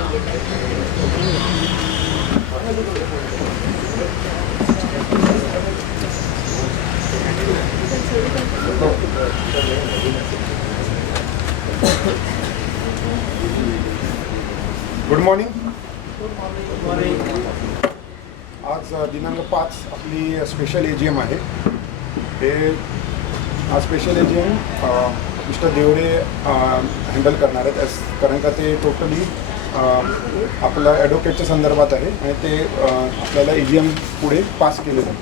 Good morning. आज दिनांक 5 आपली स्पेशल AGM आहे. हे आज special AGM mister Devare handle करणार आहेत, कारण का ते टोटली आपलं ॲडव्होकेटच्या संदर्भात आहे आणि ते आपल्याला AGM पुढे पास केले जाईल.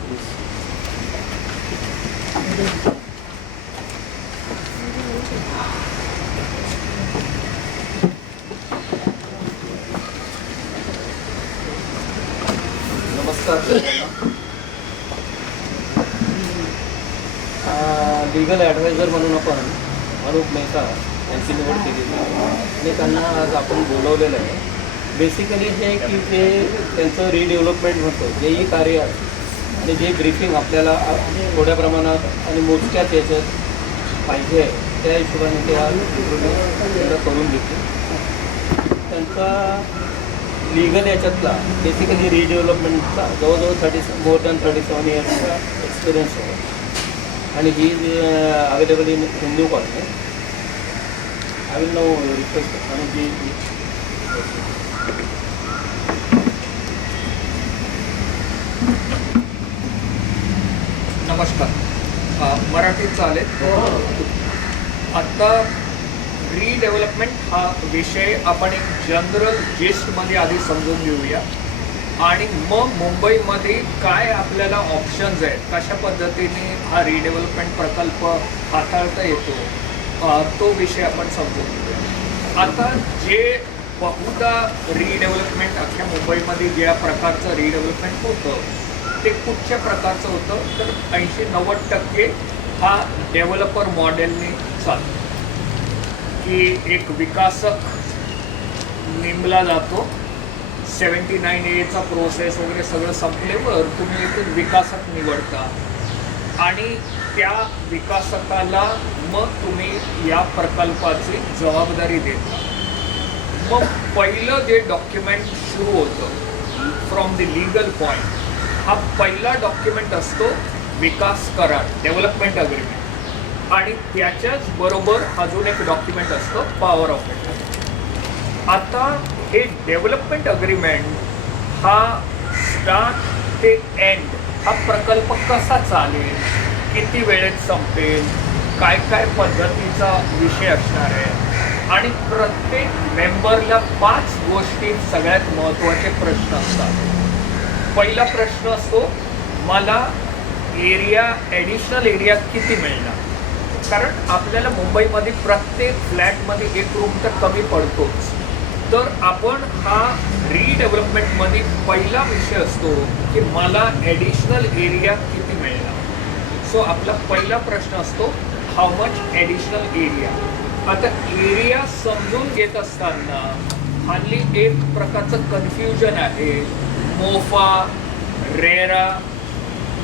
लीगल ॲडवायझर म्हणून आपण अनूप मेहता यांची निवड केलेली आहे आणि त्यांना आज आपण बोलवलेलं आहे. बेसिकली हे की ते त्यांचं रिडेव्हलपमेंट होतं, जेही कार्य आणि जे ब्रीफिंग आपल्याला थोड्या प्रमाणात आणि मोजक्याच याच्यात पाहिजे आहे त्या हिशोबाने ते आज करून घेतले. त्यांचा लीगल याच्यातला बेसिकली रिडेव्हलपमेंटचा जवळजवळ मोर दॅन 37 इयर्सचा एक्सपिरियन्स आहे आणि he is available in Hindu colony. I will now request आणि जी नमस्कार. मराठीत चालेल. आत्ता रिडेव्हलपमेंट हा विषय आपण एक जनरल जेस्टमध्ये आधी समजून घेऊया आणि मग मुंबईमध्ये काय आपल्याला ऑप्शन्स आहेत, कशा पद्धतीने हा रिडेव्हलपमेंट प्रकल्प हाताळता येतो तो विषय आपण समजून घेऊया. आता जे बहुधा रिडेव्हलपमेंट अख्ख्या मुंबईमध्ये ज्या प्रकारचं रिडेव्हलपमेंट होतं ते कुठच्या प्रकारचं होतं तर 80-90% हा डेव्हलपर मॉडेलने चालतो की एक विकासक नेमला जातो. 79A प्रोसेस वगैरे सगळं संपल्यावर तुम्ही एक विकासक निवडता आणि त्या विकासकाला मग तुम्ही या प्रकल्पाची जबाबदारी देता. मग पहिलं जे डॉक्युमेंट सुरू होतं फ्रॉम द लीगल पॉईंट, हा पहिला डॉक्युमेंट असतो विकास करार, डेव्हलपमेंट अग्रीमेंट, आणि त्याच्याच बरोबर अजून एक डॉक्युमेंट असतं पॉवर ऑफ अटर्नी. आता हे डेव्हलपमेंट अग्रीमेंट हा स्टार्ट ते एंड हा प्रकल्प कसा चालेल, किती वेळेत संपेल, काय काय पद्धतीचा विषय असणार आहे आणि प्रत्येक मेंबरला 5 गोष्टी सगळ्यात महत्त्वाचे प्रश्न असतात. पहिला प्रश्न असतो मला एरिया, ॲडिशनल एरिया किती मिळणार, कारण आपल्याला मुंबईमध्ये प्रत्येक फ्लॅटमध्ये एक रूम तर कमी पडतोच. तर आपण हा रिडेव्हलपमेंटमध्ये पहिला विषय असतो की मला ॲडिशनल एरिया किती मिळणार. सो आपला पहिला प्रश्न असतो हाऊ मच ॲडिशनल एरिया. आता एरिया समजून घेत असताना हल्ली एक प्रकारचं कन्फ्युजन आहे, मोफा, रेरा.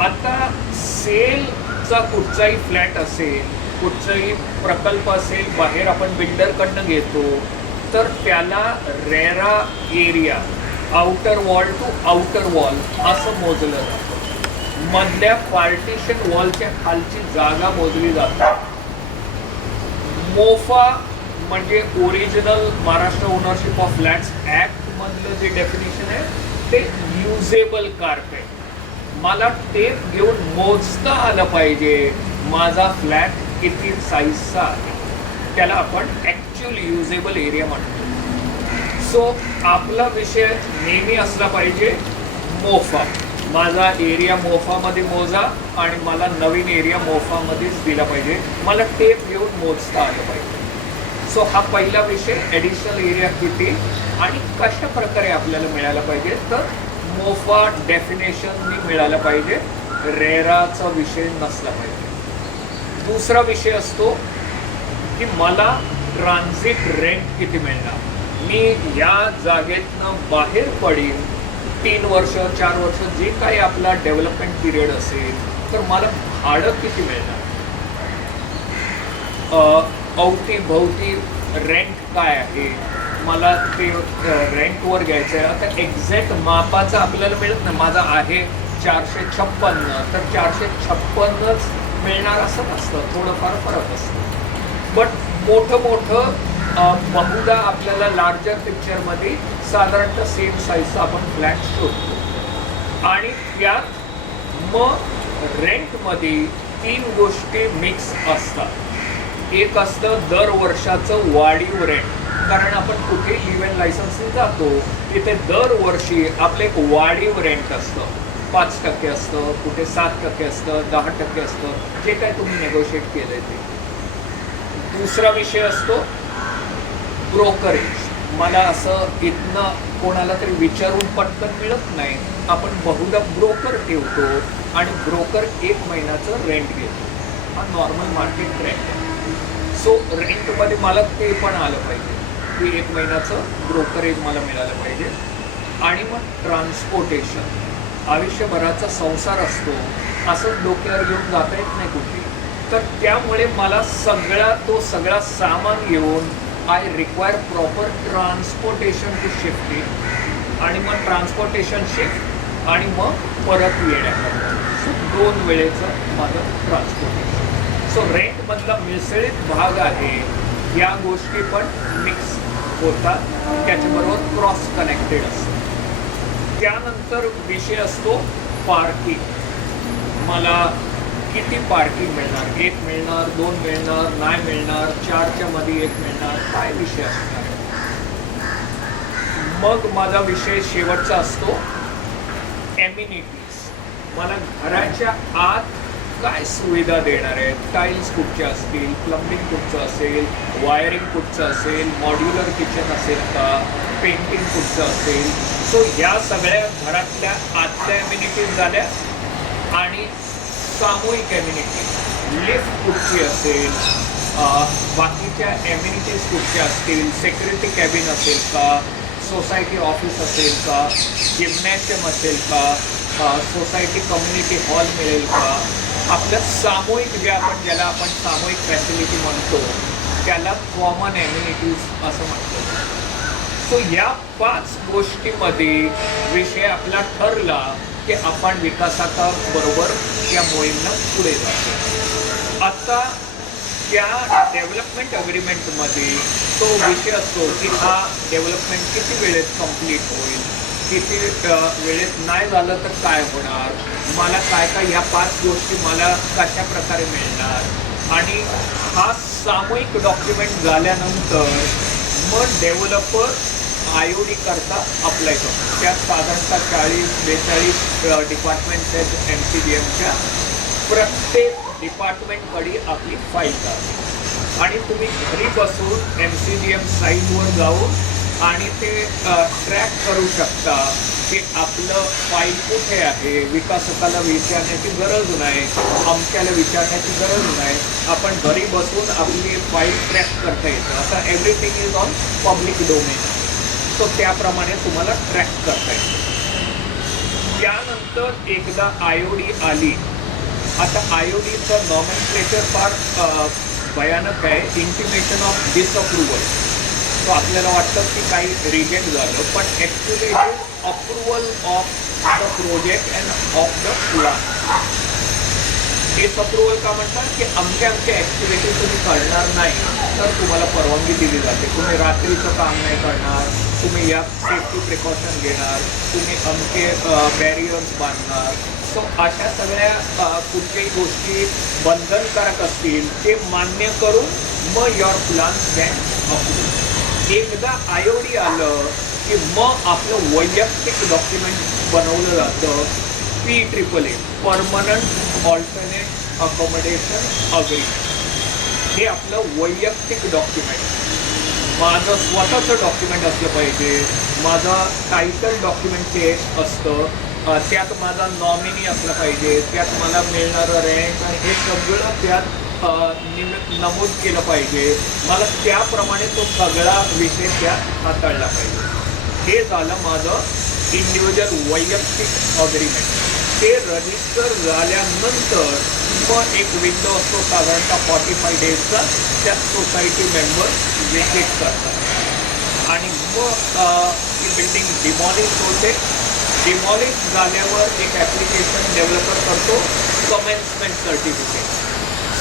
आता सेलचा कुठचाही फ्लॅट असेल, कुठचाही प्रकल्प असेल, बाहेर आपण बिल्डरकडनं घेतो तर त्याला RERA area, outer wall to outer wall असं मोजलं जातं. मधल्या पार्टिशन वॉलच्या खालची जागा मोजली जाते. मोफा म्हणजे original Maharashtra ownership of flats act मधलं जे डेफिनेशन आहे ते युजेबल कार्पेट. मला टेप घेऊन मोजता आलं पाहिजे माझा फ्लॅट किती साईजचा आहे, त्याला आपण ॲक्च्युअल युजेबल एरिया म्हणतो. सो आपला विषय नेहमी असला पाहिजे मोफा. माझा एरिया मोफामध्ये मोजा आणि मला नवीन एरिया मोफामध्येच दिला पाहिजे, मला टेप घेऊन मोजता आलं पाहिजे. सो हा पहिला विषय ॲडिशनल एरिया किती आणि कशा प्रकारे आपल्याला मिळायला पाहिजे, तर मोफा डेफिनेशननी मिळालं पाहिजे, रेराचा विषय नसला पाहिजे. दुसरा विषय असतो की मला ट्रान्झिट रेंट किती मिळणार. मी या जागेतनं बाहेर पडीन 3 वर्ष 4 वर्ष जे काही आपला डेव्हलपमेंट पिरियड असेल तर मला भाडं किती मिळणार. अवतीभोवती रेंट काय आहे, मला ते रेंटवर घ्यायचं आहे. आता एक्झॅक्ट मापाचं आपल्याला मिळत नाही. माझा आहे 456, तर 456च मिळणार असं नसतं, थोडंफार फरक असतं. बट मोठं बहुधा आपल्याला लार्जर पिक्चरमध्ये साधारणतः सेम साईजचा आपण फ्लॅट शोधतो. आणि त्यात मग रेंटमध्ये 3 गोष्टी मिक्स असतात. एक असतं दर वर्षाचं वाढीव रेंट, कारण आपण कुठे इव्हेंट लायसन्सने जातो तिथे दरवर्षी आपलं एक वाढीव रेंट असतं. 5% असतं, कुठे 7% असतं, 10% असतं, जे काय तुम्ही नेगोशिएट केलंय ते. दुसरा विषय असतो ब्रोकरेज. मला असं इथनं कोणाला तरी विचारून पटकन मिळत नाही. आपण बहुधा ब्रोकर ठेवतो आणि ब्रोकर 1 महिन्याचं रेंट घेतो. हा नॉर्मल मार्केट रेंट आहे. सो रेंटमध्ये मला ते पण आलं पाहिजे की 1 महिन्याचं ब्रोकरेज मला मिळालं पाहिजे. आणि मग ट्रान्सपोर्टेशन, आयुष्यभराचा संसार असतो, असं डोक्यावर घेऊन जाता येत नाही कुठे. तर त्यामुळे मला तो सगळा सामान घेऊन I require proper transportation to shift it. आणि मग ट्रान्सपोर्टेशन शिफ्ट आणि मग परत येण्याकरता. सो 2 वेळेचं माझं ट्रान्सपोर्टेशन. सो रेंटमधला मिसळीत भाग आहे. या गोष्टी पण मिक्स होतात, त्याच्याबरोबर क्रॉस कनेक्टेड असतात. त्यानंतर विषय असतो पार्किंग. मला किती पार्किंग मिळणार, 1 मिळणार, 2 मिळणार, नाही मिळणार, 4च्या मध्ये 1 मिळणार, काय विषय असणार. मग माझा विषय शेवटचा असतो एम्युनिटीज. मला घराच्या आत काय सुविधा देणार आहेत, टाईल्स कुठच्या असतील, प्लंबिंग कुठचं असेल, वायरिंग कुठचं असेल, मॉड्युलर किचन असेल का, पेंटिंग कुठचं असेल. सो या सगळ्या घरातल्या आतल्या एम्युनिटीज झाल्या. आणि सामूहिक एम्युनिटी, लिफ्ट कुठची असेल, बाकीच्या एम्युनिटीज कुठच्या असतील, सेक्युरिटी कॅबिन असेल का, सोसायटी ऑफिस असेल का, जिम्नॅशियम असेल का, सोसायटी कम्युनिटी हॉल मिळेल का. आपलं सामूहिक ज्याला आपण सामूहिक फॅसिलिटी म्हणतो त्याला कॉमन एम्युनिटीज असं म्हणतो. सो या 5 गोष्टीमध्ये विषय आपला ठरला की आपण विकासाचा बरोबर त्या मोहीमला पुढे जातो. आता त्या डेव्हलपमेंट अग्रीमेंटमध्ये तो विषय असतो की हा डेव्हलपमेंट किती वेळेत कंप्लीट होईल, किती वेळेत नाही झालं तर काय होणार, मला काय काय ह्या 5 गोष्टी मला कशा प्रकारे मिळणार. आणि हा सामूहिक डॉक्युमेंट झाल्यानंतर मग डेव्हलपर IOD करता अप्लाय करतो. त्यात साधारणतः 40-42 डिपार्टमेंट्स आहेत MCDMच्या. प्रत्येक डिपार्टमेंटकडे आपली फाईल जाते आणि तुम्ही घरी बसून MCDM साईटवर जाऊन आणि ते ट्रॅक करू शकता की आपलं फाईल कुठे आहे. विकासकाला विचारण्याची गरज नाही, आमच्याला विचारण्याची गरज नाही. आपण घरी बसून आपली फाईल ट्रॅक करता येतं. आता everything is on public domain, so त्याप्रमाणे तुम्हाला ट्रॅक करता येतं. त्यानंतर एकदा IOD आली. आता IODचं नॉमेनक्लेचर फार भयानक आहे, इंटिमेशन ऑफ डिसअप्रुव्हल. तो आपल्याला वाटतं की काही रिजेक्ट झालं, पण actually it is approval of the project and of the plan. Disapproval का म्हणतात की अमक्या ॲक्टिव्हिटी तुम्ही करणार नाही तर तुम्हाला परवानगी दिली जाते. तुम्ही रात्रीचं काम नाही करणार, तुम्ही या सेफ्टी प्रिकॉशन घेणार, तुम्ही अमके बॅरियर्स बांधणार. सो अशा सगळ्या कुठल्याही गोष्टी बंधनकारक असतील ते मान्य करून मग युअर प्लॅन कॅन अप्रूव्ह. एकदा IOD आलं की मग आपलं वैयक्तिक डॉक्युमेंट बनवलं जातं. PAAA, permanent alternate accommodation agreement. हे आपलं वैयक्तिक डॉक्युमेंट. माझं स्वतःचं डॉक्युमेंट असलं पाहिजे. माझं टायटल डॉक्युमेंट ते असतं, त्यात माझा नॉमिनी असला पाहिजे, त्यात मला मिळणारं रेंट आणि हे सगळं त्यात नमूद केलं पाहिजे. मला त्याप्रमाणे तो सगळा विषय त्यात हाताळला पाहिजे. हे झालं माझं इंडिव्हिज्युअल वैयक्तिक अग्रीमेंट. ते रजिस्टर झाल्यानंतर मग एक विंडो असतो साधारणतः 45 डेजचा, त्या सोसायटी मेंबर व्हिजिट करतात. आणि मग ही बिल्डिंग डिमॉलिश होते. डिमॉलिश झाल्यावर एक ॲप्लिकेशन डेव्हलपर करतो कमेन्समेंट सर्टिफिकेट,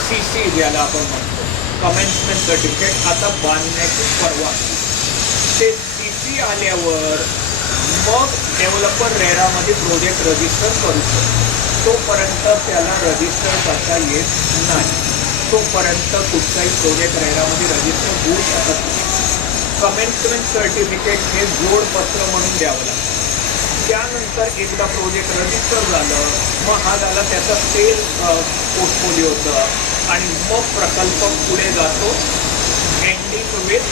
CC ज्याला आपण म्हणतो, कमेन्समेंट सर्टिफिकेट, आता बांधण्याची परवानगी. ते CC आल्यावर मग डेव्हलपर रेरामध्ये प्रोजेक्ट रजिस्टर करू शकतो. तोपर्यंत त्याला रजिस्टर करता येत नाही, तोपर्यंत कुठचाही प्रोजेक्ट रेरामध्ये रजिस्टर होऊ शकत नाही. कमेन्समेंट सर्टिफिकेट हे जोडपत्र म्हणून द्यावं लागतं. त्यानंतर एकदा प्रोजेक्ट रजिस्टर झालं, मग हा झाला त्याचा सेल पोर्टफोलिओचा, आणि मग प्रकल्प पुढे जातो एंडिंग विथ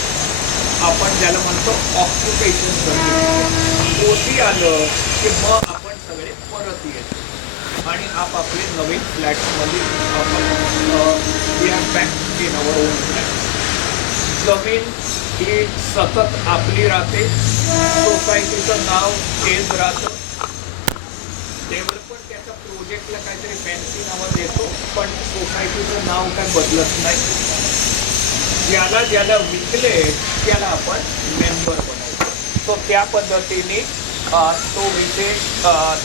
आपण ज्याला म्हणतो ऑक्युपेशन सर्टिफिकेट. OC आलं की मग आपण सगळे परत येतो आणि आपापले नवीन फ्लॅट्समध्ये आपण we are back in our own flat. जमीन ही सतत आपली राहते, सोसायटीचं नाव तेच राहतं. डेव्हलपर त्याच्या प्रोजेक्टला काहीतरी फॅन्सी नावं देतो, पण सोसायटीचं नाव काय बदलत नाही. ज्याला ज्याला विकले त्याला आपण मेंबर बनवतो. सो त्या पद्धतीने तो विषय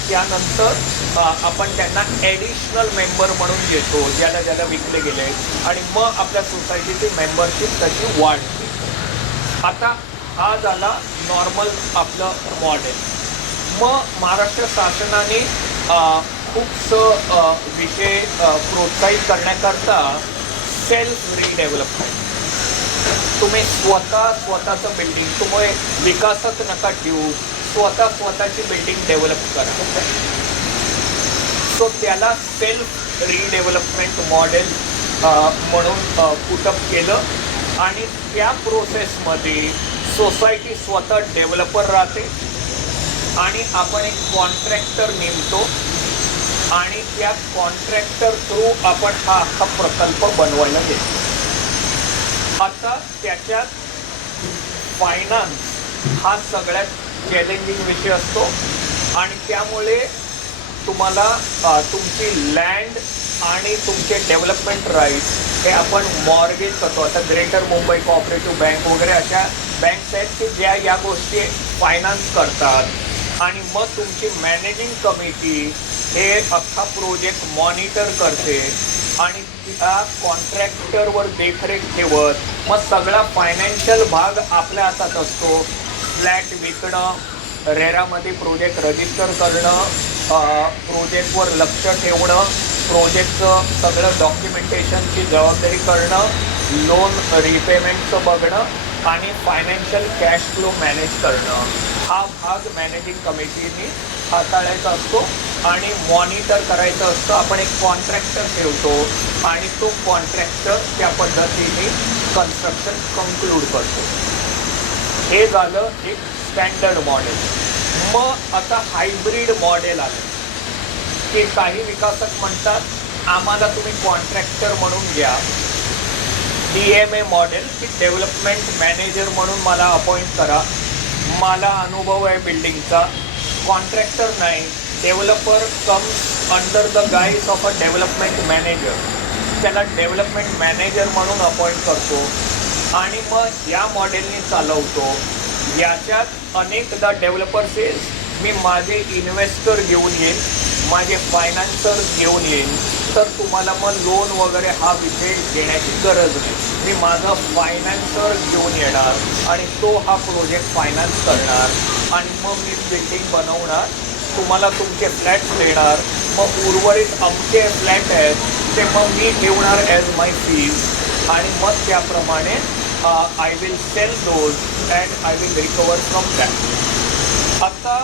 त्यानंतर आपण त्यांना ॲडिशनल मेंबर म्हणून घेतो ज्याला ज्याला विकले गेले, आणि मग आपल्या सोसायटीची मेंबरशिप तशी वाढते. आता हा झाला नॉर्मल आपलं मॉडेल. मग महाराष्ट्र शासनाने खूपसं विषय प्रोत्साहित करण्याकरता सेल्फ रिडेव्हलपमेंट, तुम्ही स्वतःचं बिल्डिंग, तुम्ही विकासक नका ठेवू, स्वतःची बिल्डिंग डेव्हलप करा. सो त्याला सेल्फ रिडेव्हलपमेंट मॉडेल म्हणून पुटअप केलं, आणि त्या प्रोसेसमध्ये सोसायटी स्वतः डेव्हलपर राहते आणि आपण एक कॉन्ट्रॅक्टर नेमतो, आणि त्या कॉन्ट्रॅक्टर थ्रू आपण हा अख्खा प्रकल्प बनवायला घेतो. आता त्याच्यात फायनान्स हा सगळ्यात चॅलेंजिंग विषय असतो, आणि त्यामुळे तुम्हाला तुमची लँड आणि तुमचे डेव्हलपमेंट राईट्स हे आपण मॉर्गेज करतो. आता ग्रेटर मुंबई कोऑपरेटिव्ह बँक वगैरे अशा बँक्स आहेत की ज्या या गोष्टी फायनान्स करतात, आणि मग तुमची मॅनेजिंग कमिटी हे अख्खा प्रोजेक्ट मॉनिटर करते, आणि त्या कॉन्ट्रॅक्टरवर देखरेख ठेवत मग सगळा फायनान्शियल भाग आपल्या हातात असतो. फ्लॅट विकणं, रेरामध्ये प्रोजेक्ट रजिस्टर करणं, प्रोजेक्टवर लक्ष ठेवणं, प्रोजेक्टचं सगळं डॉक्युमेंटेशनची जबाबदारी करणं, लोन रिपेमेंटचं बघणं, आणि फायनान्शियल कॅश फ्लो मॅनेज करणं, हा भाग मॅनेजिंग कमिटीने हाताळायचा असतो आणि मॉनिटर करायचं असतं. आपण एक कॉन्ट्रॅक्टर ठेवतो आणि तो कॉन्ट्रॅक्टर त्या पद्धतीने कन्स्ट्रक्शन कंक्लूड करतो. हे झालं एक स्टँडर्ड मॉडेल. मग आता हायब्रिड मॉडेल आलं की काही विकासक म्हणतात आम्हाला तुम्ही कॉन्ट्रॅक्टर म्हणून घ्या, DMA मॉडेल की डेव्हलपमेंट मॅनेजर म्हणून मला अपॉइंट करा, मला अनुभव आहे बिल्डिंगचा, कॉन्ट्रॅक्टर नाही, developer comes under the guys of a development manager, त्याला डेव्हलपमेंट मॅनेजर म्हणून अपॉइंट करतो आणि मग या मॉडेलने चालवतो. याच्यात अनेकदा डेव्हलपर्स मी माझे इन्व्हेस्टर घेऊन येईन, माझे फायनान्सर्स घेऊन येईन, तर तुम्हाला मग लोन वगैरे हा विषय देण्याची गरज नाही. मी माझा फायनान्सर घेऊन येणार आणि तो हा प्रोजेक्ट फायनान्स करणार आणि मग मी बिल्डिंग बनवणार, तुम्हाला तुमचे फ्लॅट्स देणार, मग उर्वरित अमके फ्लॅट आहेत ते मग मी ठेवणार ॲज माय फीज आणि मग त्याप्रमाणे I will sell those and I will recover from that. आता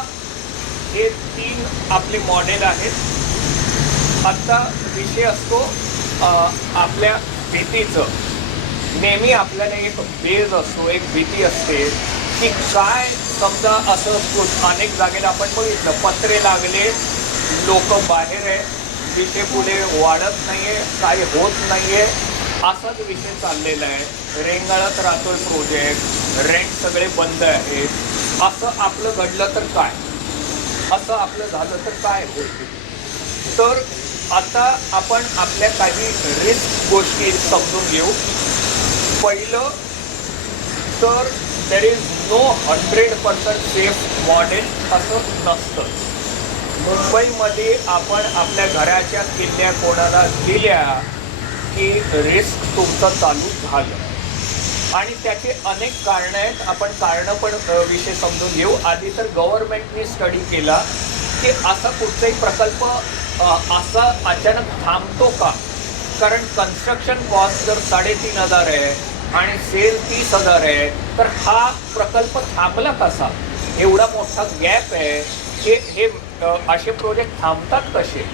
हे 3 आपले मॉडेल आहेत. आता विषय असतो आपल्या भीतीचं. नेहमी आपल्याला एक बेज असतो, एक भीती असते की काय समजा असं अनेक जागेला आपण बघितलं पत्रे लागले, लोक बाहेर आहे, विषय पुढे वाढत नाही आहे, काय होत नाही आहे, असाच विषय चाललेला आहे. रेंगाळत राहतोय प्रोजेक्ट, रेंट सगळे बंद आहेत. असं आपलं घडलं तर काय, असं आपलं झालं तर काय होईल. तर आता आपण आपल्या काही रिस्क गोष्टी समजून घेऊ. पहिलं तर there is no 100% safe model असं नसतं. मुंबईमध्ये आपण आपल्या घराच्या किल्ल्या कोणाला दिल्या की रिस्क तुमचं चालू झालं आणि त्याचे अनेक कारणं आहेत. आपण कारणं पण विषय समजून घेऊ. आधी तर गव्हर्नमेंटने स्टडी केला की असा कुठचाही प्रकल्प असा अचानक थांबतो का, कारण कन्स्ट्रक्शन कॉस्ट जर 3,500 आहे आणि सेल 30,000 आहे तर हा प्रकल्प थांबला कसा. एवढा मोठा गॅप आहे की हे असे प्रोजेक्ट थांबतात कसे.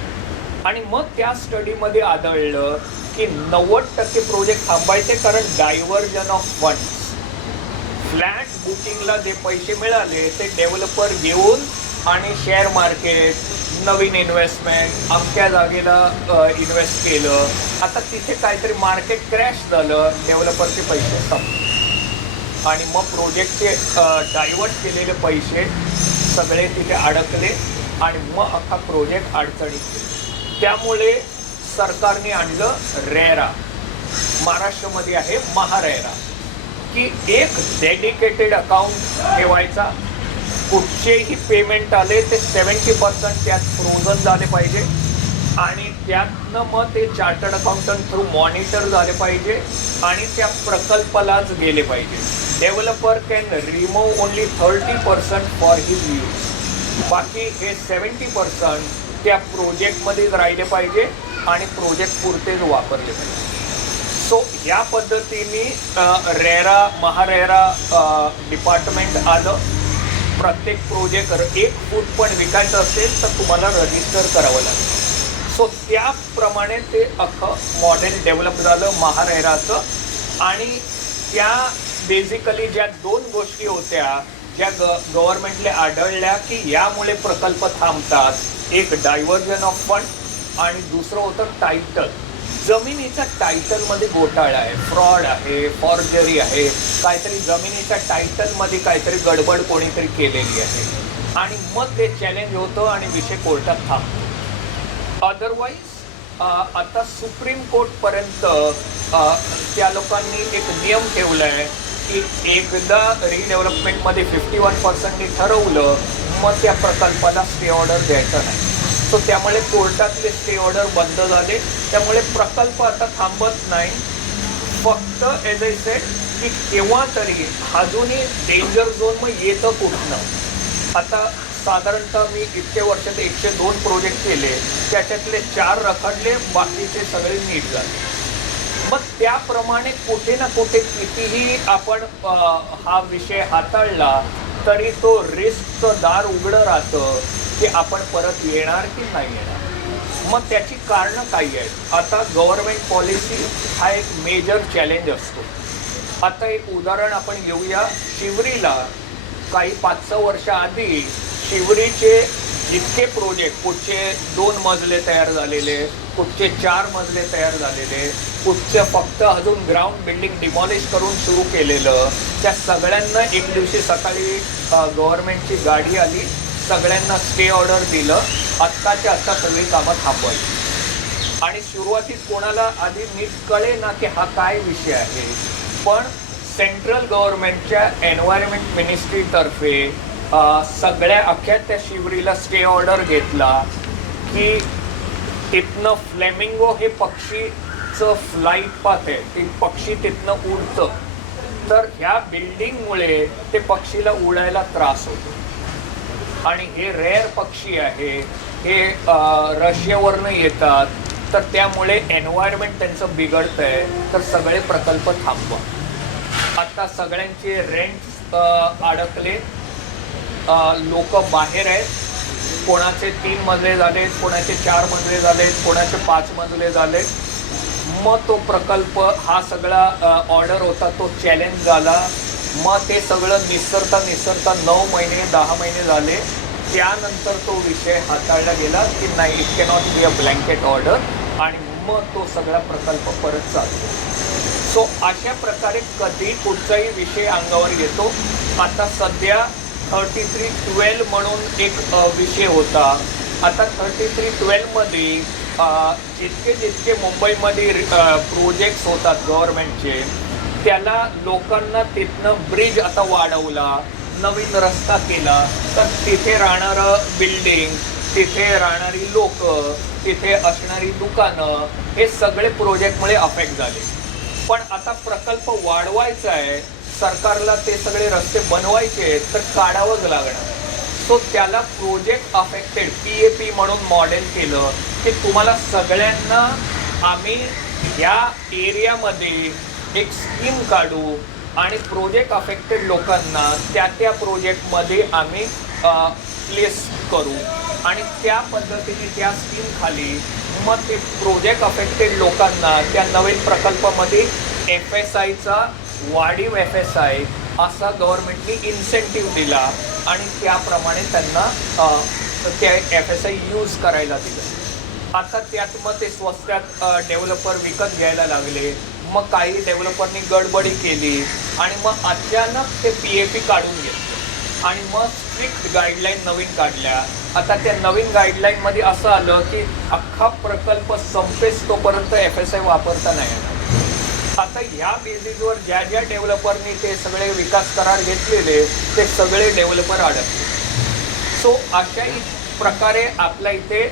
आणि मग त्या स्टडीमध्ये आढळलं की 90% प्रोजेक्ट थांबायचे कारण डायव्हर्जन ऑफ फंड्स. फ्लॅट बुकिंगला जे पैसे मिळाले ते डेव्हलपर घेऊन आणि शेअर मार्केट, नवीन इन्व्हेस्टमेंट, अमक्या जागेला इन्व्हेस्ट केलं. आता तिथे काहीतरी मार्केट क्रॅश झालं, डेव्हलपरचे पैसे संपले आणि मग प्रोजेक्टचे डायव्हर्ट केलेले पैसे सगळे तिथे अडकले आणि मग अख्खा प्रोजेक्ट अडचणीत गेला. त्यामुळे सरकारने आणलं रेरा, महाराष्ट्रामध्ये आहे महारेरा, की एक डेडिकेटेड अकाउंट ठेवायचा. कुठचेही पेमेंट आले ते 70% त्यात फ्रोझन झाले पाहिजे आणि त्यातनं मग ते चार्टर्ड अकाउंटंट थ्रू मॉनिटर झाले पाहिजे आणि त्या प्रकल्पालाच गेले पाहिजे. Developer can remove only 30% for his use. बाकी हे 70% त्या प्रोजेक्टमध्येच राहिले पाहिजे आणि प्रोजेक्ट पुरतेच वापरले पाहिजे. सो ह्या पद्धतीने रेरा महारेरा डिपार्टमेंट आलं. प्रत्येक प्रोजेक्ट 1 फूट पण विकायचं असेल तर तुम्हाला रजिस्टर करावं लागेल. सो त्याप्रमाणे ते अख्खं मॉडेल डेव्हलप झालं महारेराचं. आणि त्या बेसिकली ज्या 2 गोष्टी होत्या ज्या गव्हर्नमेंटला आढळल्या की यामुळे प्रकल्प थांबतात, एक डायव्हर्जन ऑफ फंड आणि दुसरं होतं टायटल. जमिनीच्या टायटलमध्ये घोटाळा आहे, फ्रॉड आहे, फॉर्जरी आहे, काहीतरी जमिनीच्या टायटलमध्ये काहीतरी गडबड कोणीतरी केलेली आहे आणि मग ते चॅलेंज होतं आणि विषय कोर्टात थांबतो. अदरवाईज आता सुप्रीम कोर्टपर्यंत त्या लोकांनी एक नियम ठेवला आहे की एकदा रिडेव्हलपमेंटमध्ये 51% ठरवलं मग त्या प्रकल्पाला स्टे ऑर्डर द्यायचा नाही. सो त्यामुळे कोर्टातले स्टे ऑर्डर बंद झाले. त्यामुळे प्रकल्प आता थांबत नाही. फक्त एज आय सेड की केव्हा तरी अजूनही डेंजर झोन मग येतं कुठनं. आता साधारणतः मी इतके वर्षात 102 प्रोजेक्ट केले, त्याच्यातले 4 रखडले, बाकीचे सगळे नीट झाले. मग त्याप्रमाणे कुठे ना कुठे कितीही आपण हा विषय हाताळला तरी तो रिस्कचं दार उघडं राहतं की आपण परत येणार की नाही येणार. मग त्याची कारणं काही आहेत. आता गव्हर्नमेंट पॉलिसी हा एक मेजर चॅलेंज असतो. आता एक उदाहरण आपण घेऊया. शिवरीला काही 5-6 वर्ष आधी शिवरीचे जितके प्रोजेक्ट, कुठचे 2 मजले तयार झालेले, कुठचे 4 मजले तयार झालेले, कुठचं फक्त अजून ग्राउंड बिल्डिंग डिमॉलिश करून सुरू केलेलं, त्या सगळ्यांना एक दिवशी सकाळी गव्हर्नमेंटची गाडी आली, सगळ्यांना स्टे ऑर्डर दिलं, आत्ताच्या आत्ता सगळी कामं थांबवायची. आणि सुरुवातीत कोणाला आधी नीट कळे ना की हा काय विषय आहे. पण सेंट्रल गव्हर्नमेंटच्या एन्व्हायरमेंट मिनिस्ट्रीतर्फे सगळ्या अख्ख्या त्या शिवरीला स्टे ऑर्डर घेतला की तिथनं फ्लेमिंगो हे पक्षीचं फ्लाईट पाथ आहे, ते पक्षी तिथनं उडतं. तर ह्या बिल्डिंगमुळे ते पक्षीला उडायला त्रास होतो आणि हे रेअर पक्षी आहे, हे रशियावरनं येतात, तर त्यामुळे एन्व्हायरमेंट त्यांचं बिघडतं आहे. तर सगळे प्रकल्प थांबवा. आता सगळ्यांचे रेंट अडकले, लोक बाहेर आहेत. कोणाचे 3 मजले झालेत, कोणाचे 4 मजले झालेत, कोणाचे 5 मजले झालेत. मग तो प्रकल्प हा सगळा ऑर्डर होता तो चॅलेंज झाला. मग ते सगळं निसरता 9 महिने 10 महिने झाले. त्यानंतर तो विषय हाताळला गेला की नाही, it cannot be a blanket order, आणि मग तो सगळा प्रकल्प परत चालतो. सो अशा प्रकारे कधी कुठचाही विषय अंगावर येतो. आता सध्या 3312 म्हणून एक विषय होता. आता 3312मध्ये जितके मुंबईमध्ये प्रोजेक्ट्स होतात गव्हर्नमेंटचे, त्याला लोकांना तिथनं ब्रिज आता वाढवला, नवीन रस्ता केला, तर तिथे राहणारं बिल्डिंग, तिथे राहणारी लोक, तिथे असणारी दुकानं, हे सगळे प्रोजेक्टमुळे अफेक्ट झाले. पण आता प्रकल्प वाढवायचा आहे, सरकारला ते सगळे रस्ते बनवायचे आहेत, तर काढावंच लागणार. सो त्याला प्रोजेक्ट अफेक्टेड PAP म्हणून मॉडेल केलं की तुम्हाला सगळ्यांना आम्ही ह्या एरियामध्ये एक स्कीम काढू आणि प्रोजेक्ट अफेक्टेड लोकांना त्या त्या प्रोजेक्टमध्ये आम्ही प्लेस करू आणि त्या पद्धतीने त्या स्कीम खाली मग ते प्रोजेक्ट अफेक्टेड लोकांना त्या नवीन प्रकल्पामध्ये FSIचा वाढीव FSI असा गव्हर्नमेंटने इन्सेंटिव्ह दिला आणि त्याप्रमाणे त्यांना त्या FSI यूज करायला दिलं. आता त्यात मग ते स्वस्तात डेव्हलपर विकत घ्यायला लागले. मग काही डेव्हलपरनी गडबडी केली आणि मग अचानक ते PAP काढून घेतलं आणि मग स्ट्रिक्ट गाईडलाईन नवीन काढल्या. आता त्या नवीन गाईडलाईनमध्ये असं आलं की अख्खा प्रकल्प संपेस तोपर्यंत FSI वापरता नाही येणार. आता ह्या बेसिसवर ज्या ज्या डेव्हलपरनी ते सगळे विकास करार घेतलेले ते सगळे डेव्हलपर अडकले. सो अशाही प्रकारे आपल्या इथे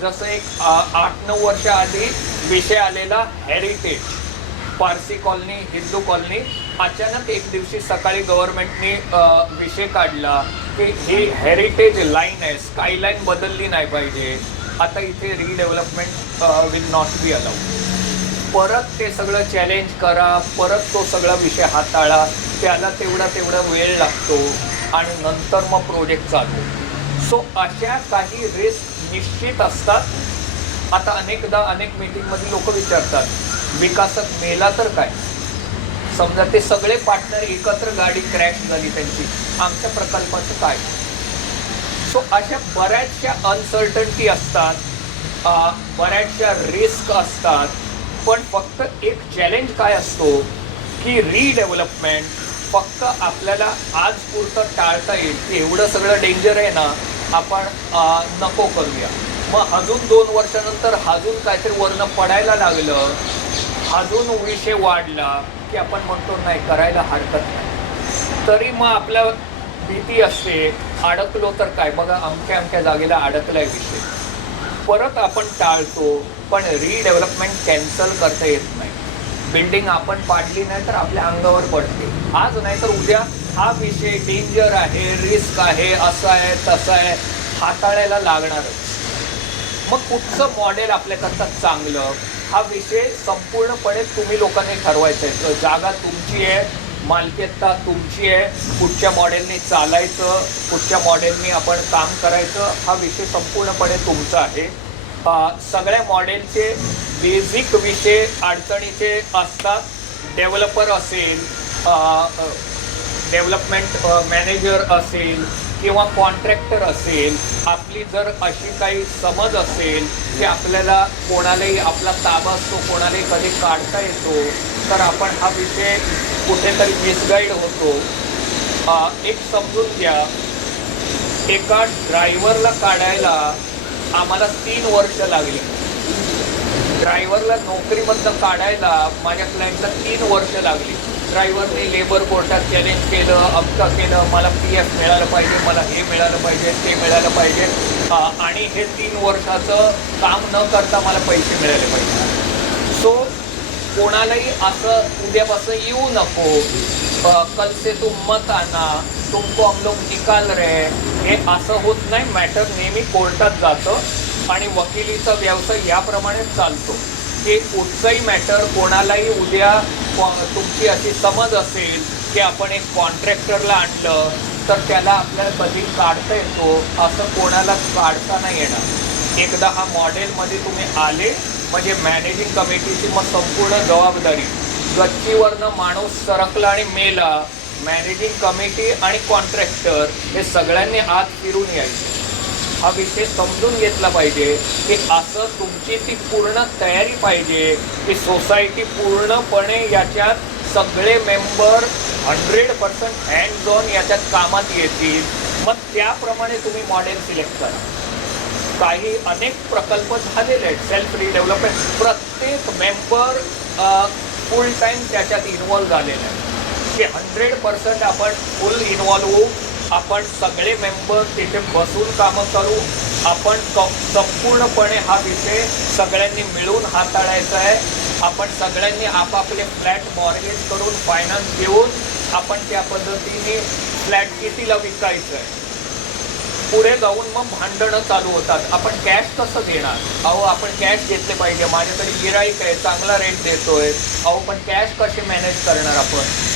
जसं एक 8-9 वर्ष आधी विषय आलेला heritage, Parsi colony, Hindu colony, अचानक एक दिवशी सकाळी गव्हर्नमेंटने विषय काढला की ही हेरिटेज लाईन आहे, स्काय लाईन बदलली नाही पाहिजे, आता इथे redevelopment will not be allowed. परत ते सगळं चॅलेंज करा, परत तो सगळा विषय हाताळा, त्याला तेवढा वेळ लागतो आणि नंतर मग प्रोजेक्ट चालू. सो अशा काही रिस्क निश्चित असतात. आता अनेक मीटिंगमध्ये लोक विचारतात विकासक मेला तर काय? समजा ते सगळे पार्टनर एकत्र गाडी क्रॅश झाली त्यांची, आमच्या प्रकल्पाचं काय? सो अशा बऱ्याचशा अनसर्टन्टी असतात, बऱ्याचशा रिस्क असतात. पण फक्त एक चॅलेंज काय असतो की रिडेव्हलपमेंट फक्त आपल्याला आज पुरतं टाळता येईल की एवढं सगळं डेंजर आहे ना, आपण नको करूया. मग अजून 2 वर्षानंतर अजून काहीतरी वरनं पडायला लागलं, अजून विषय वाढला की आपण म्हणतो नाही करायला हरकत नाही. तरी मग आपल्या भीती असते अडकलो तर काय, बघा अमक्या जागेला अडकलाय विषय, परत आपण टाळतो. पण रिडेव्हलपमेंट कॅन्सल करता येत नाही. बिल्डिंग आपण पाडली नाही तर आपल्या अंगावर पडते. आज नाही तर उद्या हा विषय डेंजर आहे, रिस्क आहे, असं आहे तसं आहे, हाताळायला लागणारच. मग कुठचं मॉडेल आपल्याकरता चांगलं, हा विषय संपूर्णपणे तुम्ही लोकांनी ठरवायचा आहे. जागा तुमची आहे, मालकीहक्क तुमची आहे, कुठच्या मॉडेलनी चालायचं, कुठच्या मॉडेलनी आपण काम करायचं, हा विषय संपूर्णपणे तुमचा आहे. सगळ्या मॉडेलचे बेसिक विषय अडचणीचे असतात. डेव्हलपर असेल, डेव्हलपमेंट मॅनेजर असेल किंवा कॉन्ट्रॅक्टर असेल, आपली जर अशी काही समज असेल की आपल्याला कोणालाही आपला ताबा असतो, कोणालाही कधी काढता येतो, तर आपण हा विषय कुठेतरी मिसगाईड होतो. एक समजून घ्या, एका ड्रायव्हरला काढायला आम्हाला 3 वर्ष लागली. ड्रायव्हरला नोकरीमधनं काढायला माझ्या क्लायंटला 3 वर्ष लागली. ड्रायव्हरने लेबर कोर्टात चॅलेंज केलं, अमका केलं, मला PF मिळालं पाहिजे, मला हे मिळालं पाहिजे, ते मिळालं पाहिजे, आणि हे 3 वर्षाचं काम न करता मला पैसे मिळाले पाहिजे. सो कोणालाही असं उद्यापासून येऊ नको, कल से तुम मत आना, तुमको हम लोग निकाल रहे, हे असं होत नाही. मॅटर नेहमी कोर्टात जातं आणि वकिलीचा व्यवसाय याप्रमाणे चालतो की कुठचंही मॅटर कोणालाही उद्या तुमची अशी समज असेल की आपण एक कॉन्ट्रॅक्टरला आणलं तर त्याला आपल्याला कधी काढता येतो, असं कोणाला काढता नाही येणार. एकदा हा मॉडेलमध्ये तुम्ही आले म्हणजे मॅनेजिंग कमिटीची मग संपूर्ण जबाबदारी. गच्चीवरनं माणूस सरकला आणि मेला, मॅनेजिंग कमिटी आणि कॉन्ट्रॅक्टर हे सगळ्यांनी आत फिरून यायचं. हा विषय समजून घेतला पाहिजे की असं तुमची ती पूर्ण तयारी पाहिजे की सोसायटी पूर्णपणे याच्यात सगळे मेंबर 100% हँड्स ऑन याच्यात कामात येतील. मग त्याप्रमाणे तुम्ही मॉडेल सिलेक्ट करा. काही अनेक प्रकल्प झालेले आहेत सेल्फ रिडेव्हलपमेंट. प्रत्येक मेंबर फुल टाईम त्याच्यात इन्व्हॉल्व झालेलं आहे की 100% आपण फुल इन्व्हॉल्व होऊ. आपण सगळे मेंबर तिथे बसून कामं करू. आपण संपूर्णपणे हा विषय सगळ्यांनी मिळून हाताळायचा आहे. आपण सगळ्यांनी आपापले फ्लॅट मॉर्गेज करून फायनान्स घेऊन आपण त्या पद्धतीने फ्लॅट कितीला विकायचं आहे. पुढे जाऊन मग भांडणं चालू होतात. आपण कॅश कसं देणार? अहो आपण कॅश घेतले पाहिजे. माझ्याकडे गिराईक आहे, चांगला रेट देतोय. अहो पण कॅश कसे मॅनेज करणार आपण?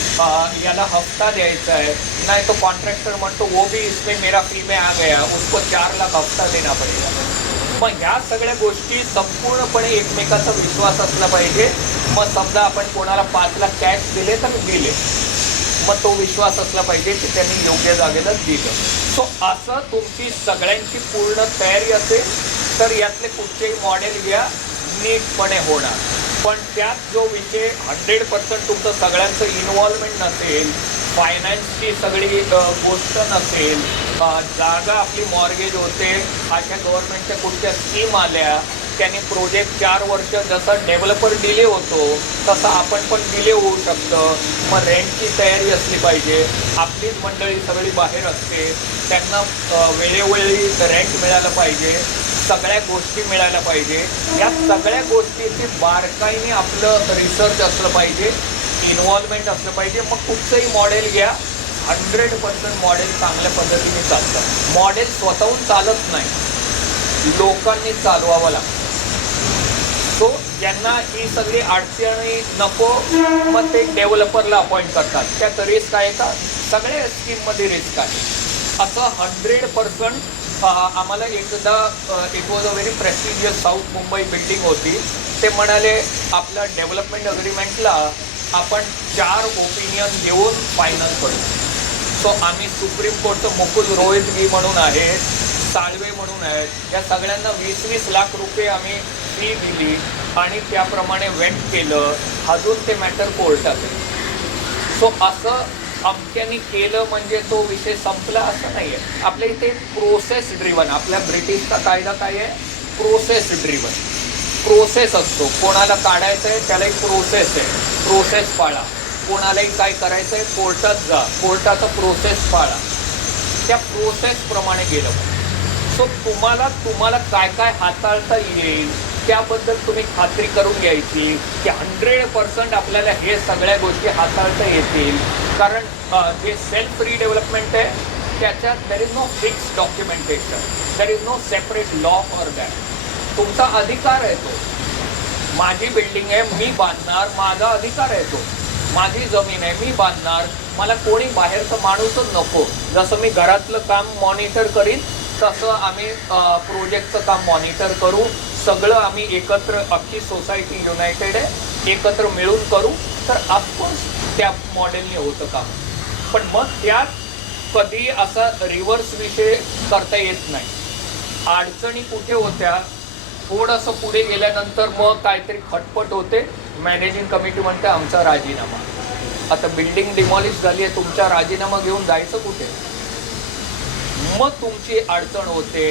याला हफ्ता द्यायचा आहे. नाही तो कॉन्ट्रॅक्टर म्हणतो वो भी इसमें मेरा फी में आ गया, उसको 4 लाख हफ्ता देना पडेगा. मग ह्या सगळ्या गोष्टी संपूर्णपणे एकमेकाचा विश्वास असला पाहिजे. मग समजा आपण कोणाला 5 लाख कॅश दिले तर दिले, मग तो विश्वास असला पाहिजे की त्यांनी योग्य जागेला दिलं. सो असं तुमची सगळ्यांची पूर्ण तयारी असेल तर यातले कुठचेही मॉडेल घ्या, नीटपणे होणार. पण त्यात जो विषय 100% तुमचं सगळ्यांचं इन्व्हॉल्वमेंट नसेल, फायनान्सची सगळी गोष्ट नसेल, जागा आपली मॉर्गेज होते, अशा गव्हर्नमेंटच्या कुठच्या स्कीम आल्या, त्यांनी प्रोजेक्ट 4 वर्ष जसा डेव्हलपर डिले होतो तसा आपण पण डिले होऊ शकतं. मग रेंटची तयारी असली पाहिजे. आपलीच मंडळी सगळी बाहेर असते, त्यांना वेळोवेळी रेंट मिळालं पाहिजे, सगळ्या गोष्टी मिळायला पाहिजे. या सगळ्या गोष्टीची बारकाईने आपलं रिसर्च असलं पाहिजे, इन्व्हॉल्वमेंट असलं पाहिजे. मग कुठचंही मॉडेल घ्या, 100% मॉडेल चांगल्या पद्धतीने चालतं. मॉडेल स्वतःहून चालत नाही, लोकांनी चालवावं लागतं. सो ज्यांना ही सगळी अडचणी नको मग ते डेव्हलपरला अपॉइंट करतात. त्यात रिस्क आहे का? सगळ्या स्कीममध्ये रिस्क आहे. असं 100% आम्हाला एकदा it was a very prestigious south Mumbai building होती. ते म्हणाले आपल्या डेव्हलपमेंट अग्रीमेंटला आपण 4 ओपिनियन घेऊन फायनल करू. सो आम्ही सुप्रीम कोर्टचं मुकुल रोहितगी म्हणून आहेत, साळवे म्हणून आहेत, या सगळ्यांना 20-20 लाख रुपये आम्ही फी दिली आणि त्याप्रमाणे वेट केलं. अजून ते मॅटर कोर्टात आहे. सो असं अमक्यानी केलं म्हणजे तो विषय संपला असं नाही आहे. आपल्या इथे प्रोसेस ड्रिवन, आपल्या ब्रिटिशचा कायदा काय आहे? Process driven. प्रोसेस असतो. कोणाला काढायचं आहे त्याला एक प्रोसेस आहे, प्रोसेस पाळा. कोणालाही काय करायचं आहे कोर्टात जा, कोर्टाचा प्रोसेस पाळा. त्या प्रोसेसप्रमाणे गेलं पाहिजे. सो तुम्हाला काय काय हाताळता येईल त्याबद्दल तुम्ही खात्री करून घ्यायची की 100% आपल्याला हे सगळ्या गोष्टी हाताळता येतील. कारण जे सेल्फ रिडेव्हलपमेंट आहे त्याच्यात there is no fix documentation, there is no separate law for that. तुमचा अधिकार आहे तो. माझी बिल्डिंग आहे, मी बांधणार, माझा अधिकार आहे तो. माझी जमीन आहे, मी बांधणार, मला कोणी बाहेरचं माणूसच नको. जसं मी घरातलं काम मॉनिटर करीन तसं आम्ही प्रोजेक्टचं काम मॉनिटर करू. सगळं आम्ही एकत्र, अख्खी सोसायटी युनायटेड आहे, एकत्र मिळून करू. तर ऑफकोर्स त्या मॉडेलने होतं काम. पण मग त्यात कधी असा रिव्हर्स विषय करता येत नाही. अडचणी कुठे होत्या? थोडंसं पुढे गेल्यानंतर मग काहीतरी खटपट होते. मॅनेजिंग कमिटी म्हणते आमचा राजीनामा. आता बिल्डिंग डिमॉलिश झाली आहे, तुमचा राजीनामा घेऊन जायचं कुठे? मग तुमची अडचण होते.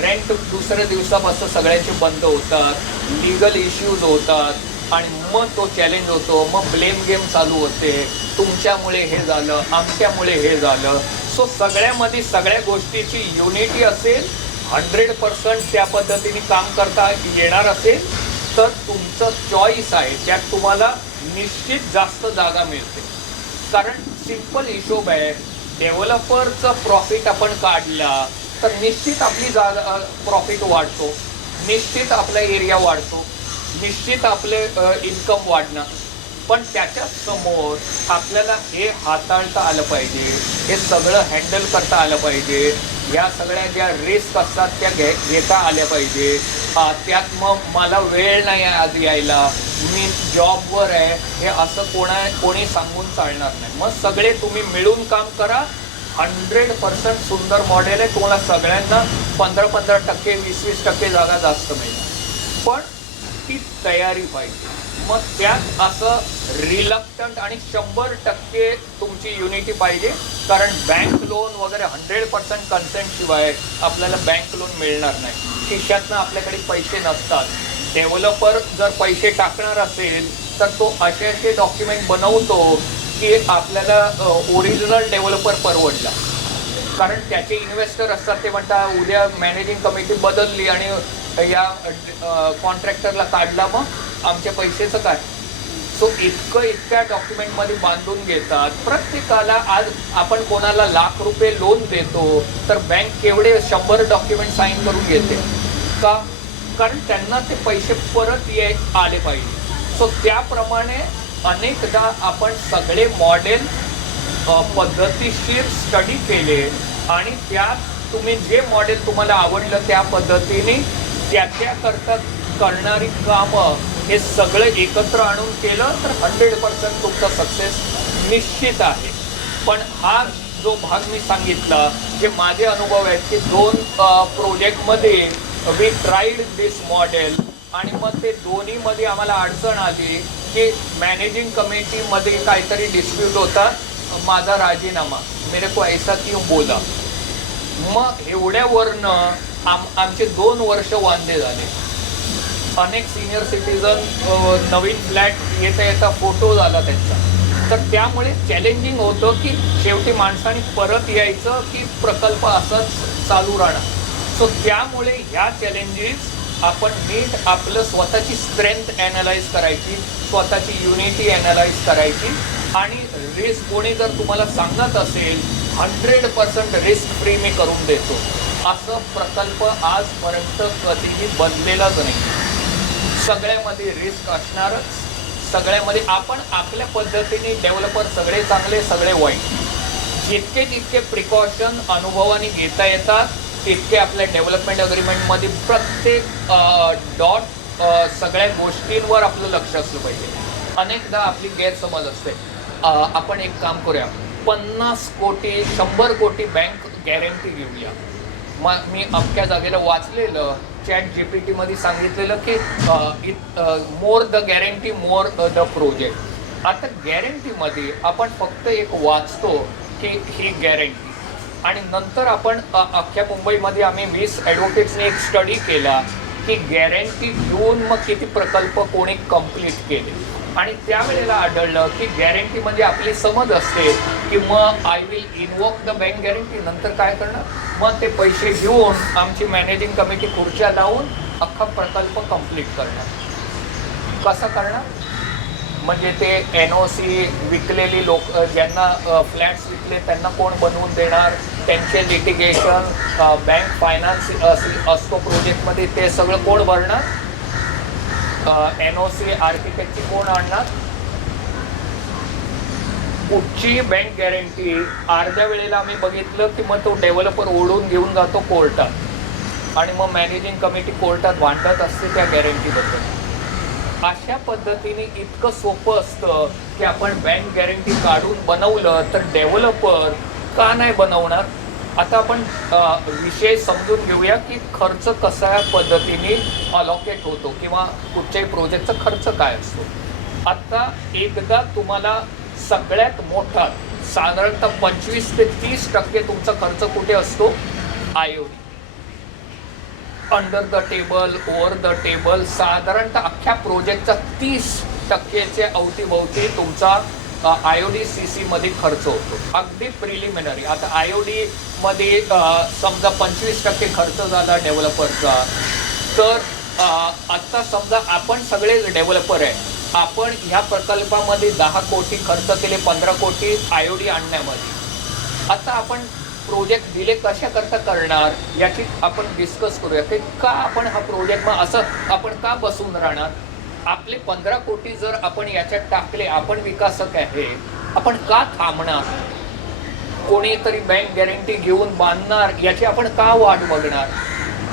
रेंट दुसऱ्या दिवसापासून सगळ्यांचे बंद होतात, लिगल इश्यूज होतात आणि मग तो चॅलेंज होतो. मग ब्लेम गेम चालू होते. तुमच्यामुळे हे झालं, आमच्यामुळे हे झालं. सो सगळ्यामध्ये सगळ्या गोष्टीची युनिटी असेल, 100% त्या पद्धतीने काम करता येणार असेल तर तुमचं चॉईस आहे. त्यात तुम्हाला निश्चित जास्त जागा मिळते. कारण सिंपल हिशोब आहे, डेव्हलपरचं प्रॉफिट आपण काढला तर निश्चित आपली जागा प्रॉफिट वाढतो, निश्चित आपला एरिया वाढतो, निश्चित आपले इन्कम वाढणार. पण त्याच्या समोर आपल्याला हे हाताळता आलं पाहिजे, हे सगळं हँडल करता आलं पाहिजे. ह्या सगळ्या ज्या रिस्क असतात त्या घेता आल्या पाहिजे. त्यात मग मला वेळ नाही आहे आज यायला, मी जॉबवर आहे, हे असं कोणी सांगून चालणार नाही. मग सगळे तुम्ही मिळून काम करा. 100% सुंदर मॉडेल आहे. तुम्हाला सगळ्यांना 15% 20% जागा जास्त मिळणार. पण ती तयारी पाहिजे. मग त्यात असं रिलक्टंट आणि 100% तुमची युनिटी पाहिजे. कारण बँक लोन वगैरे 100% कन्सेंट शिवाय आपल्याला बँक लोन मिळणार नाही. खिशातनं आपल्याकडे पैसे नसतात. डेव्हलपर जर पैसे टाकणार असेल तर तो असे डॉक्युमेंट बनवतो की आपल्याला ओरिजिनल डेव्हलपर परवडला. कारण त्याचे इन्व्हेस्टर असतात, ते म्हणतात उद्या मॅनेजिंग कमिटी बदलली आणि या कॉन्ट्रॅक्टरला काढला, मग आमच्या पैशाचं काय. सो इतक्या डॉक्युमेंटमध्ये बांधून घेतात. प्रत्येकाला आज आपण कोणाला लाख रुपये लोन देतो तर बँक केवढे 100 डॉक्युमेंट साईन करून घेते का? कारण त्यांना ते पैसे परत आले पाहिजे. सो त्याप्रमाणे अनेकदा आपण सगळे मॉडेल पद्धतीशीर स्टडी केले आणि त्यात तुम्ही जे मॉडेल तुम्हाला आवडलं त्या पद्धतीने त्याकरता करणारी कामं हे सगळं एकत्र आणून केलं तर 100% तुमचा सक्सेस निश्चित आहे. पण हा जो भाग मी सांगितला, जे माझे अनुभव आहेत की 2 प्रोजेक्टमध्ये वी ट्राईड दिस मॉडेल आणि मग ते दोन्हीमध्ये आम्हाला अडचण आली की मॅनेजिंग कमिटीमध्ये काहीतरी डिस्प्यूट होता, माझा राजीनामा, मेरे को ऐसा क्यों बोला. मग एवढ्यावरनं आमचे 2 वर्ष वांदे झाले. अनेक सिनियर सिटीजन नवीन फ्लॅट येता फोटो झाला त्यांचा. तर त्यामुळे चॅलेंजिंग होतं की शेवटी माणसाने परत यायचं की प्रकल्प असंच चालू राहणार. सो त्यामुळे ह्या चॅलेंजेस आपण नीट आपलं स्वतःची स्ट्रेंथ ॲनालाइज करायची, स्वतःची युनिटी ॲनालाइज करायची आणि रिस्क कोणी जर तुम्हाला सांगत असेल 100% रिस्क फ्री मी करून देतो, असं प्रकल्प आजपर्यंत कधीही बनलेलाच नाही. सगळ्यामध्ये रिस्क असणारच, सगळ्यामध्ये आपण आपल्या पद्धतीने डेव्हलपर सगळे चांगले सगळे वाईट, जितके प्रिकॉशन अनुभवाने घेता येतात तितके आपल्या डेव्हलपमेंट अग्रीमेंटमध्ये प्रत्येक डॉट सगळ्या गोष्टींवर आपलं लक्ष असलं पाहिजे. अनेकदा आपली गैरसमज असते, आपण एक काम करूया, 50 कोटी 100 कोटी बँक गॅरंटी घेऊया. मग मी अख्ख्या जागेला वाचलेलं, ChatGPT मध्ये सांगितलेलं की more the guarantee more the project. आता गॅरंटीमध्ये आपण फक्त एक वाचतो की ही गॅरंटी आणि नंतर आपण अख्ख्या मुंबईमध्ये आम्ही 20 ॲडव्होकेट्सने एक स्टडी केला की गॅरंटी घेऊन मग किती प्रकल्प कोणी कंप्लीट केले आणि त्यावेळेला आढळलं की गॅरंटी म्हणजे आपली समज असते की मग I will invoke the bank guarantee, नंतर काय करणार, मग ते पैसे घेऊन आमची मॅनेजिंग कमिटी खुर्च्या लावून अख्खा प्रकल्प कंप्लीट करणार. कसं करणार म्हणजे ते NOC विकलेली लोक, ज्यांना फ्लॅट्स विकले त्यांना कोण बनवून देणार, त्यांचे लिटिगेशन, बँक फायनान्स असतो प्रोजेक्टमध्ये, ते सगळं कोण भरणार, NOC आर्किटेक्टची कोण आणणार. कुठची बँक गॅरंटी अर्ध्या वेळेला आम्ही बघितलं की मग तो डेव्हलपर ओढून घेऊन जातो कोर्टात आणि मग मॅनेजिंग कमिटी कोर्टात भांडत असते त्या गॅरंटीबद्दल. अशा पद्धतीने इतकं सोपं असतं की आपण बँक गॅरंटी काढून बनवलं तर डेव्हलपर का नाही बनवणार. आता आपण विषय समजून घेऊया की खर्च कशा पद्धतीने अलॉकेट होतो किंवा कुठच्याही प्रोजेक्टचा खर्च काय असतो. आता एकदा तुम्हाला सगळ्यात मोठा साधारणतः 25 ते 30% तुमचा खर्च कुठे असतो, IOD, under the table, over the table. साधारणतः अख्ख्या प्रोजेक्टचा 30%च्या अवतीभवती तुमचा IOD CC मध्ये खर्च होतो, अगदी प्रिलिमिनरी. आता IOD मध्ये समजा 25% खर्च झाला डेव्हलपरचा, तर आता समजा आपण सगळे डेव्हलपर आहे, आपण ह्या प्रकल्पामध्ये 10 कोटी खर्च केले, 15 कोटी IOD आणण्यामध्ये. आता आपण प्रोजेक्ट दिले कशा करता करणार याची आपण डिस्कस करूया की का आपण हा प्रोजेक्ट मग असं आपण का बसून राहणार. आपले 15 कोटी जर आपण याच्यात टाकले, आपण विकासक आहे, आपण का थांबणार, कोणीतरी बँक गॅरंटी घेऊन बांधणार याची आपण का वाट बघणार.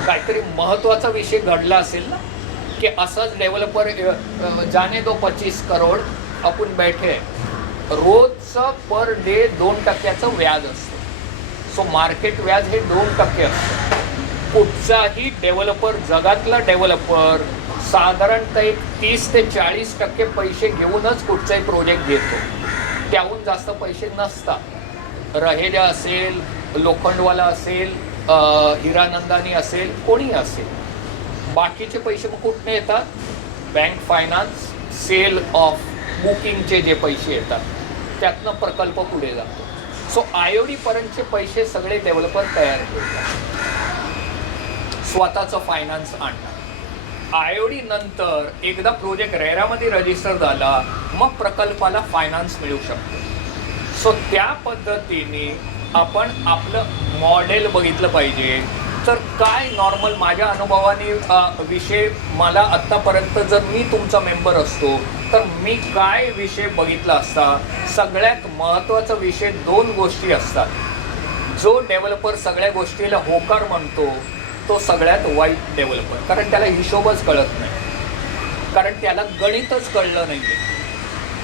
काहीतरी महत्त्वाचा विषय घडला असेल ना की असंच डेव्हलपर जाने दो 25 करोड आपण बैठे, रोजचं पर डे 2% व्याज असतं. सो मार्केट व्याज हे 2% असतं. कुठचाही डेव्हलपर, जगातला डेव्हलपर साधारणतः एक 30 ते 40% पैसे घेऊनच कुठचाही प्रोजेक्ट घेतो, त्याहून जास्त पैसे नसतात. रहेजा असेल, लोखंडवाला असेल, हिरानंदानी असेल, कोणी असेल, बाकीचे पैसे मग कुठने येतात, बँक फायनान्स, सेल ऑफ बुकिंगचे जे पैसे येतात त्यातनं प्रकल्प पुढे जातो. सो IOD पर्यंतचे पैसे सगळे डेव्हलपर तयार ठेवतात, स्वतःचं फायनान्स आणणार. IOD नंतर एकदा प्रोजेक्ट रेरामध्ये रजिस्टर झाला मग प्रकल्पाला फायनान्स मिळू शकतो. सो त्या पद्धतीने आपण आपलं मॉडेल बघितलं पाहिजे. तर काय नॉर्मल माझ्या अनुभवाने विषय मला आत्तापर्यंत जर मी तुमचा मेंबर असतो तर मी काय विषय बघितला असता. सगळ्यात महत्त्वाचा विषय 2 गोष्टी असतात. जो डेव्हलपर सगळ्या गोष्टीला होकार म्हणतो तो सगळ्यात वाईट डेव्हलपर, कारण त्याला हिशोबच कळत नाही, कारण त्याला गणितच कळलं नाही आहे.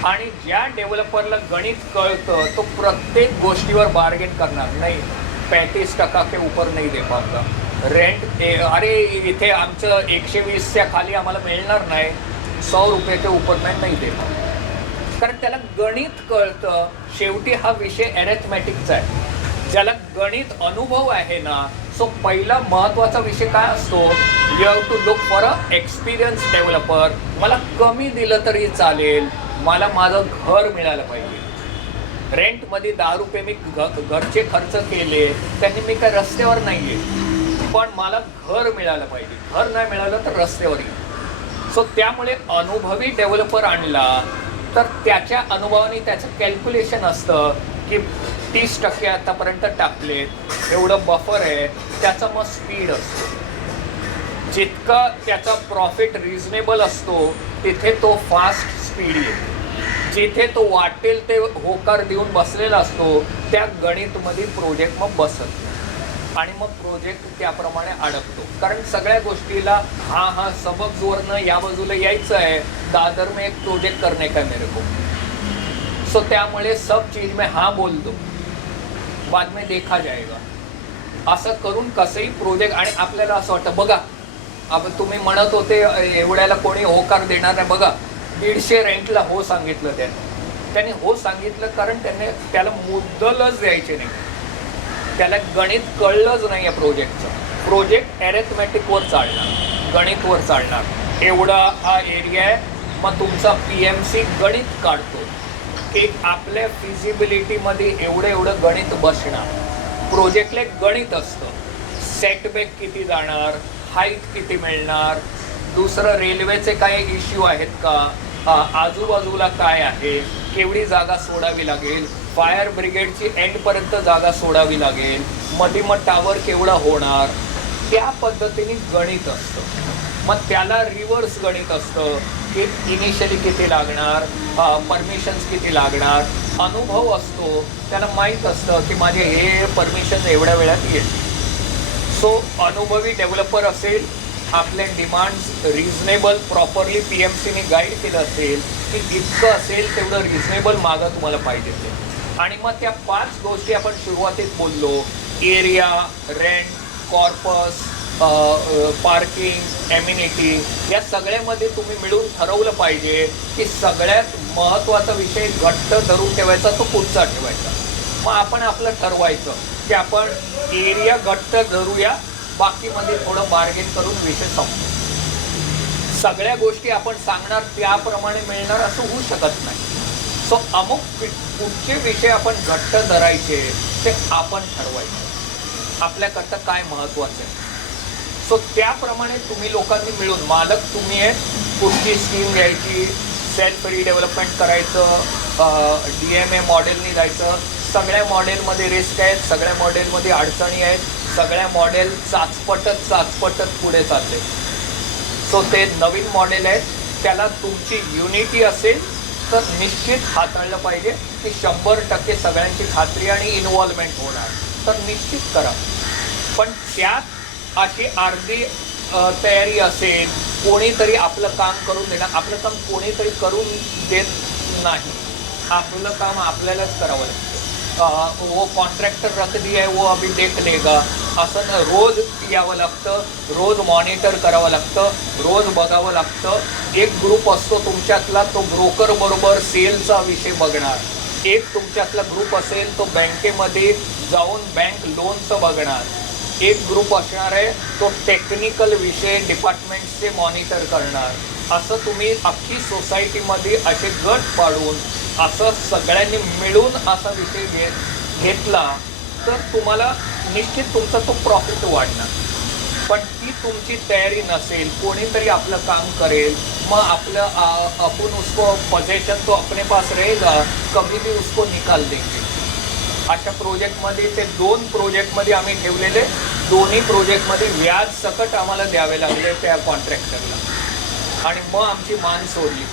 आणि ज्या डेव्हलपरला गणित कळतं तो प्रत्येक गोष्टीवर बार्गेन करणार नाही. 35% के ऊपर नहीं दे पाऊंगा रेंट. अरे इथे आमचं 120च्या खाली आम्हाला मिळणार नाही, 100 रुपये के ऊपर नाही दे पाऊंगा, कारण त्याला गणित कळतं. शेवटी हा विषय ॲरेथमॅटिकचा आहे. ज्याला गणित अनुभव आहे ना, सो पहिला महत्त्वाचा विषय काय असतो, you have to look for a experience developer. मला कमी दिलं तरी चालेल, मला माझं घर मिळालं पाहिजे. रेंटमध्ये 10 रुपये मी घरचे खर्च केले, त्यांनी मी काय रस्त्यावर नाही आहे, पण मला घर मिळालं पाहिजे. घर नाही मिळालं तर रस्त्यावर येईल. सो त्यामुळे अनुभवी डेव्हलपर आणला तर त्याच्या अनुभवाने त्याचं कॅल्क्युलेशन असतं की 30% आतापर्यंत टाकलेत, एवढं बफर आहे, त्याचा मग स्पीड असतो. जितका त्याचा प्रॉफिट रिझनेबल असतो तिथे तो फास्ट स्पीड येतो. जिथे तो वाटेल ते होकार देऊन बसलेला असतो त्या गणितमध्ये प्रोजेक्ट मग बसत आणि मग प्रोजेक्ट त्याप्रमाणे अडकतो. कारण सगळ्या गोष्टीला हा सबक जोरनं या बाजूला यायचं आहे, दादर में एक प्रोजेक्ट करने का मेरे को. सो त्यामुळे सब चीज में हाँ बोल दो, बाद में देखा जाएगा. असं करून कसंही प्रोजेक्ट. आणि आपल्याला असं वाटतं बघा, आपण तुम्ही म्हणत होते एवढ्याला कोणी होकार देणार नाही, बघा 150 रेंटला हो सांगितलं त्याने हो सांगितलं कारण त्याला मुद्दलच द्यायचे नाही, त्याला गणित कळलंच नाही आहे प्रोजेक्टचं. प्रोजेक्ट ॲरेथमॅटिकवर चालणार, गणितवर चालणार. एवढा हा एरिया आहे, मग तुमचा PMC गणित काढतो की आपल्या फिजिबिलिटीमध्ये एवढं गणित बसणार. प्रोजेक्टला एक गणित असतं, सेटबॅक किती जाणार, हाईट किती मिळणार, दुसरं रेल्वेचे काय इश्यू आहेत का, आजूबाजूला काय आहे, केवढी जागा सोडावी लागेल, फायर ब्रिगेडची एंडपर्यंत जागा सोडावी लागेल, मध्ये मग टावर केवढा होणार, त्या पद्धतीने गणित असतं. मग त्याला रिव्हर्स गणित असतं की इनिशियली किती लागणार, परमिशन्स किती लागणार. अनुभव असतो, त्याला माहीत असतं की माझे हे परमिशन एवढ्या वेळात येईल. सो अनुभवी डेव्हलपर असेल, आपले डिमांड्स रिझनेबल प्रॉपरली PMCने गाईड केलं असेल की इतकं असेल तेवढं रिझनेबल मागं तुम्हाला पाहिजे ते. आणि मग त्या 5 गोष्टी आपण सुरुवातीत बोललो, area, rent, corpus, parking, amenity, या सगळ्यामध्ये तुम्ही मिळून ठरवलं पाहिजे की सगळ्यात महत्त्वाचा विषय घट्ट धरून ठेवायचा तो कुठचा ठेवायचा. मग आपण आपलं ठरवायचं की आपण एरिया घट्ट धरूया, बाकीमध्ये थोडं बार्गेन करून विषय संपतो. सगळ्या गोष्टी आपण सांगणार त्याप्रमाणे मिळणार असं होऊ शकत नाही. सो अमुक कुठचे विषय आपण घट्ट धरायचे ते आपण ठरवायचे, आपल्याकरता काय महत्त्वाचं आहे. सो त्याप्रमाणे तुम्ही लोकांनी मिळून, मालक तुम्ही आहे, कुठची स्कीम घ्यायची, सेल्फ रिडेव्हलपमेंट करायचं, DMA मॉडेलनी जायचं. सगळ्या मॉडेलमध्ये रिस्क आहेत, सगळ्या मॉडेलमध्ये अडचणी आहेत, सगळ्या मॉडेल चाचपटत पुढे चालले. सो ते नवीन मॉडेल आहेत, त्याला तुमची युनिटी असेल तर निश्चित हाताळलं पाहिजे की 100% सगळ्यांची खात्री आणि इन्व्हॉल्वमेंट होणार, तर निश्चित करा. पण त्यात अशी अर्धी तयारी असेल, कोणीतरी आपलं काम करून देणार. आपलं काम कोणीतरी करून देत नाही, आपलं काम आपल्यालाच करावं लागतं. वो कॉन्ट्रॅक्टर रख दिया है वो अभी देख लेगा असं ना. रोज यावं लागतं, रोज मॉनिटर करावं लागतं, रोज बघावं लागतं. एक ग्रुप असतो तुमच्यातला, तो ब्रोकर बरोबर सेलचा विषय बघणार. एक तुमच्यातला ग्रुप असेल तो बँकेमध्ये जाऊन बँक लोनचं बघणार. एक ग्रुप असणार आहे तो टेक्निकल विषय डिपार्टमेंटचे मॉनिटर करणार. असं तुम्ही अख्खी सोसायटीमध्ये असे गट पाडून असं सगळ्यांनी मिळून असा विषय घेतला तर तुम्हाला निश्चित तुमचा तो प्रॉफिट वाढणार. पण ती तुमची तयारी नसेल, कोणीतरी आपलं काम करेल, मग आपलं अपन उसको पोजेशन तो अपने पास रहेगा, कभी भी उसको निकाल देंगे. अशा प्रोजेक्टमध्ये ते 2 प्रोजेक्टमध्ये आम्ही ठेवलेले, दोन्ही प्रोजेक्टमध्ये व्याज सकट आम्हाला द्यावे लागले त्या कॉन्ट्रॅक्टरला आणि मग आमची मान सोडली.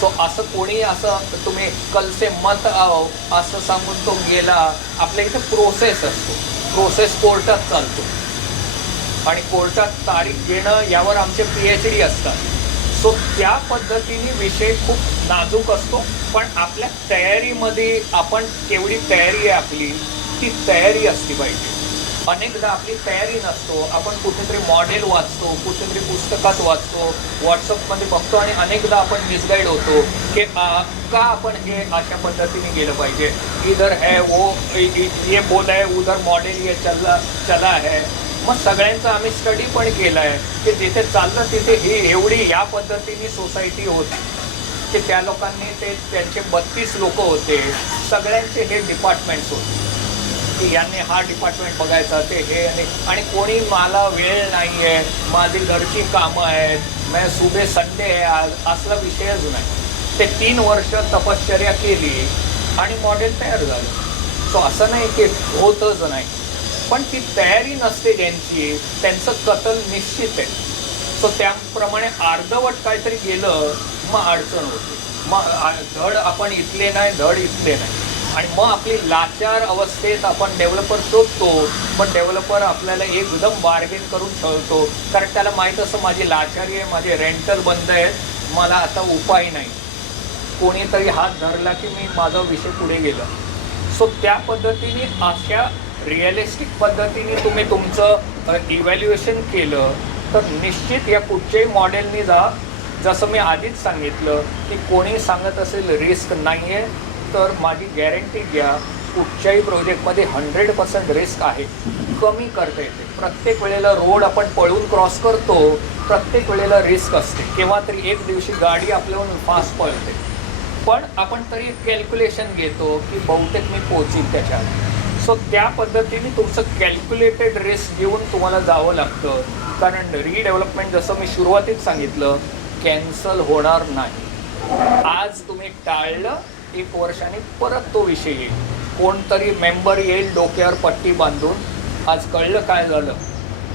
सो असं कोणी असं तुम्ही कल से मत आओ असं सांगून तो गेला. आपल्या इथे प्रोसेस असतो, प्रोसेस कोर्टात चालतो आणि कोर्टात तारीख घेणं यावर आमचे PhD असतात. सो त्या पद्धतीने विषय खूप नाजूक असतो. पण आपल्या तयारीमध्ये आपण केवढी तयारी आहे आपली, ती तयारी असली पाहिजे. अनेकदा आपली तयारी नसतो, आपण कुठेतरी मॉडेल वाचतो, कुठेतरी पुस्तकात वाचतो, व्हॉट्सअपमध्ये बघतो आणि अनेकदा आपण मिसगाईड होतो की का आपण हे अशा पद्धतीने गेलं पाहिजे. इधर है वो ये बोल आहे, उधर मॉडेल ये चला है. मग सगळ्यांचा आम्ही स्टडी पण केला आहे की जिथे चाललं तिथे ही एवढी या पद्धतीने सोसायटी होती की त्या लोकांनी त्यांचे 32 लोक होते. सगळ्यांचे हे डिपार्टमेंट्स होते की यांनी हा डिपार्टमेंट बघायचा, ते हे आणि कोणी मला वेळ नाही आहे, माझी घरची कामं आहेत, मैं सुबह संडे आहे आज, असला विषयच नाही. ते 3 वर्ष तपश्चर्या केली आणि मॉडेल तयार झालं. सो असं नाही की होतच नाही, पण ती तयारी नसते ज्यांची, त्यांचं कतल निश्चित आहे. सो त्याप्रमाणे अर्धवट काहीतरी गेलं मग अडचण होते. मग धड आपण इथले नाही, धड इथले नाही आणि मग आपली लाचार अवस्थेत आपण डेव्हलपर शोधतो. पण डेव्हलपर आपल्याला एकदम बार्गेन करून ठेवतो, कारण त्याला माहीत असं माझी लाचारी आहे, माझे रेंटल बंद आहेत, मला आता उपाय नाही. कोणीतरी हात धरला की मी माझा विषय पुढे गेला. सो त्या पद्धतीने अशा रिअलिस्टिक पद्धतीने तुम्ही तुमचं इव्हॅल्युएशन केलं तर निश्चित या कुठच्याही मॉडेलनी जा. जसं मी आधीच सांगितलं की कोणी सांगत असेल रिस्क नाही आहे तर माझी गॅरंटी घ्या, कुठच्याही प्रोजेक्टमध्ये 100% रिस्क आहे. कमी करता येते. प्रत्येक वेळेला रोड आपण पळून क्रॉस करतो, प्रत्येक वेळेला रिस्क असते. केव्हा तरी एक दिवशी गाडी आपल्याहून फास्ट पळते, पण आपण तरी कॅल्क्युलेशन घेतो की बहुतेक मी पोहोचील त्याच्यात. सो त्या पद्धतीने तुमचं कॅल्क्युलेटेड रिस्क घेऊन तुम्हाला जावं लागतं, कारण रिडेव्हलपमेंट जसं मी सुरुवातीत सांगितलं कॅन्सल होणार नाही. आज तुम्ही टाळलं, 1 वर्षाने परत तो विषय येईल. कोणतरी मेंबर येईल डोक्यावर पट्टी बांधून, आज कळलं काय झालं,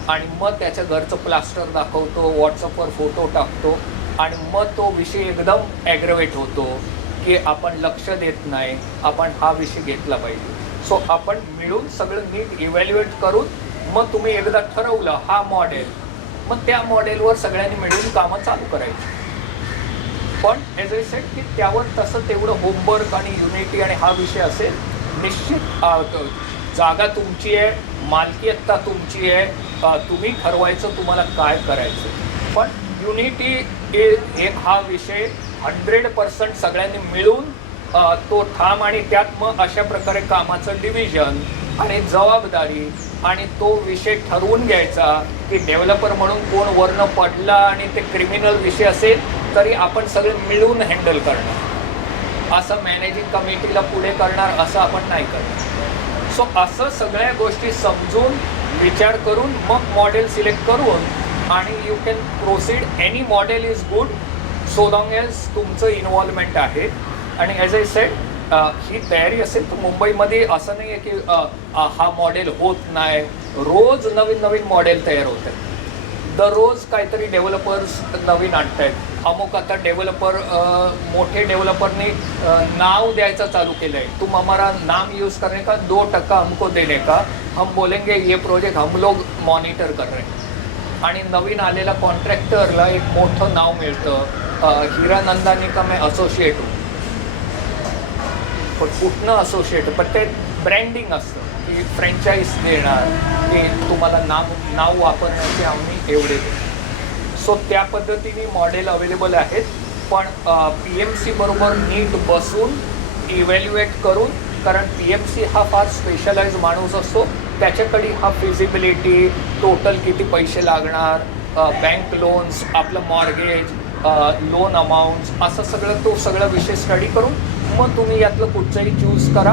आणि मग त्याच्या घरचं प्लास्टर दाखवतो, व्हॉट्सअपवर फोटो टाकतो आणि मग तो विषय एकदम ॲग्रवेट होतो की आपण लक्ष देत नाही, आपण हा विषय घेतला पाहिजे. सो आपण मिळून सगळं नीट इव्हॅल्युएट करून मग तुम्ही एकदा ठरवलं हा मॉडेल, मग त्या मॉडेलवर सगळ्यांनी मिळून कामं चालू करायची. पण ॲज अ सेट की त्यावर तसं तेवढं होमवर्क आणि युनिटी आणि हा विषय असेल. निश्चित जागा तुमची आहे, मालकीयत्ता तुमची आहे, तुम्ही ठरवायचं तुम्हाला काय करायचं. पण युनिटी हे हा विषय 100% सगळ्यांनी मिळून तो ठाम आणि त्यात मग अशा प्रकारे कामाचं डिव्हिजन आणि जबाबदारी आणि तो विषय ठरवून घ्यायचा की डेव्हलपर म्हणून कोण वरनं पडला आणि ते क्रिमिनल विषय असेल तरी आपण सगळे मिळून हँडल करणार. असं मॅनेजिंग कमिटीला पुढे करणार असं आपण नाही करणार. सो असं सगळ्या गोष्टी समजून विचार करून मग मॉडेल सिलेक्ट करून आणि you can proceed. Any model is good so long as तुमचं इन्व्हॉल्वमेंट आहे. आणि ॲज आय सेड ही तयारी असेल तर मुंबईमध्ये असं नाही आहे की हा मॉडेल होत नाही. रोज नवीन नवीन मॉडेल तयार होत आहेत, दररोज काहीतरी डेव्हलपर्स नवीन आणत आहेत. अमुक आता डेव्हलपर मोठे डेव्हलपरने नाव द्यायचं चालू केलं आहे. तुम हमारा नाम यूज़ करने का 2% हमको देने का, हम बोलेंगे ये प्रोजेक्ट हम लोग मॉनिटर कर रहे हैं. आणि नवीन आलेल्या कॉन्ट्रॅक्टरला एक मोठं नाव मिळतं, हिरानंदानी का मैं असोसिएट हूँ. पण कुठनं असोसिएट, पण ते ब्रँडिंग असतं की फ्रँचाईज देणार की तुम्हाला नाव वापरण्याचे आम्ही एवढे देऊ. सो त्या पद्धतीने मॉडेल अवेलेबल आहेत. पण PMC बरोबर नीट बसून इव्हॅल्युएट करून, कारण PMC हा फार स्पेशलाइज माणूस असतो, त्याच्याकडे हा फिजिबिलिटी, टोटल किती पैसे लागणार, बँक लोन्स, आपलं मॉर्गेज, लोन अमाऊंट्स असं सगळं तो सगळा विषय स्टडी करून मग तुम्ही यातलं कुठचंही चूज करा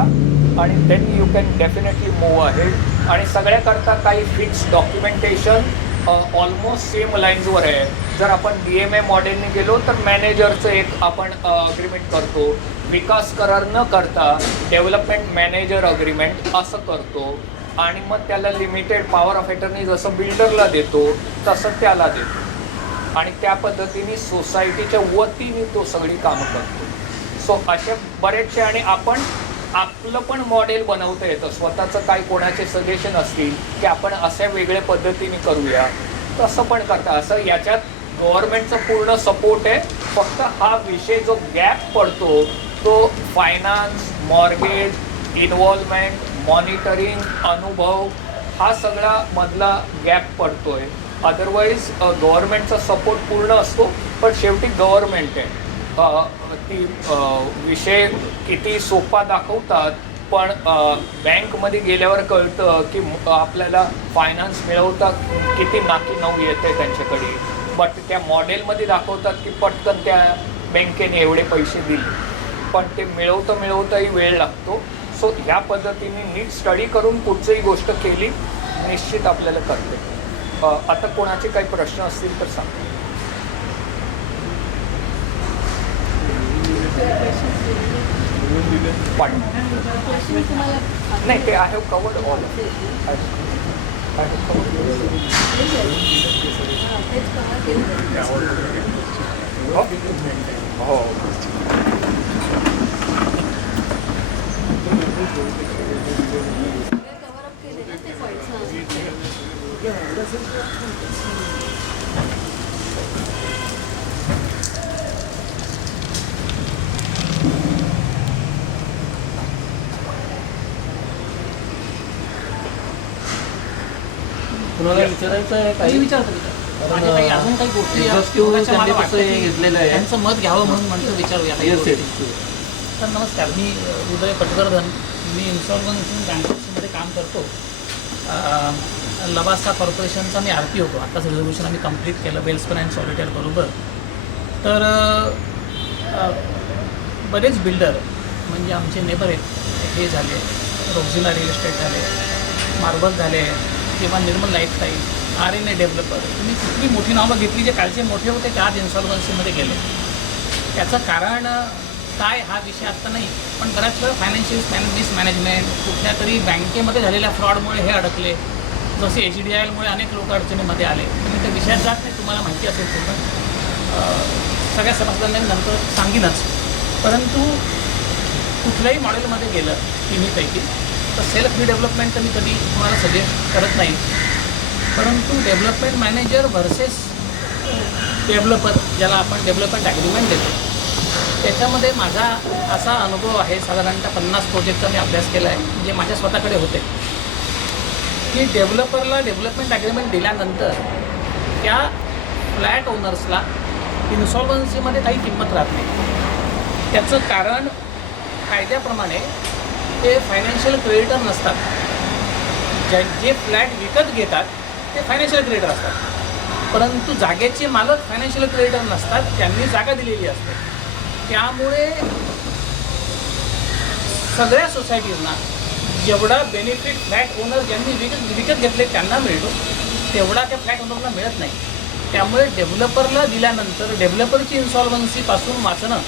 आणि then you can definitely move ahead. आणि सगळ्याकरता काही फिक्स डॉक्युमेंटेशन ऑलमोस्ट सेम लाईन्सवर आहे. जर आपण DMA मॉडेलने गेलो तर मॅनेजरचं एक आपण अग्रीमेंट करतो, विकास करार न करता डेव्हलपमेंट मॅनेजर अग्रीमेंट असं करतो आणि मग त्याला लिमिटेड पॉवर ऑफ अटर्नी जसं बिल्डरला देतो तसं त्याला देतो आणि त्या पद्धतीने सोसायटीच्या वतीने तो सगळी कामं करतो. सो अशा बरेचसे आणि आपण आपलं पण मॉडेल बनवता येतं. स्वतःचं काय कोणाचे सजेशन असतील की आपण अशा वेगळ्या पद्धतीने करूया तसं पण करता. असं याच्यात गव्हर्नमेंटचं पूर्ण सपोर्ट आहे. फक्त हा विषय जो गॅप पडतो तो फायनान्स, मॉर्गेज, इन्व्हॉल्वमेंट, मॉनिटरिंग, अनुभव हा सगळा मधला गॅप पडतोय. अदरवाईज गव्हर्नमेंटचा सपोर्ट पूर्ण असतो पण शेवटी गव्हर्नमेंट आहे. ती विषय किती सोपा दाखवतात पण बँकमध्ये गेल्यावर कळतं की आपल्याला फायनान्स मिळवता किती नाकी नऊ येते त्यांच्याकडे. बट त्या मॉडेलमध्ये दाखवतात की पटकन त्या बँकेने एवढे पैसे दिले पण ते मिळवताही वेळ लागतो. सो ह्या पद्धतीने नीट स्टडी करून कुठचीही गोष्ट केली निश्चित आपल्याला करते. आता कोणाचे काही प्रश्न असतील तर सांग. पण नाही ते आय हॅव कवर्ड ऑल. हो कुणाला विचारायचं आहे काही? विचारतो माझे काही अजून काही गोष्टी त्यांनी कसं हे घेतलेलं आहे त्यांचं मत घ्यावं म्हणून म्हटलं विचारूया काही येस गोष्टी. येस. तर नमस्कार, मी उदय पटवर्धन. मी इन्स्टॉलमेंट बँकर्समध्ये काम करतो. लवासा कॉर्पोरेशनचा मी RP होतो. आत्ताच रिझोल्युशन आम्ही कंप्लीट केलं वेल्सपन अँड सॉलिटेअर बरोबर. तर बरेच बिल्डर म्हणजे आमचे नेबर आहेत हे झाले, रोक्झिना रिअल इस्टेट झाले, मार्बल झाले किंवा निर्मल लाईफस्टाईल, RNA डेव्हलपर. तुम्ही कुठली मोठी नावं घेतली जे कालचे मोठे होते ते आज इन्सॉल्वन्सीमध्ये गेले. त्याचं कारण काय हा विषय आत्ता नाही, पण बऱ्याच वेळा फायनान्शियल मिसमॅनेजमेंट, कुठल्या तरी बँकेमध्ये झालेल्या फ्रॉडमुळे हे अडकले. जसे HDILमुळे अनेक लोक अडचणीमध्ये आले. तुम्ही त्या विषयात जात नाही, तुम्हाला माहिती असेल पूर्ण. सगळ्या सभासदांना मी नंतर सांगीनच. परंतु कुठल्याही मॉडेलमध्ये गेलं तिन्हीपैकी तर सेल्फ रिडेव्हलपमेंट तर मी कधी तुम्हाला सजेस्ट करत नाही. परंतु डेव्हलपमेंट मॅनेजर व्हर्सेस डेव्हलपर, ज्याला आपण डेव्हलपमेंट ॲग्रीमेंट देतो, त्याच्यामध्ये माझा असा अनुभव आहे. साधारणतः 50 प्रोजेक्टचा मी अभ्यास केला आहे जे माझ्या स्वतःकडे होते की डेव्हलपरला डेव्हलपमेंट ॲग्रीमेंट दिल्यानंतर त्या फ्लॅट ओनर्सला इन्सॉल्वन्सीमध्ये काही किंमत राहत नाही. त्याचं कारण कायद्याप्रमाणे ते फायनान्शियल क्रेडिटर नसतात. जे फ्लॅट विकत घेतात ते फायनान्शियल क्रेडिटर असतात, परंतु जागेचे मालक फायनान्शियल क्रेडिटर नसतात. त्यांनी जागा दिलेली असते. त्यामुळे सगळ्या सोसायटीजना जेवढा बेनिफिट फ्लॅट ओनर ज्यांनी विकत घेतले त्यांना मिळतो तेवढा त्या फ्लॅट ओनरला मिळत नाही. त्यामुळे डेव्हलपरला दिल्यानंतर डेव्हलपरची इन्सॉल्वन्सीपासून वाचणं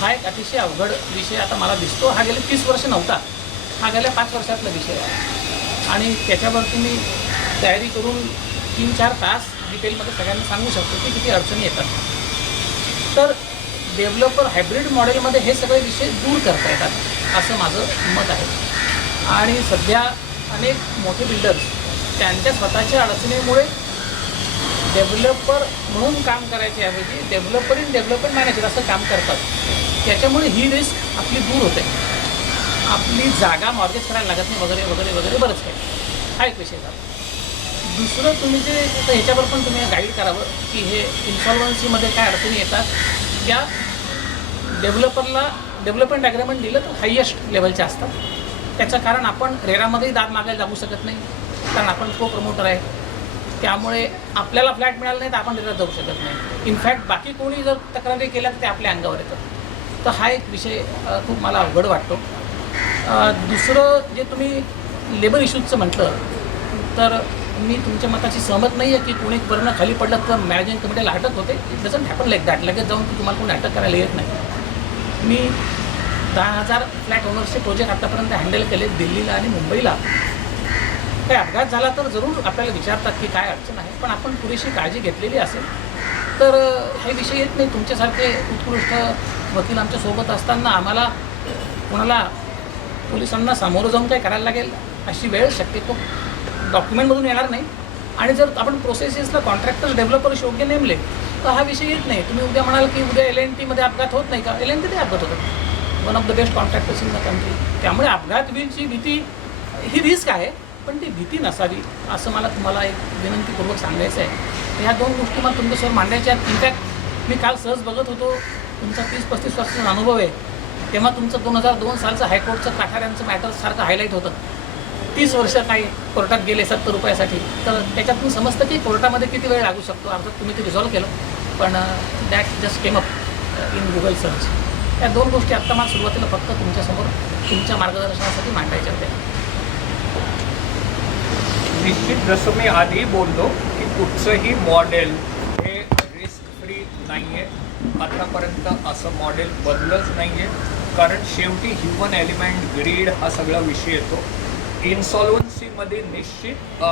हा एक अतिशय अवघड विषय आता मला दिसतो. हा गेले 30 वर्ष नव्हता, हा गेल्या 5 वर्षातला विषय आहे आणि त्याच्यावरती मी तयारी करून 3-4 तास डिटेलमध्ये सगळ्यांना सांगू शकतो की किती अडचणी येतात. तर डेव्हलपर हायब्रिड मॉडेलमध्ये हे सगळे विषय दूर करता येतात असं माझं मत आहे. आणि सध्या अनेक मोठे बिल्डर्स त्यांच्या स्वतःच्या अडचणीमुळे डेव्हलपर म्हणून काम करायचे ऐवजी डेव्हलपर इन डेव्हलपमेंट मॅनेजर असं काम करतात. त्याच्यामुळे ही रिस्क आपली दूर होते. आपली जागा मॉर्गेज करायला लागत नाही वगैरे वगैरे वगैरे बरंच काही. हा एक विषय झाला. दुसरं तुम्ही जे आता ह्याच्यावर पण तुम्ही गाईड करावं की हे इन्सॉल्वन्सीमध्ये काय अडचणी येतात. त्या डेव्हलपरला डेव्हलपमेंट ॲग्रीमेंट दिलं तर हायेस्ट लेवलचे असतात. त्याचं कारण आपण रेरामध्येही दाद मागायला जाऊ शकत नाही कारण आपण को प्रमोटर आहे. त्यामुळे आपल्याला फ्लॅट मिळाला नाही तर आपण त्याच्यात जाऊ शकत नाही. इनफॅक्ट बाकी कोणी जर तक्रारी केल्या तर ते आपल्या अंगावर येतं. तर हा एक विषय खूप मला अवघड वाटतो. दुसरं जे तुम्ही लेबर इश्यूजचं म्हटलं तर मी तुमच्या मताशी सहमत नाही आहे की कोणी वरनं खाली पडलं तर मॅनेजिंग कमिटीला अटक होते. It doesn't happen like that. लगेच जाऊन तुम्हाला कोणी अटक करायला येत नाही. मी 10,000 फ्लॅट ओनर्सचे प्रोजेक्ट आतापर्यंत हँडल केले दिल्लीला आणि मुंबईला. काही अपघात झाला तर जरूर आपल्याला विचारतात की काय अडचण आहे, पण आपण पुरेशी काळजी घेतलेली असेल तर हे विषय येत नाही. तुमच्यासारखे उत्कृष्ट वकील आमच्यासोबत असताना आम्हाला कोणाला पोलिसांना सामोरं जाऊन काय करायला लागेल अशी वेळ शक्यतो डॉक्युमेंटमधून येणार नाही. आणि जर आपण प्रोसेसेसला कॉन्ट्रॅक्टर्स डेव्हलपर्स योग्य नेमले तर हा विषय येत नाही. तुम्ही उद्या म्हणाल की उद्या LNTमध्ये अपघात होत नाही का? LNT अपघात होतात. One of the best contractors in the country. त्यामुळे अपघात होईलची भीती ही रिस्क आहे, पण ती भीती नसावी असं मला तुम्हाला एक विनंतीपूर्वक सांगायचं आहे. ह्या 2 गोष्टी मला तुमच्यासमोर मांडायच्या आहेत. इनफॅक्ट मी काल सहज बघत होतो तुमचा 30-35 वर्षाचा अनुभव आहे, तेव्हा तुमचं 2002 सालचं हायकोर्टचं काठाऱ्यांचं मॅटर सारखं हायलाईट होतं. 30 वर्ष काही कोर्टात गेले 70 रुपयासाठी. तर त्याच्यातून समजतं की कोर्टामध्ये किती वेळ लागू शकतो. अर्थात तुम्ही ते रिझॉल्व्ह केलं, पण that just came up in Google search. या 2 गोष्टी आत्ता मला सुरुवातीला फक्त तुमच्यासमोर तुमच्या मार्गदर्शनासाठी मांडायच्या होत्या. निश्चित जसं मी आधी बोललो की कुठचंही मॉडेल हे रिस्क फ्री नाही आहे. आतापर्यंत असं मॉडेल बदलच नाही आहे, कारण शेवटी ह्युमन एलिमेंट ग्रीड हा सगळा विषय येतो. इन्सॉल्वन्सीमध्ये निश्चित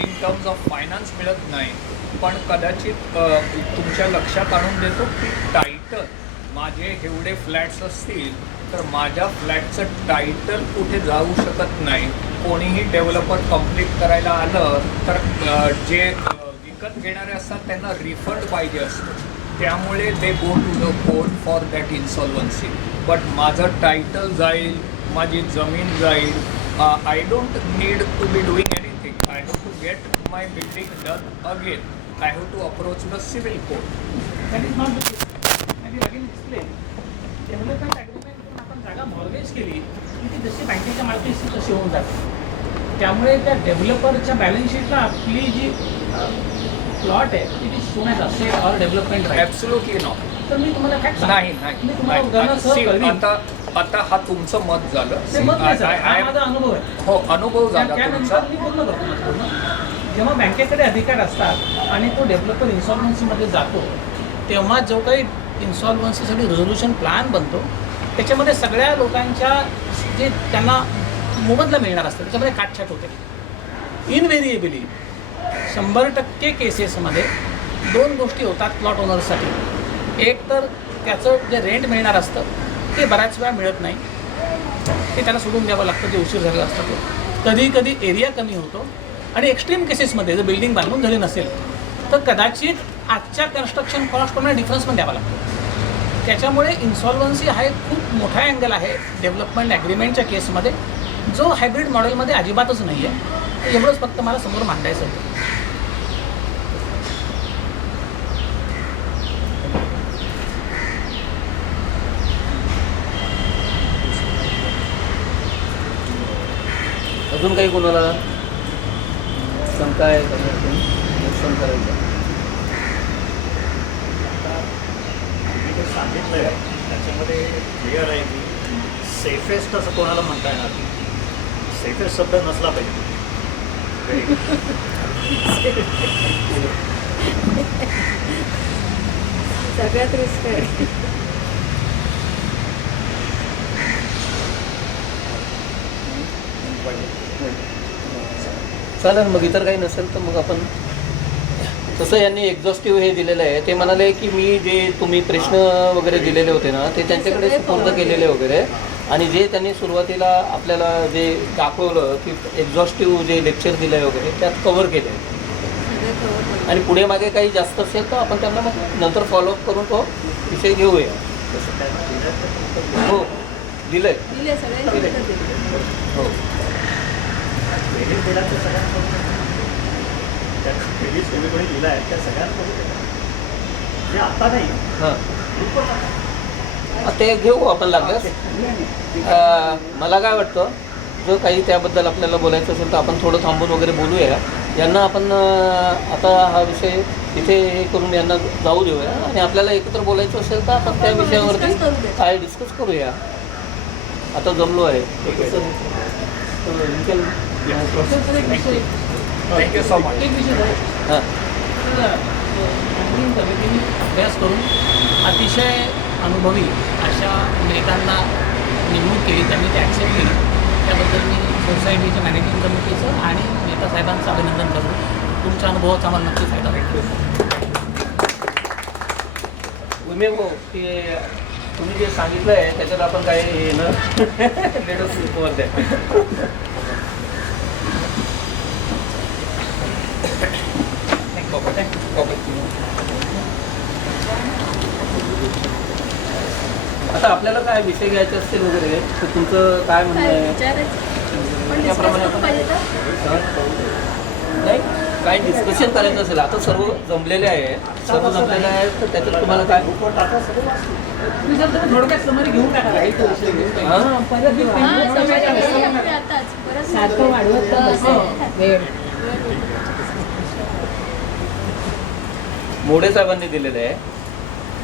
इन टर्म्स ऑफ फायनान्स मिळत नाही, पण कदाचित तुमच्या लक्षात आणून देतो की टायटल माझे एवढे फ्लॅट्स असतील तर माझ्या फ्लॅटचं टायटल कुठे जाऊ शकत नाही. कोणीही डेव्हलपर कंप्लीट करायला आलं तर जे विकत घेणारे असतात त्यांना रिफंड पाहिजे असतं. त्यामुळे they go to the court for that insolvency. But माझं टायटल जाईल, माझी जमीन जाईल. I don't need to be doing anything. I have to get my building done again. I have to approach the civil court. That is not the case. आणि again explain development ॲग्रीमेंटवरून आपण जागा mortgage केली की ती जशी बँकेच्या मालकीची तशी होऊन जाते. त्यामुळे त्या डेव्हलपरच्या बॅलन्स शीटला आपली जी प्लॉट आहे ती सोन्याचा सेट ऑर डेव्हलपमेंट राहील. Absolutely not. तर मी तुम्हाला फॅक्ट नाही मी तुम्हाला उदाहरणासह कळवीन. आता हा तुमचं मत झालं. ते मत नाही सर, हा माझा अनुभव आहे. हो, अनुभव झाला तुमचा. त्यानंतर मी पूर्ण करतो. जेव्हा बँकेकडे अधिकार असतात आणि तो डेव्हलपर इन्सॉल्वन्सीमध्ये जातो तेव्हा जो काही इन्सॉल्वन्सीसाठी रिझोल्युशन प्लॅन बनतो त्याच्यामध्ये सगळ्या लोकांच्या जे त्यांना मोबदला मिळणार असतं त्याच्यामध्ये काटछाट होते. इनव्हेरिएबली 100% केसेसमध्ये 2 गोष्टी होतात प्लॉट ओनर्ससाठी. एक तर त्याचं जे रेंट मिळणार असतं ते बऱ्याच वेळा मिळत नाही, ते त्याला सोडून द्यावं लागतं, जे उशीर झालेलं असतं ते. कधी कधी एरिया कमी होतो आणि एक्स्ट्रीम केसेसमध्ये जर बिल्डिंग बांधून झाली नसेल तर कदाचित आजच्या कन्स्ट्रक्शन कॉस्टप्रमाणे डिफरन्स पण द्यावा लागतो. त्याच्यामुळे इन्सॉल्वन्सी हा एक खूप मोठा अँगल आहे डेव्हलपमेंट ॲग्रीमेंटच्या केसमध्ये, जो हायब्रिड मॉडेलमध्ये अजिबातच नाही आहे. एवढंच फक्त मला समोर मांडायचं होतं. अजून काही कोणाला शंका आहे निरसन करायचं? मी जे सांगितलं आहे त्याच्यामध्ये क्लिअर आहे की सेफेस्ट असं कोणाला म्हणता येणार नाही. सेफेस्ट शब्द नसला पाहिजे. सगळ्यात रिस्क आहे. चालेल, मग इतर काही नसेल तर मग आपण तसं यांनी एक्झॉस्टिव्ह हे दिलेलं आहे. ते म्हणाले की मी जे तुम्ही प्रश्न वगैरे दिलेले होते ना ते त्यांच्याकडे सुपूर्द केलेले वगैरे, आणि जे त्यांनी सुरुवातीला आपल्याला जे दाखवलं की एक्झॉस्टिव्ह जे लेक्चर दिलं आहे वगैरे त्यात कव्हर केले. आणि पुढे मागे काही जास्त असेल तर आपण त्यांना मग नंतर फॉलोअप करून तो विषय घेऊया. हो, दिलं आहे. दिले सगळ्यांनी हो, क्रेडिट दिला तर सगळ्यांकडून त्या क्रेडिट तुम्ही कोणी दिला आहे त्या सगळ्यांकडून जे आता नाही हां, ग्रुपवर ते घेऊ आपण लागल्यास. मला काय वाटतं, जो काही त्याबद्दल आपल्याला बोलायचं असेल तर आपण थोडं थांबून वगैरे बोलूया. यांना आपण आता हा विषय इथे हे करून यांना जाऊ देऊया आणि आपल्याला एकत्र बोलायचं असेल तर आपण त्या विषयावरती काय डिस्कस करूया. आता जमलो आहे. Thank you so much. एक विषय आहे. हां आणखीन पद्धतीने अभ्यास करून अतिशय अनुभवी अशा नेत्यांना नेमणूक केली, त्यांनी ते ॲक्सेप्ट केली. त्याबद्दल मी सोसायटीच्या मॅनेजिंग कमिटीचं आणि नेता साहेबांचं अभिनंदन करतो. तुमच्या अनुभवाचा आम्हाला नक्की फायदा भेटतो. उमे हो की तुम्ही जे सांगितलं आहे त्याच्यात आपण काही हे न लेडोमध्ये आता आपल्याला काय विषय घ्यायचे असतील वगैरे तर तुमचं काय म्हणणं काय आहे? विचारायचं पण त्याप्रमाणे discuss करून पाहिजे तर नाही काय डिस्कशन करायचं असेल आता सर्व जमलेले आहे, सर्व जमलेले आहे तर त्याच्यात तुम्हाला काय तुम्ही सर तुम्ही थोडक्यात समरी घेऊन टाका. हां हां, समाजामध्ये आपले आताच बरंच मोडे साहेबांनी दिलेलं आहे.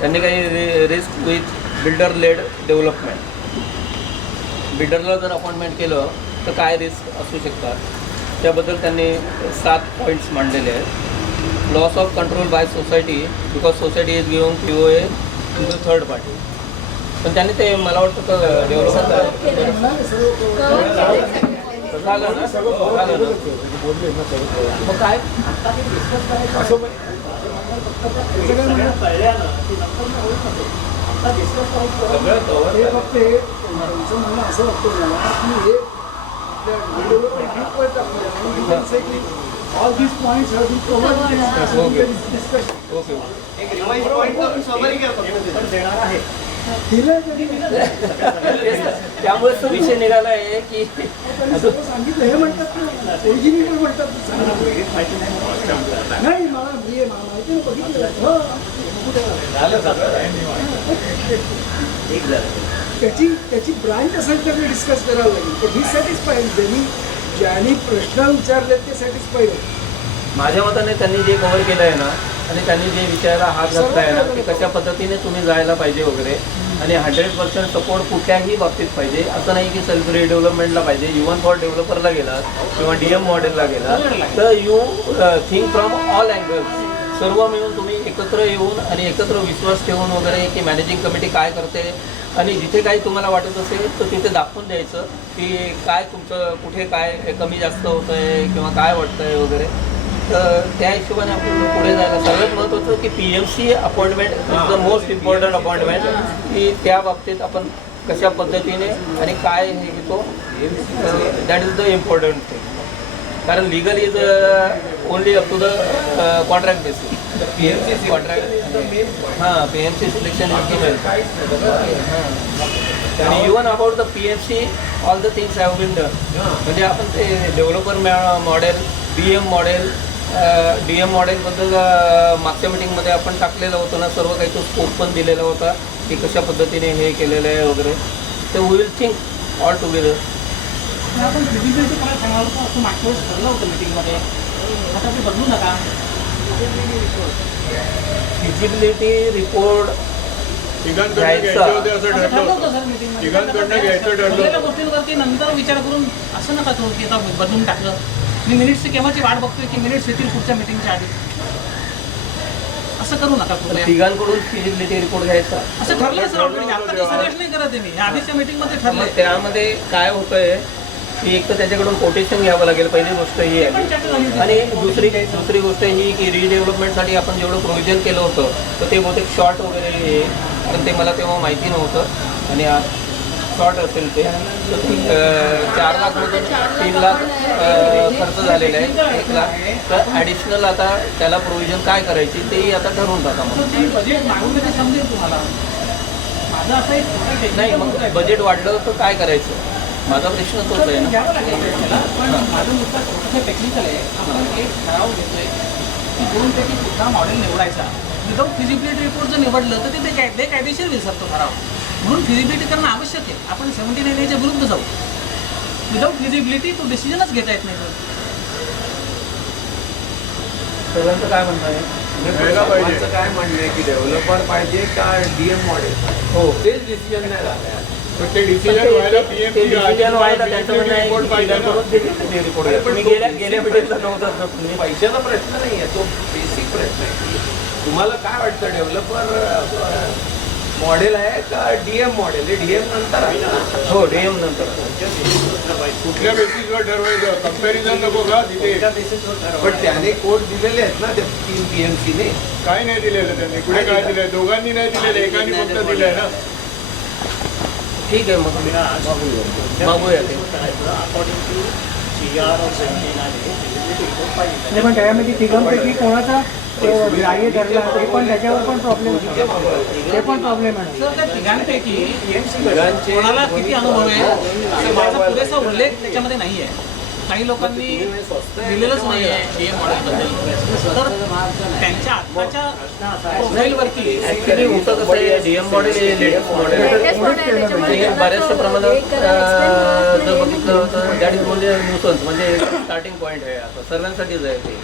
त्यांनी काही risk with builder led development, बिल्डरला जर अपॉइंटमेंट केलं तर काय रिस्क असू शकतात त्याबद्दल त्यांनी 7 पॉईंट्स मांडलेले आहेत. Loss of control by society because society is given POA to the third party. पण त्यांनी ते मला वाटतं डेव्हलपमेंट झालं ना, झालं ना. मग काय All these points have been covered in this discussion. Okay दिलं तरी त्यामुळेच तो विषय निघाला आहे की त्यांनी सगळं सांगितलं. हे म्हणतात ना ओरिजिनल म्हणतात नाही मला माहिती नाही बघितलं. त्याची ब्रांच असेल तर मी डिस्कस करावं लागेल. पण ही सॅटिस्फाईड ज्यांनी प्रश्न विचारले ते सॅटिस्फाईड आहे. माझ्या मताने त्यांनी जे कव्हर केलं आहे ना आणि त्यांनी जे विचारायला हात घातला आहे ना की कशा पद्धतीने तुम्ही जायला पाहिजे वगैरे आणि 100% सपोर्ट कुठल्याही बाबतीत पाहिजे. असं नाही की सेल्फ रिडेव्हलपमेंटला पाहिजे. इव्हन फॉर डेव्हलपरला गेला किंवा DM मॉडेलला गेला तर you think from all angles. सर्व मिळून तुम्ही एकत्र येऊन आणि एकत्र विश्वास ठेवून वगैरे की मॅनेजिंग कमिटी काय करते आणि जिथे काही तुम्हाला वाटत असेल तर तिथे दाखवून द्यायचं की काय तुमचं कुठे काय कमी जास्त होतं आहे किंवा काय वाटतं आहे वगैरे. तर त्या हिशोबाने आपण पुढे जायला सगळ्यात महत्त्वाचं की PMC appointment is the most important appointment की त्या बाबतीत आपण कशा पद्धतीने आणि काय हे घेतो that is the important thing. कारण legal is only up to the contract basis. PMC contract हां PMC selection is the main. आणि even about the PMC all the things have been done. म्हणजे आपण ते developer model DM model DM मॉडेलबद्दल मागच्या मिटिंगमध्ये आपण टाकलेलं होतं ना, सर्व काही तो स्कोप पण दिलेला होता की कशा पद्धतीने हे केलेलं आहे वगैरे. तर we will think all together. आपण फिजिबिलिटी करायला सांगावं होतं असं मागच्या वेळेस ठरलं होतं मिटिंगमध्ये. आता ते बदलू नका. फिजिबिलिटी रिपोर्ट घ्यायचा असं ठरलं होतं सर मिटिंगमध्ये. ठरलेल्या गोष्टींवरती नंतर विचार करून असं नका तो की आता बदलून टाकलं. मी मिनिट्सची केव्हाची वाट बघतोय की मिनिट्स येतील पुढच्या मिटिंगच्या आधी. असं करू नका कुठल्या. तिघांकडून फिजिबिलिटी रिपोर्ट घ्यायचा. असं ठरलं सर ऑलरेडी. आता ते सजेस्ट नाही करत आहे मी. आधीच्या मिटिंगमध्ये ठरलं. मग त्यामध्ये काय होतंय की एक तर त्याच्याकडून कोटेशन घ्यावं लागेल. पहिली गोष्ट ही आहे. आणि दुसरी गोष्ट ही की रिडेव्हलपमेंटसाठी आपण जेवढं प्रोव्हिजन केलं होतं तर ते बहुतेक शॉर्ट वगैरे हे कारण ते मला तेव्हा माहिती नव्हतं आणि शॉर्ट असेल ते 4 लाखमधून 3 लाख खर्च झालेला आहे. 1 लाख. तर ॲडिशनल आता त्याला प्रोव्हिजन काय करायची तेही आता ठरवून टाका. मग बजेट मागून ते समजेल तुम्हाला. माझं असं एक नाही मग बजेट वाढलं तर काय करायचं माझा प्रश्न तोच आहे ना. घ्यावं लागेल त्याला. पण माझं नुसतं छोटंसं टेक्निकल आहे. आपण एक ठराव घेतोय की 2 पैकी कुठला मॉडेल निवडायचा. विदाऊट फिजिबिलिटी रिपोर्ट जर निवडलं तर ते बेकायदेशीर होईल सर तो ठराव. म्हणून फिजिबिलिटी करणं आवश्यक आहे. आपण 79A विरुद्ध जाऊ. विदाऊट फिजिबिलिटी तो डिसिजनच घेता येत नाही सर. सर्वांचं काय म्हणणं आहे? सर्वांचं काय म्हणणं आहे की डेव्हलपर पाहिजे का डीएम मॉडेल हो तेच डिसिजन नाही झालं. पण ते डिसिजन व्हायला डिसिजन व्हायला त्यांचं म्हणणं आहे रिपोर्ट की पाहिजे डिझाईन ना. करून ते report घ्या. तुम्ही गेल्या पिढीतला नव्हता ना तुम्ही. पैशाचा प्रश्न नाही आहे, तो बेसिक प्रश्न आहे. तुम्हाला काय वाटतं डेव्हलपर मॉडेल आहे का डीएम मॉडेल? हे डीएम नंतर आहे ना. हो डीएम नंतर कुठल्या बेसिसवर ठरवायचं? कंपॅरिझन नको का तिथे? पण त्याने कोड दिलेले आहेत ना त्या 3 PMCने. काय नाही दिलेलं त्यांनी? कुठे काय दिलंय? दोघांनी नाही दिलेलं, एकाने फक्त दिलंय ना. ठीक आहे मग बघूया ते. अकॉर्डिंग टू GR और 17 आहे नाही पण त्यामध्ये तिघांपैकी कोणाचा ग्राह्य ठरला ते पण त्याच्यावर पण प्रॉब्लेम ते पण प्रॉब्लेम आहे. सर त्या तिघांपैकी कोणाला किती अनुभव आहे त्याचा पुरेसा उल्लेख त्याच्यामध्ये नाही आहे. काही लोकांनी दिलेलंच नाही आहे डीएम मॉडेलबद्दल. तर त्यांच्या आत्ताच्या प्रोफाईलवरती ॲक्च्युली होतं कसं आहे डीएम मॉडेल हे लेटेस्ट मॉडेल आहे. आणि बऱ्याचशा प्रमाणात जर बघितलं तर दॅट इज म्हणजे न्यूसन्स म्हणजे स्टार्टिंग पॉईंट आहे आता सर्वांसाठीच आहे ते.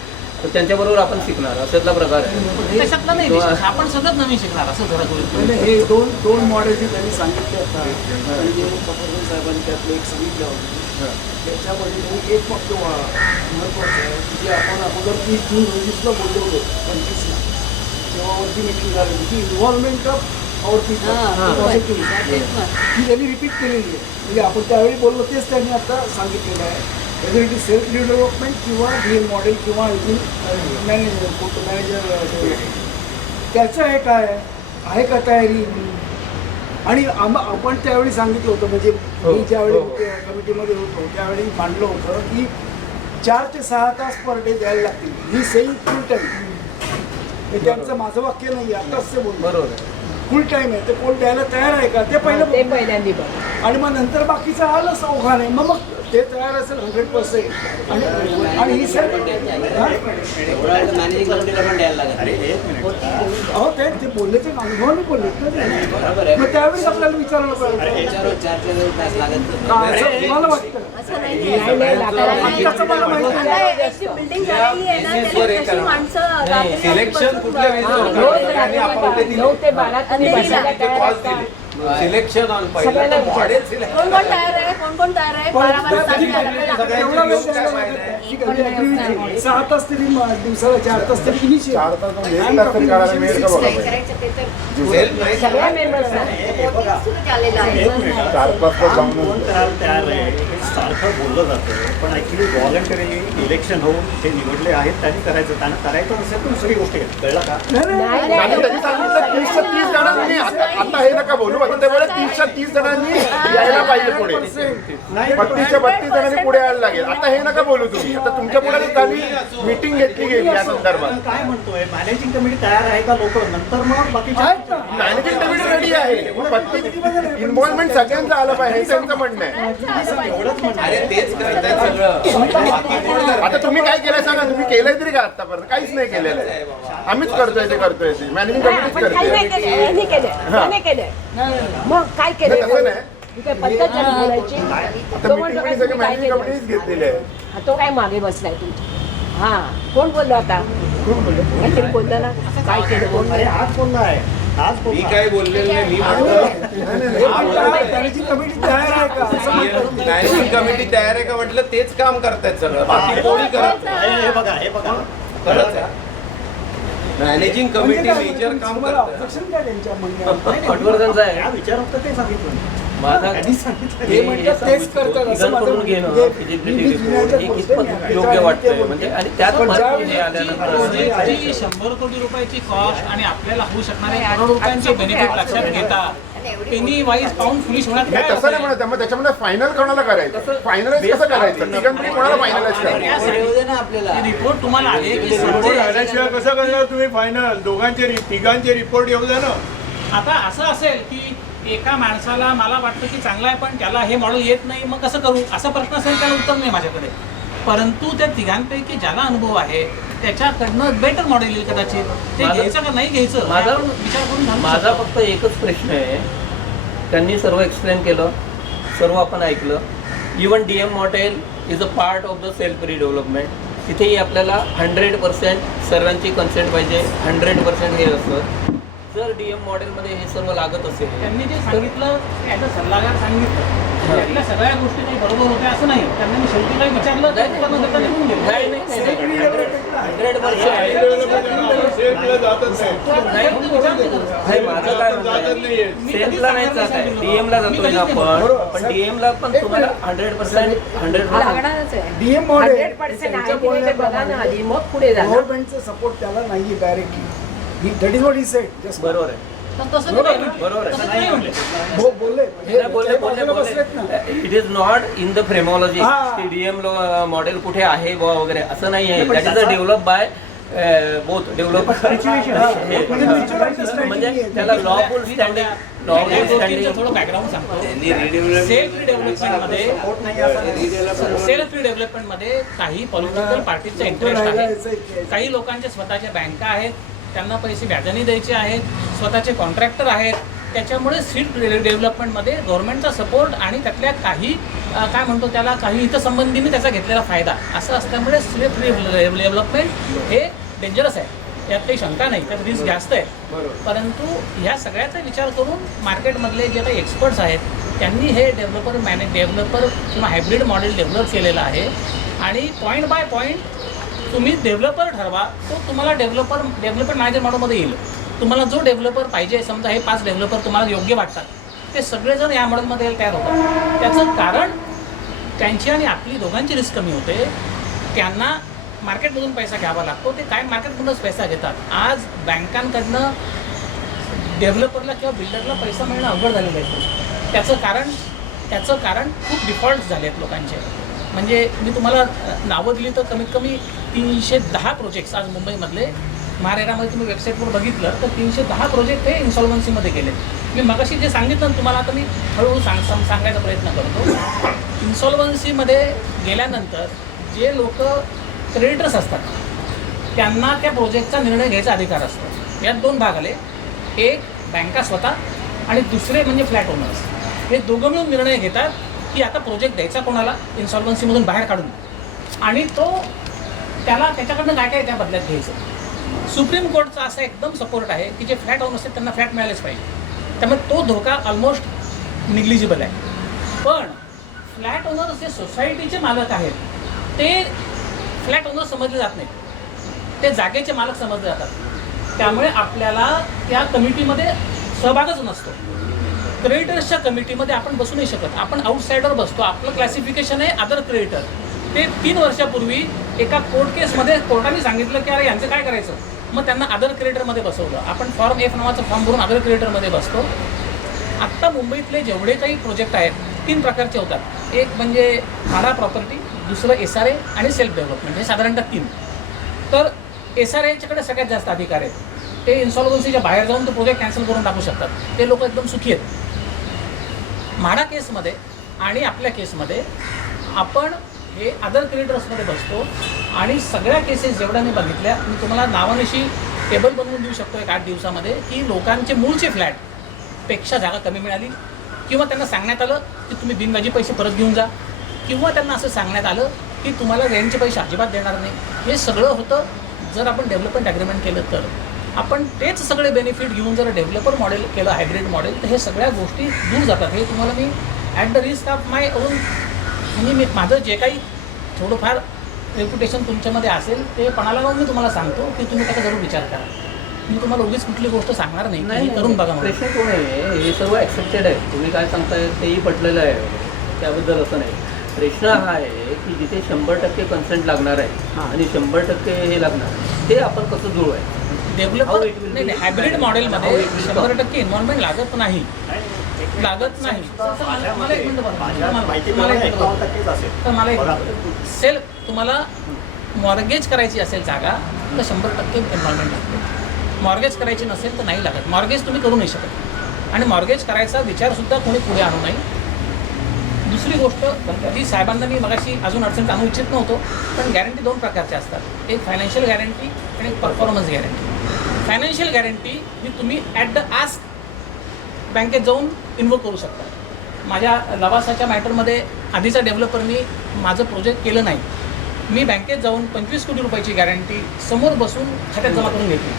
तर त्यांच्याबरोबर आपण शिकणार अशातला प्रकार आहे. त्याच्यातला नाही विशेष. आपण सगळं नवीन शिकणार असं धरा म्हणजे हे दोन मॉडेल जे त्यांनी सांगितले आता म्हणजे कपूरबन साहेबांनी त्यातलं एक सांगितलं होतं त्याच्यामध्ये त्यांनी एक फक्त महत्त्वाचं आहे की जे आपण अगोदर 30 जून 20ला बोललो होतो 25ला तेव्हा वरती मीटिंग झाली होती की इन्व्हॉल्वमेंट ऑफ आवर पीपल ही त्यांनी रिपीट केलेली आहे. म्हणजे आपण त्यावेळी बोललो तेच त्यांनी आता सांगितलेलं आहे. Whether it is self development किंवा डीएम मॉडेल किंवा इथून मॅनेजर त्याचं हे काय आहे का तयारी? आणि आपण त्यावेळी सांगितलं होतं म्हणजे मी ज्यावेळी कमिटीमध्ये होतो त्यावेळी मांडलं होतं की 4 ते 6 तास पर डे द्यायला लागतील. ही सेम फुल टाईम हे त्यांचं माझं वाक्य नाही आहे आताच ते बोलतो बरोबर आहे. फुल टाईम आहे ते कोण द्यायला तयार आहे का ते पहिल्यांदा आणि मग नंतर बाकीचं आलंच ओघा नाही मग ते तयार असेल 100% आणि ही सर अहो ते बोलले ते अनुभवाने बोलले मग त्यावेळेस आपल्याला विचारायला पाहिजे तुम्हाला वाटतं असं नाही आत्ताचं मला माहिती आहे. बिल्डिंग झालेली आहे ना त्याची कशी माणसं रात्री सिलेक्शन कुठल्या सिलेक्शन ऑन पहिलं मॉडेल सिलेक्शन कोण कोण तयार आहे कोण तयार आहे 12-12 तास द्यायला एवढा वेळ द्यायला लागत नाही. ठीक आहे, मी agree with you. 6 तास तरी दिवसाला 4 तास तरी इनिशियल 4 तास एक तास तरी काढायला मिळेल का बघा काय पाहिजे. करायचं ते तर सेल्फ नाही सगळ्या मेंबर्सना झालेलं आहे 4-5 तास जाऊन कोण करायला तयार आहे हे सारखं बोललं जातं पण ॲक्च्युली व्हॉलंटरी इलेक्शन होऊन जे निवडले आहेत त्यांनी करायचं त्यांना करायचं नसेल तर दुसरी गोष्ट आहे कळलं का? आणि त्यांनी सांगितलं 30 जणांनी आता हे नका बोलू आता ते बोलले 30 जणांनी यायला पाहिजे पुढे 32 जणांनी पुढे यायला लागेल. आता हे नका बोलू तुम्ही आता तुमच्या पुढे झाली मीटिंग घेतली गेली या संदर्भात. आपण काय म्हणतोय मॅनेजिंग कमिटी तयार आहे का लोक नंतर मग बाकीच्या मॅनेजिंग कमिटी रेडी आहे इन्व्हॉल्वमेंट सगळ्यांचं आलं पाहिजे हे त्यांचं म्हणणं आहे. अरे तेच करतायत सगळं बाकी कोण करतंय? आता तुम्ही काय केलंय सांगा तुम्ही केलंय तरी का आतापर्यंत काहीच नाही केलेलं आहे. आम्हीच करतोय ते मॅनेजिंग कमिटीच करते. मग काय केलं तसं नाही काय पद्धत झाली बोलायची आता मीटिंग सगळी मॅनेजिंग कमिटीच घेतलेली आहे. तो काय मागे बसलाय तुमच्या हा कोण बोललो आता काहीतरी बोललं ना काय केलं कोण आज बोलला आहे आज मी काय बोललेलं नाही मी म्हणतो मॅनेजिंग कमिटी तयार आहे का असं म्हणतो. मॅनेजिंग कमिटी तयार आहे का म्हटलं तेच काम करतायत सगळं बाकी कोणी करत नाही. हे बघा खरंच आहे. मॅनेजिंग कमिटी मेजर काम तुम्हाला करतात. objection काय त्यांच्या म्हणण्यावर? पटवर्धनचं आहे या विचारात ते सांगितलं माझा त्यांनी सांगितलं ते म्हणतात तेच करतात असं माझं करून घेणं म्हणजे फिजिबिलिटी मी रिपोर्ट जुन्याच्या हे गोष्टी कितपत नाही. योग्य वाटतंय म्हणजे आणि त्यात पण महत्त्व ज्यावेळी हे आल्यानंतर प्रोजेक्टची 100 कोटी रुपयाची कॉस्ट आणि आपल्याला होऊ शकणारे करोड रुपयांचे बेनिफिट लक्षात घेता पेनी वाईज पाऊंड फुलिश होण्यात नाही काय तसं नाही म्हणत मग त्याच्यामध्ये फायनल कोणाला करायचं फायनलाइज कसं करायचं तिघांपैकी कोणाला फायनलाइज करायचं रिपोर्ट तुम्हाला आले की रिपोर्ट आल्याशिवाय कसं करणार तुम्ही फायनल तिघांचे रिपोर्ट येऊ द्या ना. आता असं असेल की एका माणसाला मला वाटतं की चांगला आहे पण त्याला हे मॉडेल येत नाही मग कसं करू असा प्रश्न असेल त्याला उत्तर नाही माझ्याकडे. परंतु त्या तिघांपैकी ज्याला अनुभव आहे त्याच्याकडनं बेटर मॉडेल येईल कदाचित ते घ्यायचं का नाही घ्यायचं माझा विचार करून घालू माझा शकतो. फक्त एकच प्रश्न आहे त्यांनी सर्व एक्सप्लेन केलं सर्व आपण ऐकलं even DM model is a part of the self redevelopment तिथेही आपल्याला 100% सर्वांची कन्सेंट पाहिजे, 100% हे असतं. जर DM मॉडेलमध्ये हे सर्व लागत असेल, त्यांनी जे सांगितलं ॲज अ सल्लागार सांगितलं त्यातल्या सगळ्या गोष्टी काही बरोबर होत्या असं नाही. त्यांना मी शेवटी काही विचारलं तर उत्तर देता निघून गेले. नाही, नाही, नाही, 100% नाही, माझं काय म्हणणं आहे, सेल्फला नाही जात आहे, DM ला जातोय ना पण DM ला पण तुम्हाला 100% लागणारच आहे. डीएम मॉडेल 100% आहे की नाही ते बघा ना आधी, मग पुढे जा. गव्हर्नमेंटचा सपोर्ट त्याला नाहीये directly. That is what he said. Just बरोबर आहे. पण तसं नाही म्हटलं. बरोबर आहे. तसं नाही म्हटलं. बोलले बोलले बाजूला बसलेत ना. It is not in the phraseology हा. DM मॉडेल कुठे आहे बुवा वगैरे असं नाही आहे. That is a develop by both develop म्हणजे त्याला लॉफुल स्टँडिंग गोष्टींचं थोडं बॅकग्राऊंड सांगतो. सेल्फ रिडेव्हलपमेंटमध्ये काही पॉलिटिकल पार्टीचा इंटरेस्ट आहे, काही लोकांचे स्वतःच्या बँका आहेत, त्यांना पैसे व्याजाने द्यायचे आहेत, स्वतःचे कॉन्ट्रॅक्टर आहेत. त्याच्यामुळे सीट डेव्हलपमेंटमध्ये गव्हर्नमेंटचा सपोर्ट आणि त्यातल्या काही काय म्हणतो त्याला काही हितसंबंधींनी त्याचा घेतलेला फायदा असं असल्यामुळे सेल्फ डेव्हलपमेंट हे डेंजरस आहे, यात काही शंका नाही, त्यात रिस्क जास्त आहे. परंतु ह्या सगळ्याचा विचार करून मार्केटमधले जे काही एक्सपर्ट्स आहेत त्यांनी हे डेव्हलपर किंवा हायब्रिड मॉडेल डेव्हलप केलेलं आहे. आणि पॉईंट बाय पॉईंट तुम्ही डेव्हलपर ठरवा, तो तुम्हाला डेव्हलपर मॅनेजर मॉडेलमध्ये येईल. तुम्हाला जो डेव्हलपर पाहिजे, समजा हे 5 डेव्हलपर तुम्हाला योग्य वाटतात, ते सगळेजण या मॉडेलमध्ये तयार होतात. त्याचं कारण त्यांची आणि आपली दोघांची रिस्क कमी होते. त्यांना मार्केटमधून पैसा घ्यावा लागतो, ते काय मार्केटमधूनच पैसा घेतात. आज बँकांकडनं डेव्हलपरला किंवा बिल्डरला पैसा मिळणं अवघड झालेलं आहे. त्याचं कारण खूप डिफॉल्ट झाले आहेत लोकांचे. म्हणजे मी तुम्हाला नावं दिली तर कमीत कमी 310 प्रोजेक्ट्स आज मुंबईमधले महारेरामध्ये तुम्ही वेबसाईटवर बघितलं तर 310 प्रोजेक्ट हे इन्सॉल्वन्सीमध्ये गेले. मी मगाशी जे सांगितलं ना तुम्हाला, आता मी हळूहळू सांगायचा प्रयत्न करतो. इन्सॉल्वन्सीमध्ये गेल्यानंतर जे लोक क्रेडिटर्स असतात त्यांना त्या प्रोजेक्टचा निर्णय घ्यायचा अधिकार असतो. यात 2 भाग आले, एक बँका स्वतः आणि दुसरे म्हणजे फ्लॅट ओनर्स. हे दोघं मिळून निर्णय घेतात की आता प्रोजेक्ट द्यायचा कोणाला इन्सॉल्वन्सीमधून बाहेर काढून, आणि त्याच्याकडनं काय काय त्या बदल्यात घ्यायचं. सुप्रीम कोर्टचा असा एकदम सपोर्ट आहे की जे फ्लॅट ओनर्स आहेत त्यांना फ्लॅट मिळालेच पाहिजे. त्यामुळे तो धोका ऑलमोस्ट निग्लिजिबल आहे. पण फ्लॅट ओनर्स जे सोसायटीचे मालक आहेत ते फ्लॅट ओनर्स समजले जात नाहीत, ते जागेचे मालक समजले जातात. त्यामुळे आपल्याला त्या कमिटीमध्ये सहभागच नसतो. क्रेडिटर्सच्या कमिटीमध्ये आपण बसू नाही शकत, आपण आउटसाइडर बसतो. आपलं क्लासिफिकेशन आहे अदर क्रेडिटर. ते 3 वर्षापूर्वी एका कोर्ट केसमध्ये कोर्टाने सांगितलं की अरे यांचं काय करायचं, मग त्यांना अदर क्रेडिटरमध्ये बसवलं. आपण फॉर्म F नावाचा फॉर्म भरून अदर क्रेडिटरमध्ये बसतो. आत्ता मुंबईतले जेवढे काही प्रोजेक्ट आहेत 3 प्रकारचे होतात. एक म्हणजे भाडा प्रॉपर्टी, दुसरं SRA आणि सेल्फ डेव्हलपमेंट, हे साधारणतः 3. तर SRAच्याकडे सगळ्यात जास्त अधिकार आहेत. ते इन्सॉल्वन्सीच्या बाहेर जाऊन तो प्रोजेक्ट कॅन्सल करून टाकू शकतात. ते लोक एकदम सुखी आहेत. म्हाडा केसमध्ये आणि आपल्या केसमध्ये आपण हे अदर क्रेडिटर्समध्ये बसतो. आणि सगळ्या केसेस जेवढ्या मी बघितल्या, मी तुम्हाला नावानिशी टेबल बनवून देऊ शकतो 1-8 दिवसामध्ये, की लोकांचे मूळचे फ्लॅटपेक्षा जागा कमी मिळाली, किंवा त्यांना सांगण्यात आलं की तुम्ही बिनव्याजी पैसे परत घेऊन जा, किंवा त्यांना असं सांगण्यात आलं की तुम्हाला रेंटचे पैसे अजिबात देणार नाही. हे सगळं होतं जर आपण डेव्हलपमेंट ॲग्रीमेंट केलं तर. आपण तेच सगळे बेनिफिट घेऊन जर डेव्हलपर मॉडेल केलं, हायब्रिड मॉडेल, तर हे सगळ्या गोष्टी दूर जातात. हे तुम्हाला मी at the risk of my own, म्हणजे माझं जे काही थोडंफार रेप्युटेशन तुमच्यामध्ये असेल ते पणाला लावून मी तुम्हाला सांगतो की तुम्ही त्याचा जरूर विचार करा. मी तुम्हाला उगीच कुठली गोष्ट सांगणार नाही, करून बघा. प्रश्न कोण आहे, हे सर्व ॲक्सेप्टेड आहे. तुम्ही काय सांगताय तेही पटलेलं आहे, त्याबद्दल असं नाही. प्रश्न हा आहे की जिथे 100% कन्सेंट लागणार आहे आणि 100% हे लागणार, ते आपण कसं जुळवायचं. डेव्हलपर नाही, हायब्रिड मॉडेलमध्ये 100% इन्व्हॉल्वमेंट लागत नाही. मला एक मिनिट तर मला एक सेल्फ तुम्हाला मॉर्गेज करायची असेल जागा तर 100% इन्व्हॉल्वमेंट लागते. मॉर्गेज करायची नसेल तर नाही लागत. मॉर्गेज तुम्ही करू नाही शकत, आणि मॉर्गेज करायचा विचारसुद्धा कोणी पुढे आणू नाही. दुसरी गोष्ट जी साहेबांना मी मगाशी अजून अडचण आणू इच्छित नव्हतो, पण गॅरंटी 2 प्रकारच्या असतात. एक फायनान्शियल गॅरंटी आणि एक परफॉर्मन्स गॅरंटी. फायनान्शियल गॅरंटी ही तुम्ही ॲट द आस्क बँकेत जाऊन इन्व्होक करू शकता. माझ्या लवासाच्या मॅटरमध्ये आधीच्या डेव्हलपरनी माझं प्रोजेक्ट केलं नाही, मी बँकेत जाऊन 25 कोटी रुपयाची गॅरंटी समोर बसून खात्यात जमा करून घेतली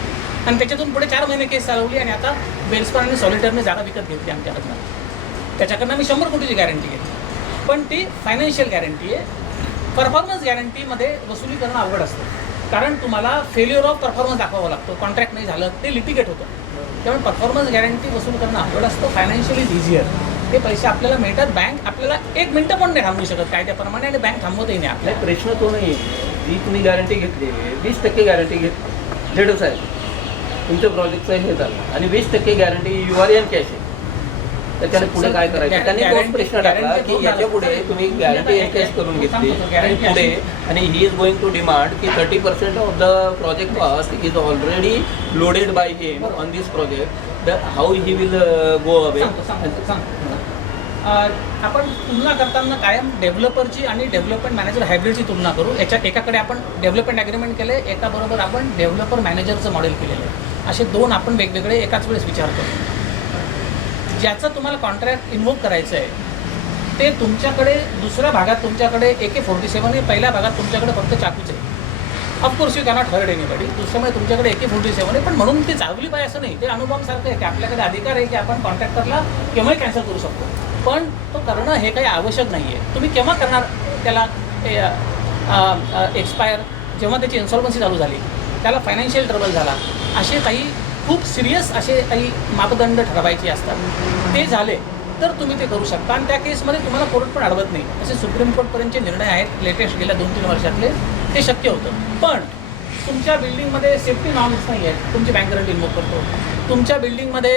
आणि त्याच्यातून पुढे 4 महिने केस चालवली आणि आता बेल्सपर आणि सॉलिटरने जागा विकत घेतली आमच्याकडनं. त्याच्याकडनं मी 100 कोटीची गॅरंटी घेतली, पण ती फायनान्शियल गॅरंटी आहे. परफॉर्मन्स गॅरंटीमध्ये वसुली करणं अवघड असतं, कारण तुम्हाला फेल्युअर ऑफ परफॉर्मन्स दाखवावा लागतो. कॉन्ट्रॅक्ट नाही झालं ते लिटिगेट होतं. त्यामुळे परफॉर्मन्स गॅरंटी वसूल करणं अवघड असतं. Financial is easier. ते पैसे आपल्याला मिळतात. बँक आपल्याला 1 मिनिटं पण नाही थांबवू शकत कायद्याप्रमाणे आणि बँक थांबवतही नाही आपल्या. नाही, प्रश्न तो नाही आहे. जी तुम्ही गॅरंटी घेतली 20% गॅरंटी घेतली लेटर साहेब, तुमच्या प्रोजेक्टचं हे झालं आणि 20% guarantee you are in cash आहे. त्याच्याने पुढे काय करायचं? त्यांनी तोच प्रश्न टाकला की याच्या पुढे तुम्ही गॅरंटी एनकॅश करून घेतली आणि पुढे आणि he is going to demand की 30% of the project cost is already loaded by him on this project. How he will go away? आपण तुलना करताना कायम डेव्हलपरची आणि डेव्हलपमेंट मॅनेजर हायब्रिडची तुलना करू. एकाकडे आपण डेव्हलपमेंट ॲग्रीमेंट केलं आहे, एकाबरोबर आपण डेव्हलपर मॅनेजरचं मॉडेल केलेलं आहे. असे 2 आपण वेगवेगळे एकाच वेळेस विचार करू. ज्याचं तुम्हाला कॉन्ट्रॅक्ट इन्व्होक करायचं आहे ते तुमच्याकडे दुसऱ्या भागात तुमच्याकडे AK-47 आहे, पहिल्या भागात तुमच्याकडे फक्त चाकूच आहे. Of course you cannot hurt anybody. दुसऱ्यामुळे तुमच्याकडे AK-47 आहे, पण म्हणून ती चालवली पाहिजे असं नाही. ते अनुभवासारखं आहे की आपल्याकडे अधिकार आहे की आपण कॉन्ट्रॅक्टरला केव्हाही कॅन्सल करू शकतो, पण तो करणं हे काही आवश्यक नाही आहे. तुम्ही केव्हा करणार त्याला एक्सपायर? जेव्हा त्याची इन्सॉल्वन्सी चालू झाली, त्याला फायनान्शियल ट्रबल झाला, असे काही खूप सिरियस असे काही मापदंड ठरवायचे असतात. ते झाले तर तुम्ही ते करू शकता आणि त्या केसमध्ये तुम्हाला कोर्ट पण अडवत नाही. असे सुप्रीम कोर्टपर्यंतचे निर्णय आहेत लेटेस्ट गेल्या 2-3 वर्षातले, ते शक्य होतं. पण तुमच्या बिल्डिंगमध्ये सेफ्टी नॉर्म्स नाही आहेत, तुमची बँक गॅरंटी इन्व्होक करतो. तुमच्या बिल्डिंगमध्ये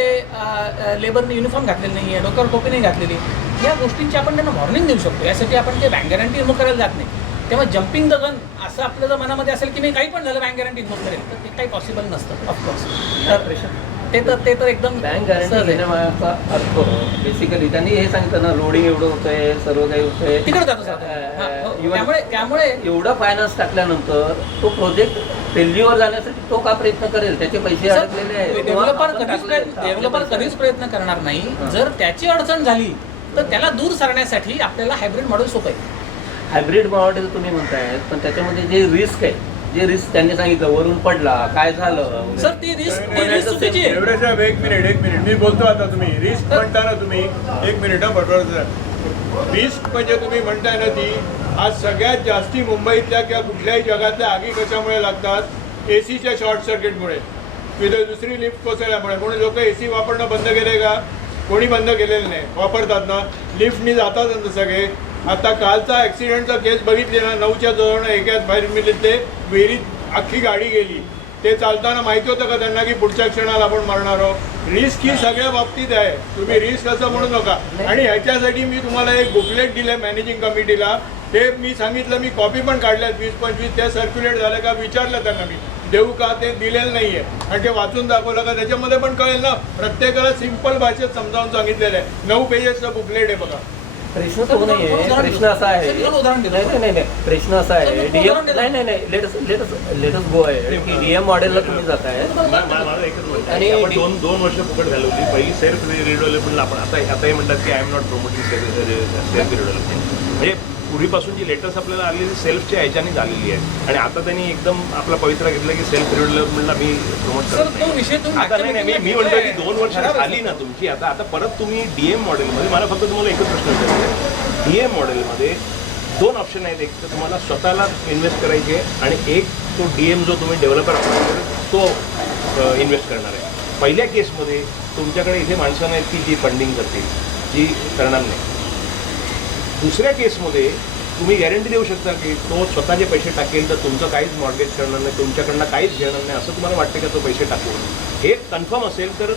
लेबरने युनिफॉर्म घातलेली नाही आहे, डोक्यावर टोपी नाही घातलेली, या गोष्टींची आपण त्यांना वॉर्निंग देऊ शकतो. यासाठी आपण ते बँक गॅरंटी इन्व्होक करायला जात नाही. तेव्हा जम्पिंग द गन असं आपलं जर मनामध्ये असेल की मी काही पण झालं बँक गॅरंटी इन्व्होक करेल, तर ते काही पॉसिबल नसतं ऑफकोर्स. ते तर एकदम बँक गॅरंटी घेण्याचा अर्थ बेसिकली त्यांनी हे सांगितलं ना, लोडिंग एवढं होतंय, सर्व काही होतंय, तिकडे जातो सर. त्यामुळे एवढा फायनान्स टाकल्यानंतर तो प्रोजेक्ट फेल्युअर जाण्यासाठी तो का प्रयत्न करेल? त्याचे पैसे अडकलेले आहेत. डेव्हलपर कधीच प्रयत्न करणार नाही. जर त्याची अडचण झाली तर त्याला दूर सारण्यासाठी आपल्याला हायब्रिड मॉडेल सोपं आहे. हायब्रिड मॉडेल तुम्ही म्हणताय, पण त्याच्यामध्ये जे रिस्क आहे, जे रिस्क त्यांनी सांगितलं वरून पडला काय झालं सर, ती रिस्क चुकीची आहे. एवढे साहेब एक मिनिट मी बोलतो. आता तुम्ही रिस्क म्हणता ना, तुम्ही 1 मिनिट बरोबर. रिस्क म्हणजे तुम्ही म्हणताय ना, ती आज सगळ्यात जास्ती मुंबईतल्या किंवा कुठल्याही जगातल्या आगी कशामुळे लागतात? ACच्या शॉर्ट सर्किटमुळे किंवा दुसरी लिफ्ट कोसळल्यामुळे. कोणी लोक AC वापरणं बंद केले का? कोणी बंद केलेलं नाही, वापरतात ना, लिफ्टनी जातात ना सगळे. आता कालचा ॲक्सिडेंटचा केस बघितली ना, 9च्या जवळ एकाच बाहेर मिळते विहिरीत अख्खी गाडी गेली. ते चालताना माहिती होतं का त्यांना की पुढच्या क्षणाला आपण मारणार आहोत? रिस्क ही सगळ्या बाबतीत आहे, तुम्ही रिस्क असं म्हणू नका. आणि ह्याच्यासाठी मी तुम्हाला एक बुकलेट दिलं मॅनेजिंग कमिटीला. ते मी सांगितलं, मी कॉपी पण काढल्यात 20-25, त्या सर्क्युलेट झाल्या का विचारलं त्यांना, मी देऊ का? ते दिलेलं नाही आहे आणि ते वाचून दाखवलं का? त्याच्यामध्ये पण कळेल ना, प्रत्येकाला सिंपल भाषेत समजावून सांगितलेलं आहे. 9 पेजेसचं बुकलेट आहे बघा. प्रश्न तो नाही आहे. प्रश्न असा आहे, नाही प्रश्न असा आहे, डीएम नाही लेटस गो आहे की डीएम मॉडेलला तुम्ही जाताय आणि आपण दोन वर्ष फुकट घालवली. पहिली सेल्फ रिडेव्हलपमेंटला आपण आता हे म्हणतात की I am not promoting self redevelopment. म्हणजे पूर्वीपासून जी लेटर्स आपल्याला आलेली सेल्फच्या ह्याच्याने झालेली आहे आणि आता त्यांनी एकदम आपला पवित्रा घेतला की सेल्फ रिडेव्हलपमेंटला मी प्रमोट करतो. आता नाही मी म्हणतो की 2 वर्ष झाली ना तुमची, आता परत तुम्ही डीएम मॉडेलमध्ये. मला फक्त तुम्हाला एकच प्रश्न विचारायचा. डीएम मॉडेलमध्ये 2 ऑप्शन आहेत. एक तर तुम्हाला स्वतःला इन्व्हेस्ट करायचे आणि एक तो डीएम जो तुम्ही डेव्हलपर तो इन्व्हेस्ट करणार आहे. पहिल्या केसमध्ये तुमच्याकडे इथे माणसं नाहीत की जी फंडिंग करतील, जी करणार नाही. दुसऱ्या केसमध्ये तुम्ही गॅरंटी देऊ शकता की तो स्वतःचे पैसे टाकेल, तर तुमचं काहीच मॉर्गेज करणार नाही, तुमच्याकडनं काहीच घेणार नाही. असं तुम्हाला वाटतं का तो पैसे टाकून? हे कन्फर्म असेल तर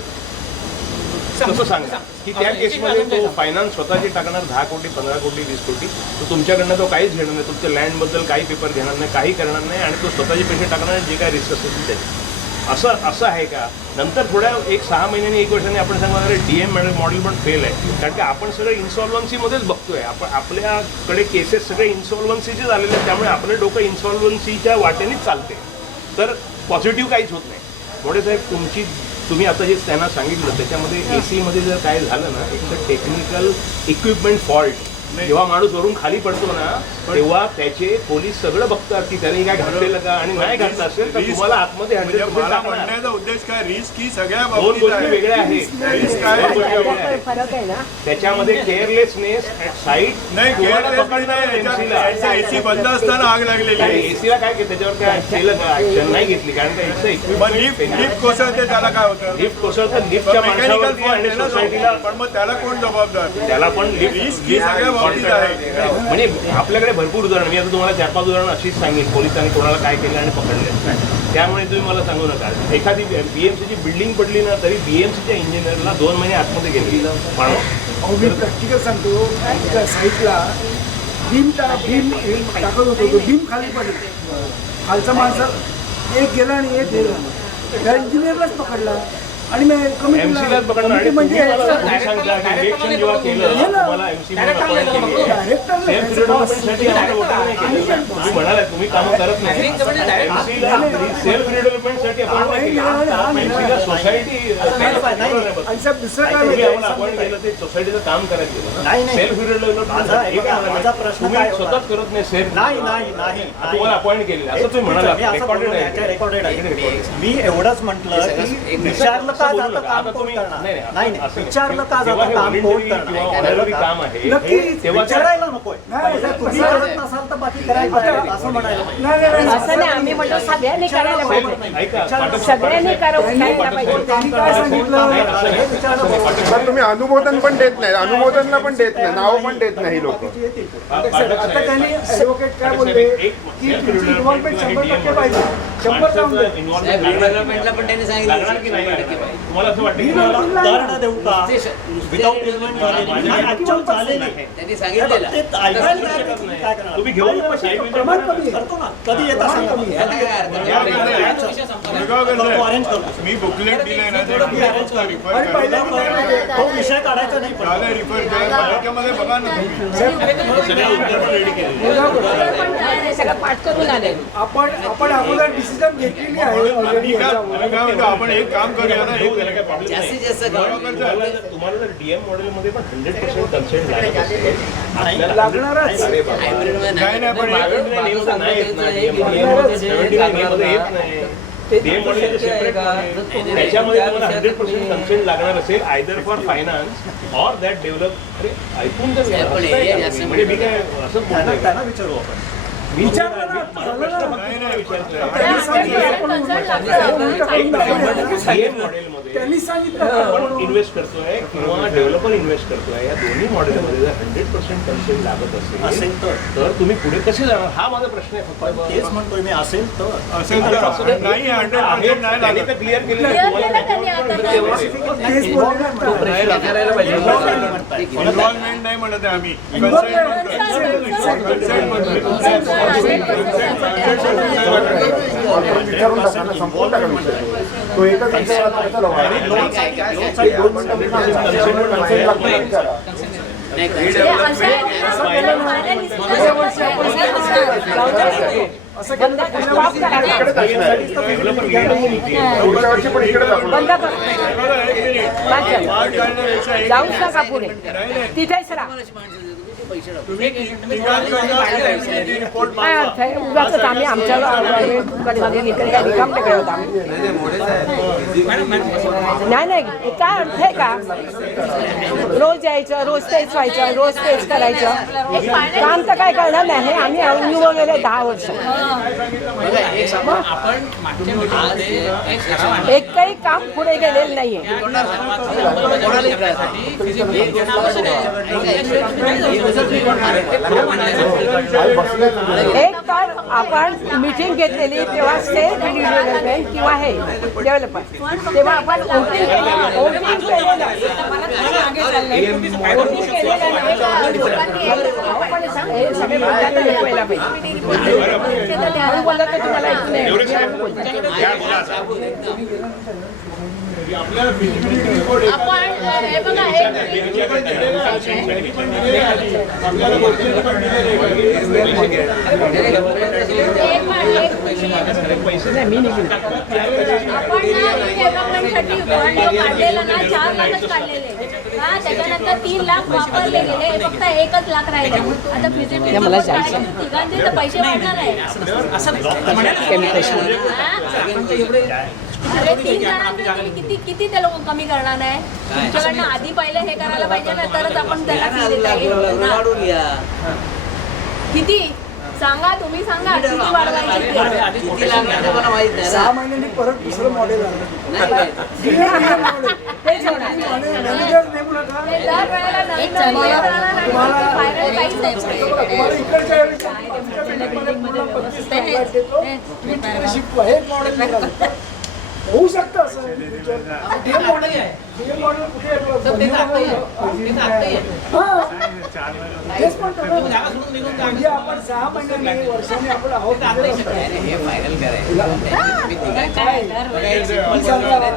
तसं सांगा की त्या केसमध्ये तो फायनान्स स्वतःचे टाकणार 10 कोटी, 15 कोटी, 20 कोटी, तर तुमच्याकडनं तो काहीच घेणार नाही, तुमच्या लँडबद्दल काही पेपर घेणार नाही, काही करणार नाही आणि तो स्वतःचे पैसे टाकणार, जे काय रिस्क असेल त्याचे. असं आहे का? नंतर थोड्या 6 महिन्यांनी 1 वर्षांनी आपण सांगणार डीएम मॉडेल पण फेल आहे. कारण की आपण सगळं इन्सॉल्वन्सीमध्येच बघतोय. आपल्याकडे केसेस सगळे इन्सॉल्वन्सीचे झालेले आहेत, त्यामुळे आपलं डोकं इन्सॉल्वन्सीच्या वाटेनेच चालते, तर पॉझिटिव्ह काहीच होत नाही. मोठे साहेब, तुम्ही आता जे त्यांना सांगितलं त्याच्यामध्ये AC मध्ये जर काय झालं ना, एक तर टेक्निकल इक्विपमेंट फॉल्ट जेव्हा माणूस वरून खाली पडतो ना तेव्हा त्याचे पोलीस सगळं बघतात की त्याने काय घातलेलं का आणि नाही घातलं असेल तर तुम्हाला आतमध्ये म्हणजे 100% मला टाकणार. म्हणण्याचा उद्देश काय रिस्क ही सगळ्या दोन बाबतीत गोष्टी आहे. वेगळ्या आहेत. रिस्क काय दोन गोष्टी वेगळ्या त्यात आहेत. फरक आहे ना. त्याच्यामध्ये केअरलेसनेस ऍट साईट नाही तुम्हाला केअरलेस पकडणार नाही एमसीला. एसी बंद असताना आग लागलेली आहे. एसीला काय केलं त्याच्यावर काय केलं का ऍक्शन नाही घेतली कारण का इथं पण लिफ्ट कोसळते त्याला काय होतं लिफ्ट कोसळतं लिफ्टच्या मेकॅनिकल माणसावरती फॉल्ट आणि आहे ना तो. सोसायटीला पण मग त्याला कोण जबाबदार त्याला पण लिफ्ट रिस्क ही सगळ्या बाबतीत आहे. म्हणजे आपल्याकडे भरपूर उदाहरण मी आता तुम्हाला 4-5 उदाहरणं अशीच सांगेन पोलिसांनी कोणाला काय केलं आणि पकडले. त्यामुळे तुम्ही मला सांगू नका एखादी बीएमसीची बिल्डिंग पडली ना तरी बीएमसीच्या इंजिनियरला 2 महिने आतमध्ये गेले अहो मी प्रॅक्टिकल सांगतो त्या साईडला भीम टाकत होतो तो भीम खाली पडला खालचा माणसा एक गेला आणि एक गेला त्या इंजिनियरलाच पकडला आणि मी एमसीलाच पकडणार आणि म्हणजे तुम्ही मला तुम्ही सांगता की इलेक्शन जेव्हा केलं तुम्हाला एमसी सेल्फ रिडेव्हलपमेंटसाठी आम्हाला वोटर नाही केलं. तुम्ही म्हणाला तुम्ही कामं करत नाही एमसीला सेल्फ रिडेव्हलपमेंटसाठी आपण नाही केलं. एमसीला सोसायटी आणि साहेब दुसरं काय तुम्ही माहिती आम्हाला अपॉइंट केलं ते सोसायटीचं काम करायला गेलं सेल्फ रिडेव्हलपमेंट तुम्ही स्वतःच करत नाही सेल्फ तुम्हाला अपॉइंट केलेलं असं तुम्ही म्हणाला रेकॉर्डेड आहे. मी एवढंच म्हटलं की विचारलं का जातं काम कोण करणार नाही विचारलं का जातं काम कोण करणार काम आहे नक्की तेव्हा विचारायला नकोय तुम्ही करत नसाल तर बाकी करायला असं म्हणायला पाहिजे. असं नाही आम्ही म्हणतो सगळ्यांनी करायला पाहिजे. ऐका सगळ्यांनी करायला पाहिजे. त्यांनी काय सांगितलं पण तुम्ही अनुमोदन पण देत नाही अनुमोदनला पण देत नाही नाव पण देत नाही लोक आता त्यांनी ऍडव्होकेट काय बोलले की तुमची इन्व्हॉल्वमेंट 100% पाहिजे 100 जाऊन दे. लागणार की नाही तुम्हाला असं वाटतं की उदाहरणं देऊ का विदाऊट पेमेंट झालेली त्यांनी सांगितलेलं ते ऐकायला तयार नाही. तुम्ही काय करणार? तुम्ही घेऊन प्रमाण कमी आहे. करतो ना कधी येता सांगा मी अरेंज करतो मी बुकलेट दिलंय ना ते मी अरेंज आणि रिफर पहिल्या दिवशी तो विषय काढायचा नाही पण रिफर करा त्याच्यामध्ये बघा ना तुम्ही सगळं पाठ करून आले. आपण अगोदर डिसिजन घेतलेली आहे ऑलरेडी आपण एक काम करूया ना एक जास्तीत जास्त तुम्हाला जर डीएम मॉडेलमध्ये पण 100% कन्सेंट लागत असेल आपल्याला लागणारच. अरे बाबा. नाही नाही पण नाही येत ना DM मध्ये. 79 मध्ये येत नाही. DM मॉडेल सेपरेट आहे. त्याच्यामध्ये तुम्हाला 100% कन्सेंट लागणार असेल either for finance or that develop अरे ऐकून तर घ्या. म्हणजे मी काय असं बोलतोय त्यांना विचारू आपण विचारलं ना झालं ना. त्यांनी सांगितलं आपण इन्व्हेस्ट करतोय किंवा डेव्हलपर इन्व्हेस्ट करतोय या दोन्ही मॉडेलमध्ये जर 100% कन्सेंट लागत असेल तर तुम्ही पुढे कसे जाणार हा माझा प्रश्न आहे फक्त. तेच म्हणतोय मी असेल तर असेल तर नाही 100% नाही त्यांनी लागत तर क्लिअर केलेलं Clear आहे. केलं त्यांनी आता. तेच बोलले ना. करायला पाहिजे इन्व्हॉल्वमेंट नाही म्हणत आहे आम्ही कन्सेंट म्हणतोय विचारून टाका ना संपवून टाका विषय तो एकच विषय आता कशाला व्हायला? एक 2 मिनिटं consent लागतं ना विचारा. असं केलं तर पुढल्या वर्षी इकडेच असणार आहे. पुढच्या वर्षी पण इकडेच आपण बंद कर. वाद घालण्यापेक्षा एक जाऊच नका पुढे तिथेच राहा. तुम्ही निकाल करणार रिपोर्ट काय अर्थ आहे उगाच आम्ही आमच्याकडे इकडे काय रिकामटे करत आम्ही नाही काय अर्थ आहे का रोज यायचं रोज तेच व्हायचं रोज तेच करायचं काम तर काय करणार नाही आम्ही अनुभवलेले 10 वर्ष एकही काम पुढे गेलेलं नाहीये एक तर आपण मीटिंग घेतलेली तेव्हा स्टेट डेव्हलपमेंट किंवा हे डेव्हलपर तेव्हा आपण वोटिंग बोलला तर तुम्हाला ऐकू नये आपल्याला फिजिबिलिटी रिपोर्ट आपण हे बघा आपण डेव्हलपमेंटसाठी काढलेलं ना 4 लाखच काढलेले हा, त्याच्यानंतर 3 लाख वापरले गेले, फक्त 1 लाख राहिले. आता फिजिबिलिटी मला जायचं. काढायचे तिघांचे तर पैसे वाढणार आहे. असं नाही अरे 3 जणांना तुम्ही किती ते लोक कमी करणार आहे? तुमच्याकडनं आधी पहिले हे करायला पाहिजे ना, तरच आपण त्याला fee देता येईल ना. किती सांगा, तुम्ही सांगा किती वाढवायची ते. 6 महिन्यांनी परत दुसरं मॉडेल आलं. तेच होणार. मॅनेजर नेमू नका. ते दर वेळेला नवीन नवीन येत राहणार आणि तुम्हाला- final काहीच नाही पडेल. तुम्हाला इकडच्या वेळी तुमच्या बिल्डिंगमध्ये पूर्ण 25 लाख देतो. तुम्ही तिकडे शिफ्ट व्हा. हे मॉडेल निघालं. होऊ शकतं असं DM मॉडेल आहे. DM मॉडेल कुठे आहे? हां. तेच म्हणतो ना. म्हणजे आपण 6 महिन्यांनी वर्षांनी आपण आहोत काय दर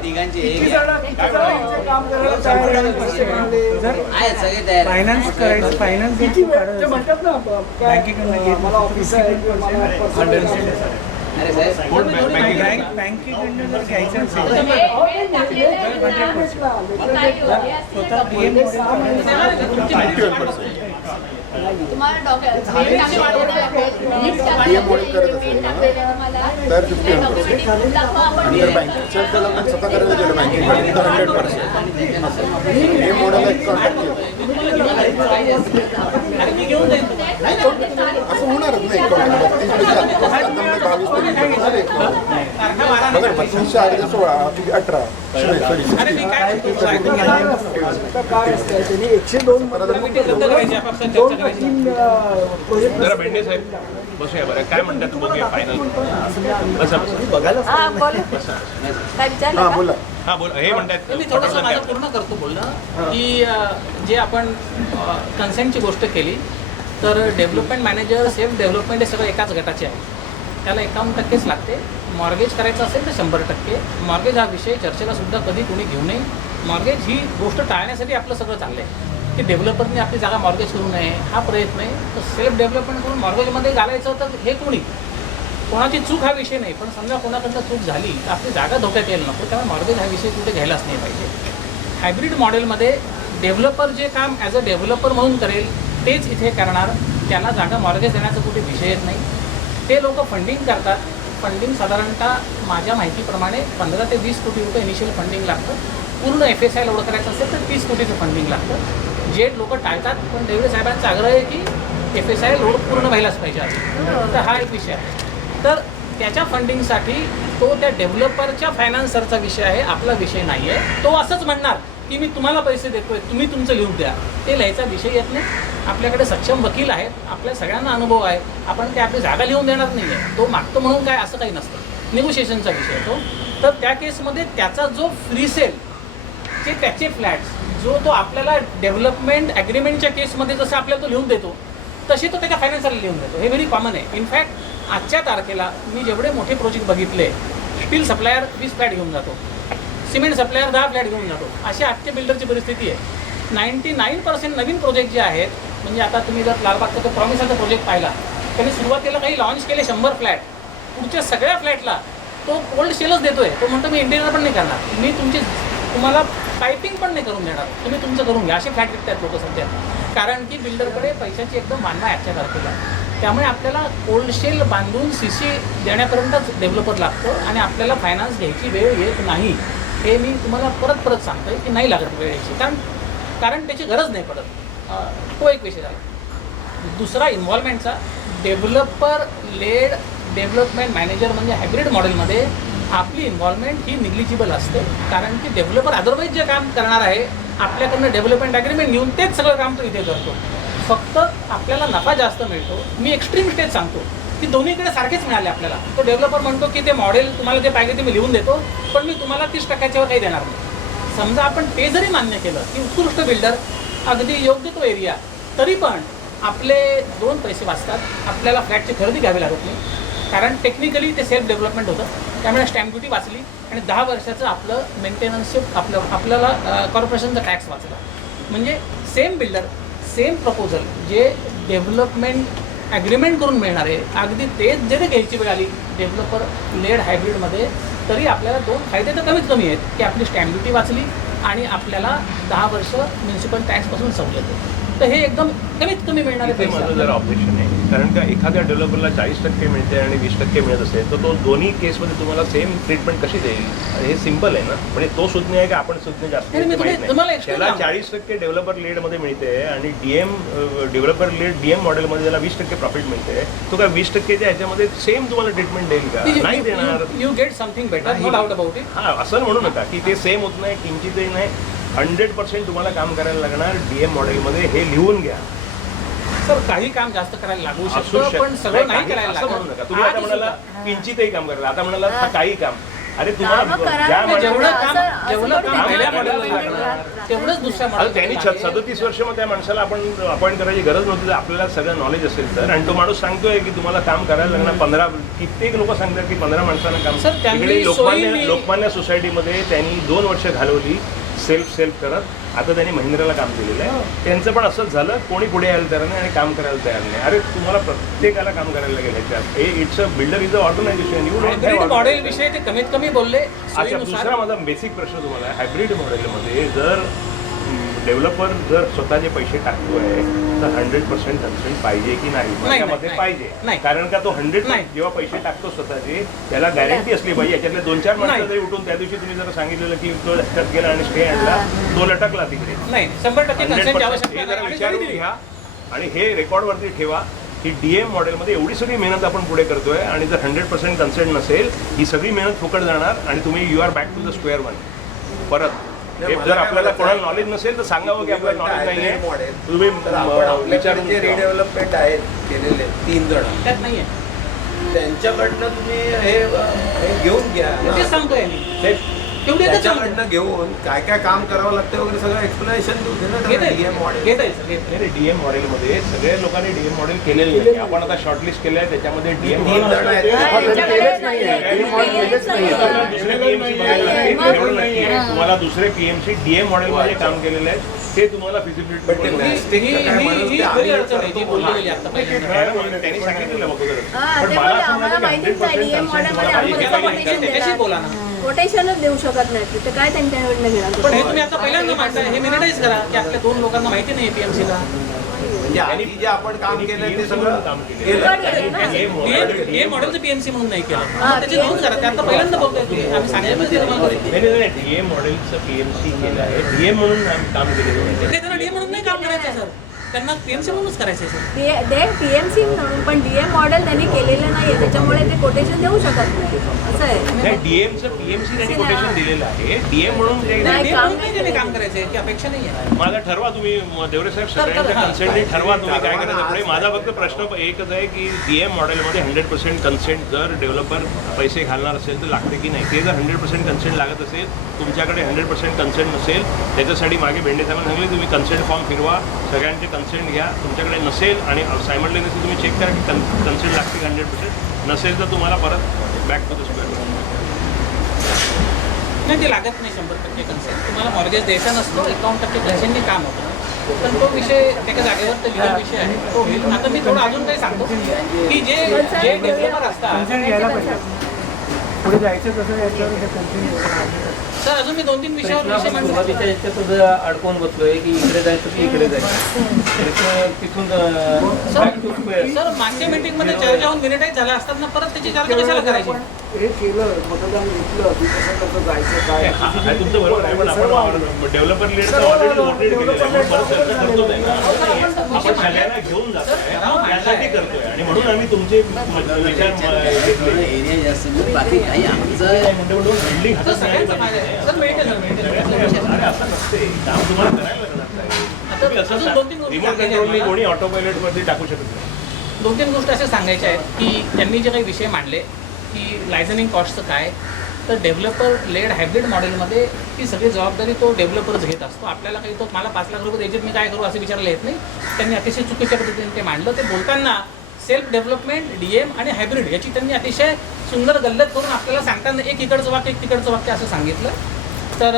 किती वेळेला जण यांचे काम करायला तयार आहे, पैसे मिळाले. फायनान्स करायचं फायनान्स किती वेळ ते म्हणतात ना बँकेकडनं मला ऑफिस आहे किंवा मला personal बँकेकडनं जर घ्यायचं असेल तुम्हाला डॉक्टर DM मॉडेल करत असेल ना, तर 51%. आणि जर बँकेचं डेव्हलपमेंट स्वतः करायला गेलं बँकेकडे तर 100%. हे मॉडेल एक कॉन्टॅक्ट असं होणारच नाही. 32 झाले. 16 18 काय असतं त्यांनी 102 प्रोजेक्ट जरा भेंडे साहेब बसूया बरं, काय म्हणतात बघूया फायनल हा बोल काय विचारलं हां का? बोला. हा बोल. हे म्हणतात मी थोडंसं माझं पूर्ण करतो बोलणं की जे आपण कन्सेंटची गोष्ट केली तर डेव्हलपमेंट मॅनेजर सेल्फ डेव्हलपमेंट हे सगळं एकाच गटाचे आहे. त्याला 51%च लागते. मॉर्गेज करायचं असेल तर 100%. मॉर्गेज हा विषय चर्चेला सुद्धा कधी कोणी घेऊ नये. मॉर्गेज ही गोष्ट टाळण्यासाठी आपलं सगळं चाललं आहे की डेव्हलपरने आपली जागा मॉर्गेज करू नये हा प्रयत्न आहे. तर सेल्फ डेव्हलपमेंट करून मॉर्गेजमध्ये घालायचं तर हे कोणी कोणाची चूक हा विषय नाही, पण समजा कोणाकडनं चूक झाली तर आपली जागा धोक्यात यायला नको. त्यामुळे मॉर्गेज हा विषय कुठे घ्यायलाच नाही पाहिजे. हायब्रिड मॉडेलमध्ये डेव्हलपर जे काम ॲज अ डेव्हलपर म्हणून करेल तेच इथे करणार. त्याला जागा मॉर्गेज देण्याचा कुठे विषय येत नाही. ते लोक फंडिंग करतात. फंडिंग साधारणतः माझ्या माहितीप्रमाणे 15 ते 20 कोटी रुपये इनिशियल फंडिंग लागतं. पूर्ण FSI लोड करायचं असेल तर 30 कोटीचं फंडिंग लागतं. जे लोक टाळतात, पण देवरे साहेबांचा आग्रह आहे की FSI लोड पूर्ण व्हायलाच पाहिजे आधी. तर हा एक विषय आहे. तर त्याच्या फंडिंगसाठी तो त्या डेव्हलपरच्या फायनान्सरचा विषय आहे, आपला विषय नाही आहे. तो असंच म्हणणार की मी तुम्हाला पैसे देतोय, तुम्ही तुमचं लिहून द्या. ते लिहायचा विषय येत नाही. आपल्याकडे सक्षम वकील आहेत, आपल्या सगळ्यांना अनुभव आहे. आपण ते आपली जागा लिहून देणार नाही आहे. तो मागतो म्हणून काय असं काही नसतं. निगोशिएशनचा विषय तो. तर त्या केसमध्ये त्याचा जो फ्री सेल जे त्याचे फ्लॅट्स जो तो आपल्याला डेव्हलपमेंट ॲग्रीमेंटच्या केसमध्ये जसं आपल्याला तो लिहून देतो तसे तो त्याच्या फायनान्सरला लिहून देतो. हे व्हेरी कॉमन आहे. इनफॅक्ट आजच्या तारखेला मी जेवढे मोठे प्रोजेक्ट बघितले, स्टील सप्लायर 20 फ्लॅट घेऊन जातो, सिमेंट सप्लायर 10 फ्लॅट घेऊन जातो. अशी आजच्या बिल्डरची परिस्थिती आहे. 99% नवीन प्रोजेक्ट जे आहेत, म्हणजे आता तुम्ही जर लालबागचा तो प्रॉमिसाचा प्रोजेक्ट पाहिला, त्यांनी सुरुवातीला काही लॉन्च केले 100 फ्लॅट. पुढच्या सगळ्या फ्लॅटला तो कोल्ड शेलच देतोय. तो म्हणतो मी इंटेरियर पण नाही करणार, मी तुम्हाला पायपिंग पण नाही करून देणार, तुम्ही तुमचं करून घ्या. असे फ्लॅट विकतात लोक सध्या. कारण की बिल्डरकडे पैशाची एकदम मानना आहे आजच्या तारखेला. त्यामुळे आपल्याला कोल्ड शेल बांधून CC देण्यापर्यंतच डेव्हलपर लागतं आणि आपल्याला फायनान्स घ्यायची वेळ येत नाही. हे मी तुम्हाला परत परत सांगतोय की नाही लागत वेळ यायची, कारण त्याची गरज नाही पडत. तो एक विषय झाला. दुसरा इन्व्हॉल्वमेंटचा, डेव्हलपर लेड डेव्हलपमेंट मॅनेजर म्हणजे हायब्रिड मॉडेलमध्ये आपली इन्व्हॉल्वमेंट ही निग्लिजिबल असते. कारण की डेव्हलपर अदरवाईज जे काम करणार आहे आपल्याकडनं डेव्हलपमेंट ॲग्रीमेंट घेऊन तेच सगळं काम तो इथे करतो. फक्त आपल्याला नफा जास्त मिळतो. मी एक्स्ट्रीम स्टेज सांगतो की दोन्हीकडे सारखेच मिळाले आपल्याला. तो डेव्हलपर म्हणतो की ते मॉडेल तुम्हाला जे पाहिजे ते मी लिहून देतो, पण मी तुम्हाला 30%वर काही देणार नाही. समजा आपण ते जरी मान्य केलं की उत्कृष्ट बिल्डर अगदी योग्य तो एरिया, तरी पण आपले 2 पैसे वाचतात. आपल्याला फ्लॅटची खरेदी घ्यावी लागत नाही, कारण टेक्निकली ते सेल्फ डेव्हलपमेंट होतं. त्यामुळे स्टॅम्प ड्युटी वाचली आणि 10 वर्षाचं आपलं मेंटेनन्सशिप आपल्याला कॉर्पोरेशनचा टॅक्स वाचला. म्हणजे सेम बिल्डर सेम प्रपोजल जे डेव्हलपमेंट ॲग्रीमेंट करून मिळणार आहे, अगदी तेच जरी घ्यायची वेळ आली डेव्हलपर लेड हायब्रिडमध्ये, तरी आपल्याला 2 फायदे तर कमीत कमी आहेत की आपली स्टॅम्प ड्युटी वाचली आणि आपल्याला 10 वर्ष म्युन्सिपल टॅक्सपासून सवलत आहे. तर हे एकदम कमीत कमी मिळणारे ते माझं पैसे. जरा ऑब्जेक्शन आहे, कारण का एखाद्या डेव्हलपरला 40% मिळते आणि 20% मिळत असेल तर तो दोन्ही केसमध्ये तुम्हाला सेम ट्रीटमेंट कशी देईल? हे सिम्पल आहे ना. म्हणजे तो सुज्ञ आहे की आपण सुज्ञ जास्त नाही, मी माहित तुम्हाला नाही. explain त्याला करतो. 40% डेव्हलपर लीडमध्ये मिळते आणि डेव्हलपर लीड DM मॉडेलमध्ये त्याला 20% प्रॉफिट मिळते. तो काय 20%च्या ह्याच्यामध्ये सेम तुम्हाला ट्रीटमेंट देईल का? नाही देणार. You get something better, no doubt about it. हां, असं म्हणू नका की ते सेम होत नाही, किंचितही नाही. 100% तुम्हाला काम करायला लागणार DM मॉडेलमध्ये. हे लिहून घ्या. सर काही काम जास्त करायला लागू असू शकतं, शकतं. पण सगळं नाही काही करायला असं म्हणू नका. तुम्ही आता आज म्हणाला सुद्धा. किंचितही काम करायला, आता म्हणाला हा काही काम. अरे कामं तुम्हाला करायला ज्या पाहिजे. जेवढं काम असं जेवढं थोडी काम पहिल्या त्याच्यावर मॉडेलला dependent लागणार राहतं. तेवढंच दुसऱ्या आता मॉडेल त्यांनी 37 वर्ष मग त्या माणसाला आपण अपॉइंट करायची गरज नव्हती जर आपल्याला सगळं नॉलेज असेल तर. आणि तो माणूस सांगतोय की तुम्हाला काम करायला लागणार 15. कित्येक लोक सांगतात की 15 माणसांना काम. सर, त्यांनी तिकडे सोयीने- लोकमान्य सोसायटीमध्ये त्यांनी 2 वर्ष घालवली सेल्फ करत. आता त्यांनी महिंद्राला काम दिलेलं आहे. त्यांचं पण असंच झालं, कोणी पुढे यायला तयार नाही आणि काम करायला तयार नाही. अरे तुम्हाला प्रत्येकाला काम करायला लागेल ह्याच्यात. It's a builder is a organisation. Hybrid model विषयी ते कमीत कमी बोलले. अच्छा, सोयीनुसार. दुसरा माझा बेसिक प्रश्न तुम्हाला आहे. हायब्रिड मॉडेलमध्ये जर डेव्हलपर जर स्वतःचे पैसे टाकतोय तर 100% कन्सेंट पाहिजे की नाही? माझ्यामध्ये नाही. पाहिजे. नाही. कारण का तो 100 नाही. जेव्हा पैसे टाकतो स्वतःचे त्याला गॅरंटी असली पाहिजे. याच्यातले 2-4 माणसं नाही. जरी उठून त्या दिवशी तुम्ही जर सांगितलेलं की तो लटकत गेला आणि स्टे आणला, तो लटकला तिकडे. नाही, 100% कन्सेंटची 100% आवश्यकता हे नाही. जरा आणि विचारून जरी दिली. घ्या आणि हे रेकॉर्डवरती ठेवा की DM मॉडेलमध्ये एवढी सगळी मेहनत आपण पुढे करतोय आणि जर 100% कन्सेंट नसेल ही सगळी मेहनत फुकट जाणार आणि तुम्ही you are back to the square one परत. हे जर आपल्याला कोणाला नॉलेज नसेल तर सांगावं की आपल्याला नॉलेज नाही आहे. तुम्ही विचारून जे रिडेव्हलपमेंट आहेत केलेले 3 जण त्यात नाहीये. त्यांच्याकडनं तुम्ही हे घेऊन घ्या. तेच सांगतोय मी. तेवढी एकच सांगतोय. त्याच्याकडनं घेऊन काय काय काम करावं लागतं वगैरे सगळं एक्सप्लेनेशन घेता DM येईल. मॉडेल. घेता येईल, सर, घेता येईल. DM मॉडेलमध्ये सगळ्या लोकांनी DM मॉडेल केलेलं नाही. आपण आता शॉर्टलिस्ट केलं आहे त्याच्यामध्ये DM 3 जण आहेत. केलेच नाहीये. केलेच नाहीये. तुम्हाला दुसरे PMC DM मॉडेलमध्ये काम केलेलं आहे ते तुम्हाला फिजिबिलिटी ही खरी अडचण आहे जी बोलली गेली आता पहिल्यांदा. त्यांनी सांगितलेलं बघ. हा, ते बोलले, आम्हाला माहितीच नाही DM मॉडेलमध्ये आपण कसं कोटेशन त्याच्याशी बोला देणार. ना. कोटेशनच देऊ शकत नाही ते काय त्यांच्याकडनं घेणार. पण हे तुम्ही आता पहिल्यांदा मांडताय. हे मिनिटाईज करा की आपल्या 2 लोकांना माहिती नाही PMC ला. म्हणजे आधी जे आपण काम केलं ते सगळं काम केलं. हे मॉडेलचं PMC म्हणून नाही केलं. त्याची नोंद करा. ते आता पहिल्यांदा बोलतोय तुम्ही. आम्ही सांगितलं नाही DM मॉडेलचं PMC केलं आहे. DM म्हणून काम केलेलं नाही. त्यांना DM म्हणून नाही काम करायचं सर. त्यांना PMC म्हणूनच करायचं आहे सर. PMC म्हणून पण DM मॉडेल त्यांनी केलेलं नाहीये त्याच्यामुळे ते कोटेशन देऊ शकत नाही असं आहे. नाही DMचं PMC त्यांनी कोटेशन दिलेलं आहे. DM म्हणून ते नाही, DM म्हणून नाही त्यांनी काम करायचं की अपेक्षा नाही आहे. माझा ठरवा तुम्ही देवरे साहेब सगळ्यांच्या कन्सेंटने ठरवा तुम्ही काय करायचं पुढे. माझा फक्त प्रश्न एकच आहे की DM मॉडेलमध्ये 100% कन्सेंट जर डेव्हलपर पैसे घालणार असेल तर लागते की नाही. ते जर 100% कन्सेंट लागत असेल, तुमच्याकडे 100% कन्सेंट नसेल, त्याच्यासाठी मागे भेंडे साहेबांना सांगले तुम्ही कन्सेंट फॉर्म फिरवा, सगळ्यांचे कन्सेंट घ्या. तुमच्याकडे नसेल आणि सायमल्टेनियसली तुम्ही चेक करा की कन्सेंट लागते 100%. नसेल तर तुम्हाला परत बॅक टू द स्क्वेअर. नाही ते लागत नाही 100% कन्सेंट. तुम्हाला मॉर्गेज द्यायचा नसतो, 51% कन्सेंटने काम होतं. पण तो विषय एका जागेवर तर लिगल विषय आहे तो होईल. आता मी थोडं अजून काही सांगतो की जे डेव्हलपर असतात पुढे जायचं कसं याच्यावर हे कंटिन्यू. सर अजून मी 2-3 विषयावर विषय मांडतो. सुरुवातीच्या याच्यात सुद्धा अडकून बसलोय की इकडे जायचं की इकडे जायचं. तिथून सर मागच्या मीटिंगमध्ये चर्चा होऊन मिनिटाईज झाला असतात ना, परत त्याची चर्चा कशाला करायची? हे केलं मतदान घेतलं की कसं कसं जायचं काय. हा तुमचं बरोबर आहे पण आपण डेव्हलपर लीडचं ऑलरेडी केलेलं आहे. परत चर्चा करतोच आहे ना. आपण सगळ्यांना घेऊन जातोय यासाठी करतोय आणि म्हणून आम्ही तुमचे विचार बाकी काही बिल्डिंग सर सगळ्यांचा फायदा आहे. सर मिळते सर मिळते. अरे असं नसते काम तुम्हाला करायला लागणार. तुम्ही असं रिमोट कंट्रोलने कोणी ऑटो पायलटवरती टाकू शकत नाही. 2-3 गोष्टी अशा सांगायच्या आहेत की त्यांनी जे काही विषय मांडले की लायसनिंग कॉस्टचं काय, तर डेव्हलपर लेड हायब्रिड मॉडेलमध्ये ती सगळी जबाबदारी तो डेव्हलपरच घेत असतो. आपल्याला काही तो मला 5 लाख रुपये द्यायचे मी काय करू असं विचारायला येत नाही. त्यांनी अतिशय चुकीच्या पद्धतीने ते मांडलं. ते बोलताना सेल्फ डेव्हलपमेंट DM आणि हायब्रिड याची त्यांनी अतिशय सुंदर गल्लत करून आपल्याला सांगताना एक इकडचं वाक्य एक तिकडचं वाक्य असं सांगितलं. तर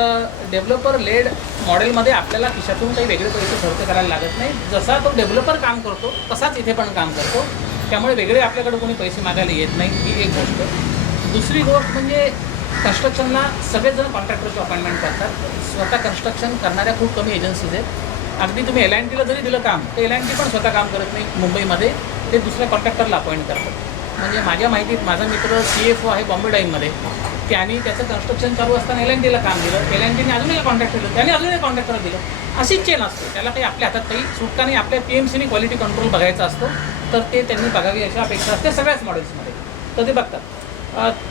डेव्हलपर लेड मॉडेलमध्ये आपल्याला खिशातून काही वेगळे पैसे खर्च करायला लागत नाही. जसा तो डेव्हलपर काम करतो तसाच इथे पण काम करतो. त्यामुळे वेगळे आपल्याकडे कोणी पैसे मागायला येत नाही ही एक गोष्ट. दुसरी गोष्ट म्हणजे कन्स्ट्रक्शनला सगळेजण कॉन्ट्रॅक्टरची अपॉइंटमेंट करतात. स्वतः कन्स्ट्रक्शन करणाऱ्या खूप कमी एजन्सीज आहेत. अगदी तुम्ही L&Tला जरी दिलं काम तर L&T पण स्वतः काम करत नाही मुंबईमध्ये, ते दुसऱ्या कॉन्ट्रॅक्टरला अपॉइंट करतात. म्हणजे माझ्या माहितीत माझा मित्र CFO आहे बॉम्बे डाईंगमध्ये, त्यांनी त्याचं कन्स्ट्रक्शन चालू असताना L&Tला काम दिलं, L&Tने अजून एक कॉन्ट्रॅक्टर दिलं, त्याने अजून एक कॉन्ट्रॅक्टर दिलं. अशीच चेन असते, त्याला काही आपल्या हातात काही सुटका नाही. आपल्या PMCने क्वालिटी कंट्रोल बघायचा असतो, तर ते त्यांनी बघावी अशी अपेक्षा असते सगळ्याच मॉडेल्समध्ये, तर ते बघतात.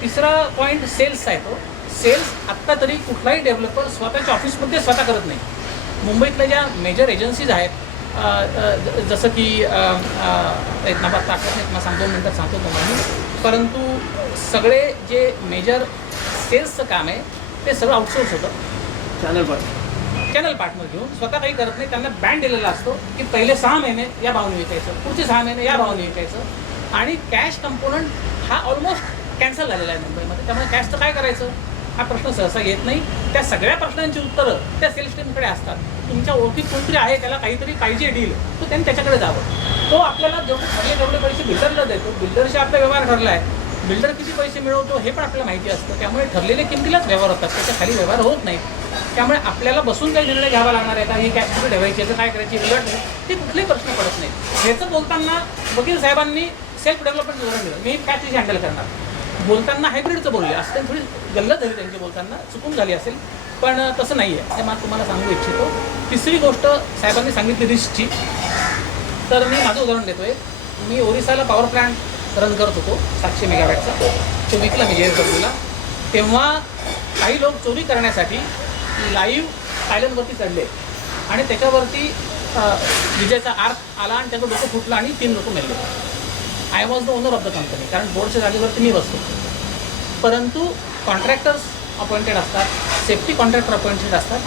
तिसरा पॉईंट सेल्सचा आहे. तो सेल्स आत्ता तरी कुठलाही डेव्हलपर स्वतःच्या ऑफिसमध्ये स्वतः करत नाही. मुंबईतल्या ज्या मेजर एजन्सीज आहेत, जसं की एक नावात ताकद नाही, मला 2 मिनटात सांगतो तुम्हाला, परंतु सगळे जे मेजर सेल्सचं काम आहे ते सगळं आउटसोर्स होतं. चॅनल पार्टनर घेऊन स्वतः काही करत नाही. त्यांना बँड दिलेला असतो की पहिले 6 महिने या भावाने विकायचं, पुढचे 6 महिने या भावाने विकायचं, आणि कॅश कंपोनंट हा ऑलमोस्ट कॅन्सल झालेला आहे मुंबईमध्ये. त्यामुळे कॅशचं काय करायचं हा प्रश्न सहसा येत नाही. त्या सगळ्या प्रश्नांची उत्तरं त्या सेल्स टीमकडे असतात. तुमच्या ओळखीत कोणतरी आहे, त्याला काहीतरी पाहिजे डील, तर त्यांनी त्याच्याकडे जावं. तो आपल्याला जेवढे ठरले तेवढे पैसे बिल्डरला देतो. बिल्डरशी आपला व्यवहार ठरला आहे, बिल्डर किती पैसे मिळवतो हे पण आपल्याला माहिती असतं. त्यामुळे ठरलेल्या किमतीलाच व्यवहार होतात, त्याच्या खाली व्यवहार होत नाही. त्यामुळे आपल्याला बसून काही निर्णय घ्यावा लागणार आहे का, ही कॅश कुठे ठेवायची, याचं काय करायची, रिलट नाही, ते कुठलेही प्रश्न पडत नाही. ह्याचं बोलताना वकील साहेबांनी सेल्फ डेव्हलपमेंट उदाहरण दिलं, मी कॅश कशी हँडल करणार. बोलताना हायब्रिडचं बोलले असते, थोडी गल्लत झाली त्यांची बोलताना, चुकून झाली असेल, पण तसं नाही आहे. ते मला तुम्हाला सांगू इच्छितो. तिसरी गोष्ट साहेबांनी सांगितली रिस्कची, तर मी माझं उदाहरण देतो आहे. मी ओरिसाला पॉवर प्लॅन्ट रन करत होतो 700 मेगावॅटचा, तो विकला मी JSWला. तेव्हा काही लोक चोरी करण्यासाठी लाईव्ह आयलंडवरती चढले आणि त्याच्यावरती विजेचा आर्क आला आणि त्याचं डोकं फुटलं आणि 3 लोक मेले. I was the owner of the company, कारण बोर्डच्या जागेवरती मी बसतो. परंतु कॉन्ट्रॅक्टर्स अपॉइंटेड असतात, सेफ्टी कॉन्ट्रॅक्टर अपॉइंटेड असतात,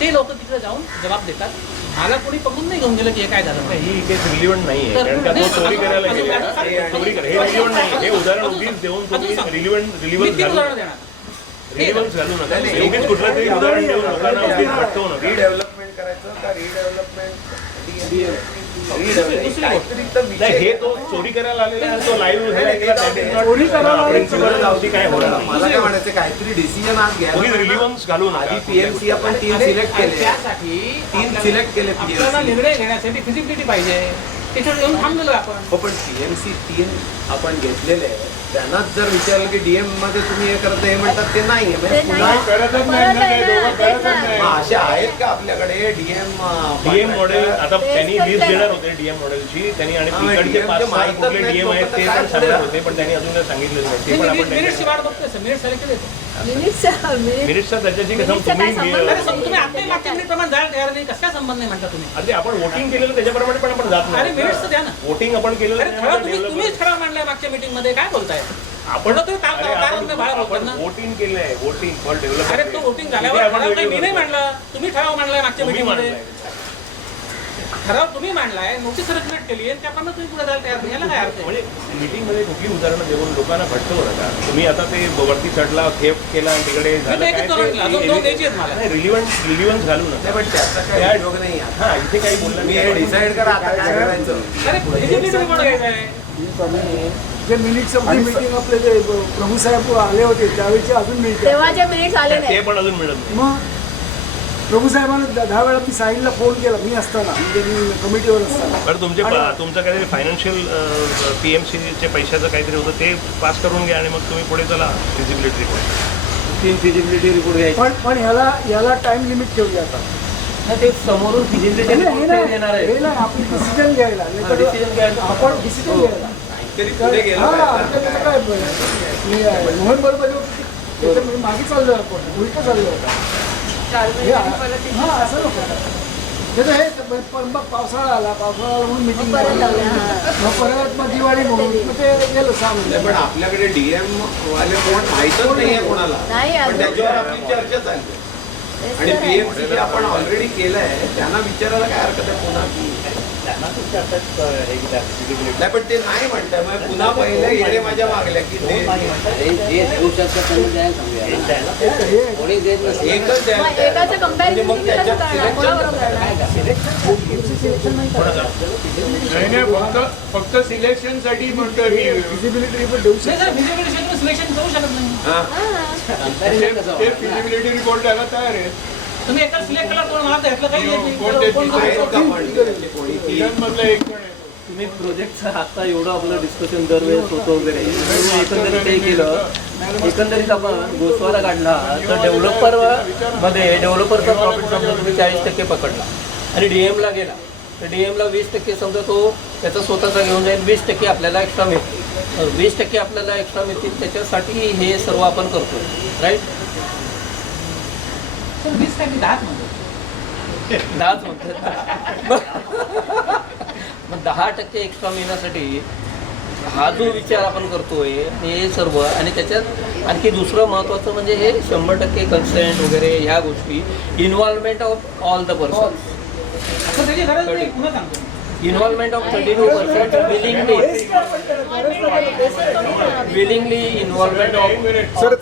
ते लोक तिकडे जाऊन जबाब देतात. मला कोणी पकडून नाही घेऊन गेलं की हे काय झालं. ही केस रिलिव्हंट नाही आहे, कारण का तो चोरी करायला गेला, चोरी कर, हे रिलिव्हंट नाही. हे उदाहरण उगीच देऊन तुम्ही रिलिव्हन्स घालू नका. उगीच कुठलं तरी उदाहरण देऊन लोकांना उगीच भटकवू नका. रिडेव्हलपमेंट करायचं का रिडेव्हलपमेंट नाही, हे तो चोरी करायला आलेला आहे, तो लाईव्ह काय होणार. मला काय म्हणायचं, काहीतरी डिसिजन आज घ्या. रिलिव्हन्स घालू नका. आधी PMC आपण 3 सिलेक्ट केले, त्यासाठी 3 सिलेक्ट केले आपल्याला PMC. निर्णय घेण्यासाठी फिजिबिलिटी पाहिजे, त्याच्यावर येऊन थांबलेलो आपण. हो, पण PMC 3 आपण घेतलेले आहे, त्यांनाच जर विचारलं की DM मध्ये तुम्ही हे करत हे म्हणतात ते नाही आहे. ते नाही. करतच नाही ना, ते दोघं करतच नाही. मग असे आहेत का आपल्याकडे DM मॉडेल? आता त्यांनी लिस्ट देणार होते DM मॉडेलची, त्यांनी आणि तिकडचे 5-6 कुठले DM आहेत ते पण सांगणार होते, पण त्यांनी अजून काही सांगितलेलं नाही. ते पण आपण मिनिट्सची वाट बघतोय सर, मिनिट्स आले की देतो. मिनिट्सचा त्याच्याशी कसं मिनिट्सचा काय तुम्ही संबंध? अरे तुम्ही आता मागच्या मिनिटप्रमाणे जायला तयार नाही, कसं काय संबंध नाही म्हणता तुम्ही. अरे आपण वोटिंग केलेलं त्याच्याप्रमाणे पण आपण जात अरे नाही. मिनिट्स द्या ना. वोटिंग आपण केलेलं अरे ठराव तुम्हीच ठराव मांडलाय मागच्या मीटिंगमध्ये, काय बोलताय आपण तुम्ही बाहेर बोलतात ना. वोटिंग केलंय, वोटिंग फॉर डेव्हलपमेंट. अरे तो वोटिंग झाल्यावर ठराव काही मी नाही मांडला, तुम्ही ठराव मांडलाय मागच्या मीटिंगमध्ये. ठराव तुम्ही मांडलाय, नोटीस सर्क्युलेट केली आहे, त्याप्रमाणे तुम्ही पुढे जायला तयार नाही, याला काय अर्थ आहे? म्हणजे मीटिंगमध्ये कुठली उदाहरणं देऊन लोकांना भटकवू नका. तुम्ही आता ते वरती चढला, खेप केला आणि तिकडे झालं एकच दोन द्यायची आहेत मला. रिलिव्हन्स घालू नका. पण त्याचा काही उपयोग नाही आहे. हा, इथे काही बोललं मी हे डिसाईड करा आता काय करायचं. अरे फिजिबिलिटी रिपोर्ट घ्यायचा आहे. जे मिनिट्स ऑफ दी मीटिंग आपले जे प्रभू साहेब आले होते त्यावेळेचे अजून मिळते. तेव्हाचे मिनिट्स आले ते नाही. पण अजून मिळत नाही. मग प्रभू साहेबांना 10 वेळा मी साहिलला फोन केला, मी असताना म्हणजे मी कमिटीवर असताना. बरं तुमचं काहीतरी फायनान्शियल PMCचे पैशाचं काहीतरी होतं ते पास करून घ्या आणि मग तुम्ही पुढे चला फिजिबिलिटी रिपोर्ट. 3 फिजिबिलिटी रिपोर्ट घ्यायचे. पण याला टाइम लिमिट ठेवूया आता. ते समोरून फिजिबिलिटी हे रिपोर्ट देणार आहे. नाही आपण डिसिजन घ्यायला नाही तर डिसिजन घ्यायला. आपण डिसिजन घ्यायला तरी पुढे गेलं पाहिजे. काय मोहन बरोबर मागे चाललो आपण उलट चाललो होता. हा असं नको. त्याचं हे पावसाळा आला म्हणून मिटिंग परत लावलं, मग परत मग दिवाळी म्हणून मग ते गेलं 6 महिने. पण आपल्याकडे DM वाले कोण माहीतच नाहीये कोणाला, नाही पण अजून. त्याच्यावर आपली चर्चा चालली. आणि PMC जे आपण ऑलरेडी केलंय त्यांना विचारायला काय हरकत आहे पुन्हा की नाही, पण ते नाही म्हणताय. मग पुन्हा पहिले येणे माझ्या मागल्या की ते एकच द्यायला मग एकाचं कंपॅरिझन मग कसं त्याच्यात करणार, कोणाबरोबर करणार? नाही नाही, फक्त सिलेक्शन साठी म्हणतोय मी. फिजिबिलिटी रिपोर्ट देऊ नाही सर, फिजिबिलिटी सिलेक्शन करू शकत नाही. ते फिजिबिलिटी रिपोर्ट द्यायला तयार आहे. तुम्ही एका सिलेक्ट केला कोण मला त्यातलं काही येत नाही. कोण ते कोण करू शकतो? तिघांमधला एक जण आहे. तुम्ही प्रोजेक्टचं आता एवढं आपलं डिस्कशन दरवेळेस होतं वगैरे तुम्ही एकंदरीत ते केलं, एकंदरीत आपण गोस्वारा काढला तर डेव्हलपरचा प्रॉफिट समजा तुम्ही 40% पकडला आणि डीएमला गेला तर डीएमला 20% समजा तो त्याचा स्वतःचा घेऊन जाईल, 20% आपल्याला एक्स्ट्रा मिळतील, 20% आपल्याला एक्स्ट्रा मिळतील. त्याच्यासाठी हे सर्व आपण करतो, राईट? सर 20% 10 म्हणतात. मग 10% एक्स्ट्रा मिळण्यासाठी हा जो विचार आपण करतोय हे सर्व, आणि त्याच्यात आणखी दुसरं महत्त्वाचं म्हणजे हे 100% कन्सेंट वगैरे ह्या गोष्टी, involvement of all the person, असं त्याची गरज नाही. पुन्हा सांगतो involvement of 32% willingly involvement of.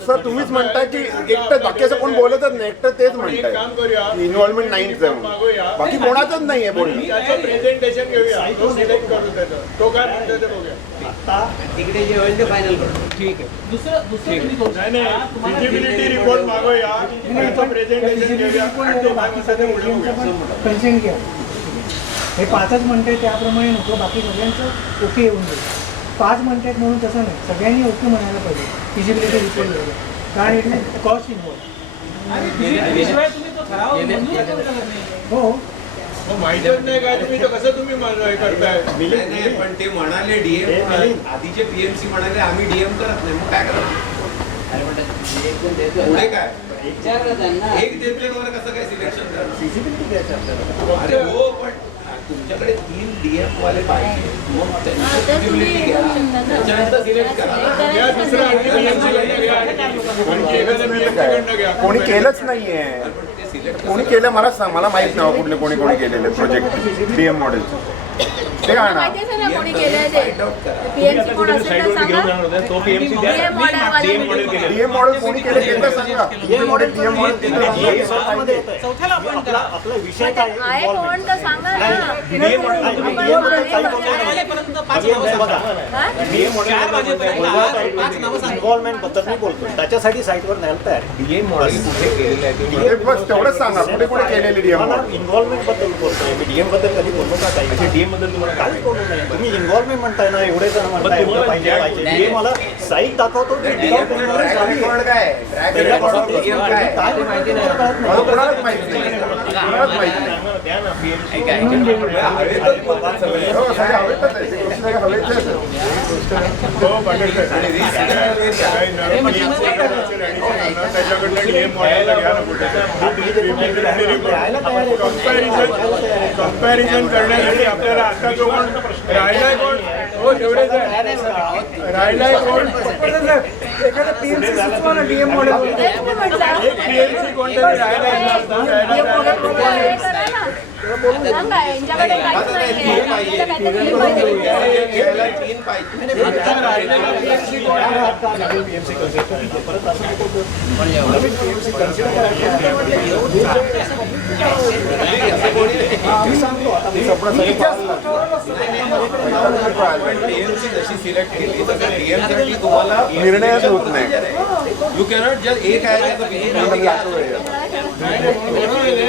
Sir तुम्हीच म्हणताय की एकटं बाकीचं कोण बोलतच नाही, एकटं तेच म्हणताय इन्व्हॉल्वमेंट नाहीच आहे म्हणून. बाकी कोणाचंच नाही आहे बोलणं. त्याचं प्रेझेंटेशन घेऊया, तो सिलेक्ट करू त्याचं, तो काय म्हणतो ते बघूया. तिकडे जे होईल ते फायनल करू. ठीक आहे. दुसरं तुम्ही करू शकता. नाही फिजिबिलिटी रिपोर्ट मागूया, त्याचं प्रेझेंटेशन घेऊया आणि तो काय म्हणतो ते बोलूया. कन्सेंट घ्या. हे 5च म्हणते त्याप्रमाणे नको, बाकी सगळ्यांचं ओके येऊन जाईल. 5 म्हणतात म्हणून तसं नाही, सगळ्यांनी ओके म्हणायला पाहिजे फिजिबिलिटी रिपोर्ट वगैरे, कारण इट इज कॉस्ट इन्व्हॉल्व. आणि शिवाय तुम्ही तो ठराव मंजूर करू शकत नाही. हो मग माहितच नाही काय तुम्ही, तर कसं तुम्ही हे करताय? नाही पण ते म्हणाले डीएम, आधीचे पीएमसी म्हणाले आम्ही डीएम करत नाही, मग काय करत पुढे काय एक देवतेवर कसं काय सिलेक्शन करणार? फिजिबिलिटी घ्यायचं आपल्याला. अरे हो, पण तुमच्याकडे 3 डीएम वाले पाहिजे, मग त्यांची आता तुम्ही feasibility घ्या, येऊ शकता ना. त्याच्यानंतर सिलेक्ट करा. या दुसरं आणखी PMC कडनं घ्या, आणखी एखाद्या PMC कडनं घ्या. कोणी केलंच नाहीये. पण ते सिलेक्ट कोणी केलं मला सांग, मला माहित नाही कुठले कोणी केलेले प्रोजेक्ट डीएम मॉडेलचे. ते मला आणा. माहितीच आहे ना कोणी केलंय ते. PMC कोण असेल तर साईडवरती घेऊन सांगा. जाणार होता तो पीएमसी द्या. DM model वाले. DM मॉडेल केलं. डीएम मॉडेल कोणी केलं ते तर सांगा. डीएम मॉडेल मध्ये येतंय. चौथ्याला आपण आपला आपला विषय काय आहे? आहे कोण तर सांगा ना. DM मॉडेल आपण तुम्ही आहे DM मॉडेल काही बघा. बोलला नाही. वाजेपर्यंत 5 DM नावं बघा. सांगा. हा? DM मॉडेल 4 वाजेपर्यंत 5 नावं सांगा. इन्व्हॉल्वमेंट बद्दल मी बोलतो, त्याच्यासाठी साईटवर न्यायला तयार. डीएम मॉडेल कुठे केलेलं आहे ते ते बस तेवढंच सांगा कुठे कुठे केलेली डीएम मॉडेल. इन्व्हॉल्वमेंट बद्दल बोलतोय मी, डीएम बद्दल कधी बोललो का काही? डीएम बद्दल तुम्हाला काय काहीच बोललो नाही. तुम्ही इन्व्हॉल्वमेंट म्हणताय ना, एवढे जण म्हणताय एवढं तुम्हाला पाहिजे पाहिजे. नाही, डीएम मला साईट दाखवतो की डीएम ट्रॅक रेकॉर्ड काय, ट्रॅक रेकॉर्ड डीएम काय काय माहिती नाही. मला कोणालाच माहित नाही. कोणालाच माहित नाही. द्या ना पीएमसी हवेतच बोलतात सगळे. हो, सगळे हवेतच आहे. ते गोष्टी सगळ्या हवेच्या आहेत. हो, पाटील साहेब. आणि रिस्क काय वेगळा. काही नवीन PMC कडनं असेल आणि कोणाला त्याच्याकडनं डीएम मॉडेलला घ्या ना कुठे. कंपॅरिझन करण्यासाठी आपल्याला आता जो कोण राहिलाय कोण, हो तेवढेच आहे. राहिलाय कोण, एखादा पीएमसी सुचवा ना डीएम मॉडेल. तेच मी म्हटलं. एक PMC कोणतरी राहिलाय. हे करा ना. सांगा, यांच्याकडे काहीच नाहीये. आपल्याला काहीतरी पाहिजे. घ्यायला 3 पाहिजे. परत असं नको करू. आम्ही सांगतो आता मी पण डीएमसी जशी सिलेक्ट केली तसं डीएम साठी तुम्हाला निर्णयच होत नाही. यू कॅनॉट जस्ट एक आहे त्याचा feasibility घ्या.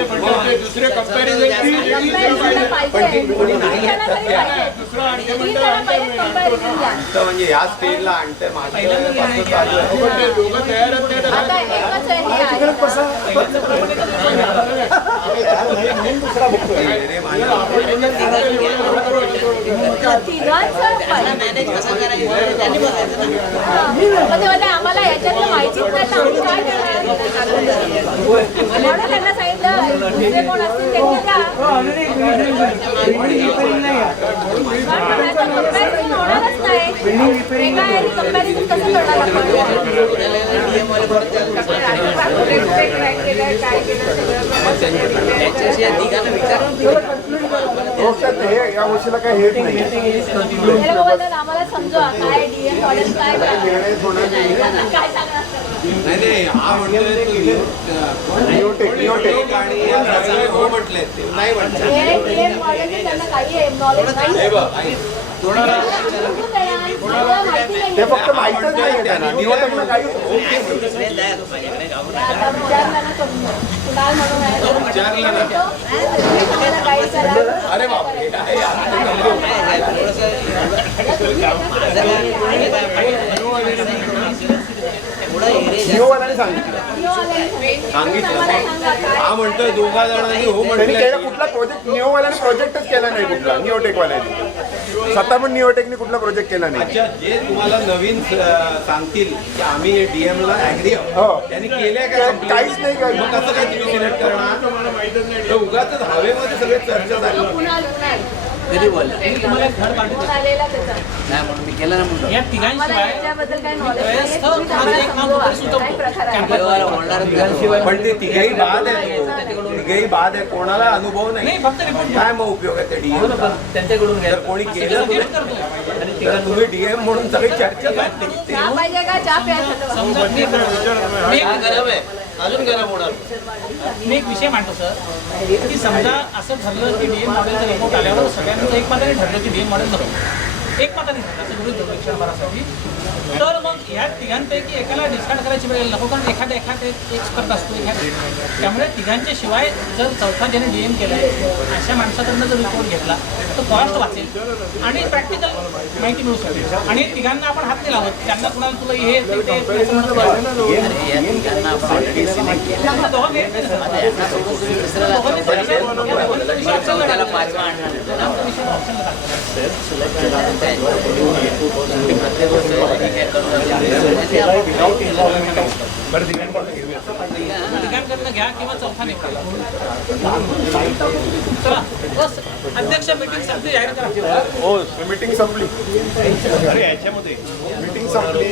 पण ते दुसरे कंपॅरिझन कंपॅरिझनला पाहिजे. पण ते कोणी नाही तीन जणांना तरी पाहिजे. दुसरं आणखी तीन जण पाहिजे कंपॅरिझन घ्या. तर म्हणजे या स्टेजला आणतंय माझं चालू आहे. पण ते दोघं तयारच नाही तर आता एकच आहे हे आहे. दुसरा बघतोय. अरे माझ्या तिघांचं पाहिजे. मग ते म्हणले, आम्हाला याच्यातलं माहितीच नाही तर आम्ही काय करणार? म्हणून त्यांना सांगितलं दुसरे कोण असतील त्यांनी द्या. कंपॅरिझन होणारच नाही. एका याने कंपॅरिझन कसं करणार आपण? हो, त्यात हे या गोष्टीला काही हेच नाही. हे लोक बोलतात, आम्हाला समजवा काय डीएम मॉडेल काय निर्णय होणार नाही. काय सांगणार? नाही हा म्हणतोय नियोटेक. आणि या सगळ्या हो म्हटलंय ते नाही म्हटलं. हे डीएम मॉडेल त्यांना काही नॉलेज नाही. हे बघ ते फक्त माहीतच नाही आहे त्यांना निवडणूक काही आता विचारलं ना तुम्ही. कुणाल म्हणून आहे. विचारलं ना. तुम्हाला काही करा. अरे बापरे निओवाल्याने सांगितलं सांगितलं हा म्हणतोय दोघा जणांनी हो त्यांनी केलं म्हटलं कुठला प्रोजेक्ट निओवाल्याने प्रोजेक्टच केला नाही कुठला निओटेकवाल्याने स्वतः पण निओटेकने कुठला प्रोजेक्ट केला नाही. अच्छा जे तुम्हाला नवीन सांगतील की आम्ही DM ला ऍग्री हो. आहोत त्यांनी केलंय का काहीच नाही केलं. मग कसं काय तुम्ही सिलेक्ट करणार तर उगाच हवेमध्ये सगळे चर्चा झाली कुणाल मी तुम्हाला एक धड काढतो. आलेला त्याचा या आम्हाला तिघांशिवाय याच्याबद्दल काही नॉलेज वयस्क नाही तुम्ही तुम्हाला एक नाव समजवा. सुचवतो. काय प्रकार आहे कॅम्पसमध्ये. पण ते तिघही बाद आहे तिघही बाद आहे कोणाला अनुभव नाही नाही, फक्त report काय मग उपयोग आहे त्या DM चा? त्यांच्याकडून जर कोणी केलं suggest करतो. तर तुम्ही DM म्हणून सगळी चर्चा झाली चहा पाहिजे का चहा प्यायचं समजा मी एक विषय मांडतो सर की समजा असं ठरलं की DM मॉडेलचा रिपोर्ट आल्यावर सगळ्यांचं एकमताने ठरलं की DM मॉडेल नको एकमताने ठरलं असं गृहीत धरू क्षणभरासाठी तर मग ह्या तिघांपैकी एकाला डिस्कार्ड करायची वेळ नको कारण एखादा एक एक्सपर्ट असतो त्यामुळे तिघांच्या शिवाय जर चौथा ज्याने DM केला आहे अशा माणसाकडनं जर रिपोर्ट घेतला तर कॉस्ट वाचेल आणि प्रॅक्टिकल माहिती मिळू शकेल आणि तिघांना आपण हात नाही लावत त्यांना कुणाला तुला हे ते असं नको करायला. दोघं मिळत नाही ना सर. दोघांनी option ला टाकलं. आमचा विषय option ला टाकला. तिघांकडनं घ्या किंवा चौथा निवडा. चला बस अध्यक्ष मीटिंग संपली जाहीर करा. हो मीटिंग संपली अरे याच्यामध्ये मीटिंग संपली.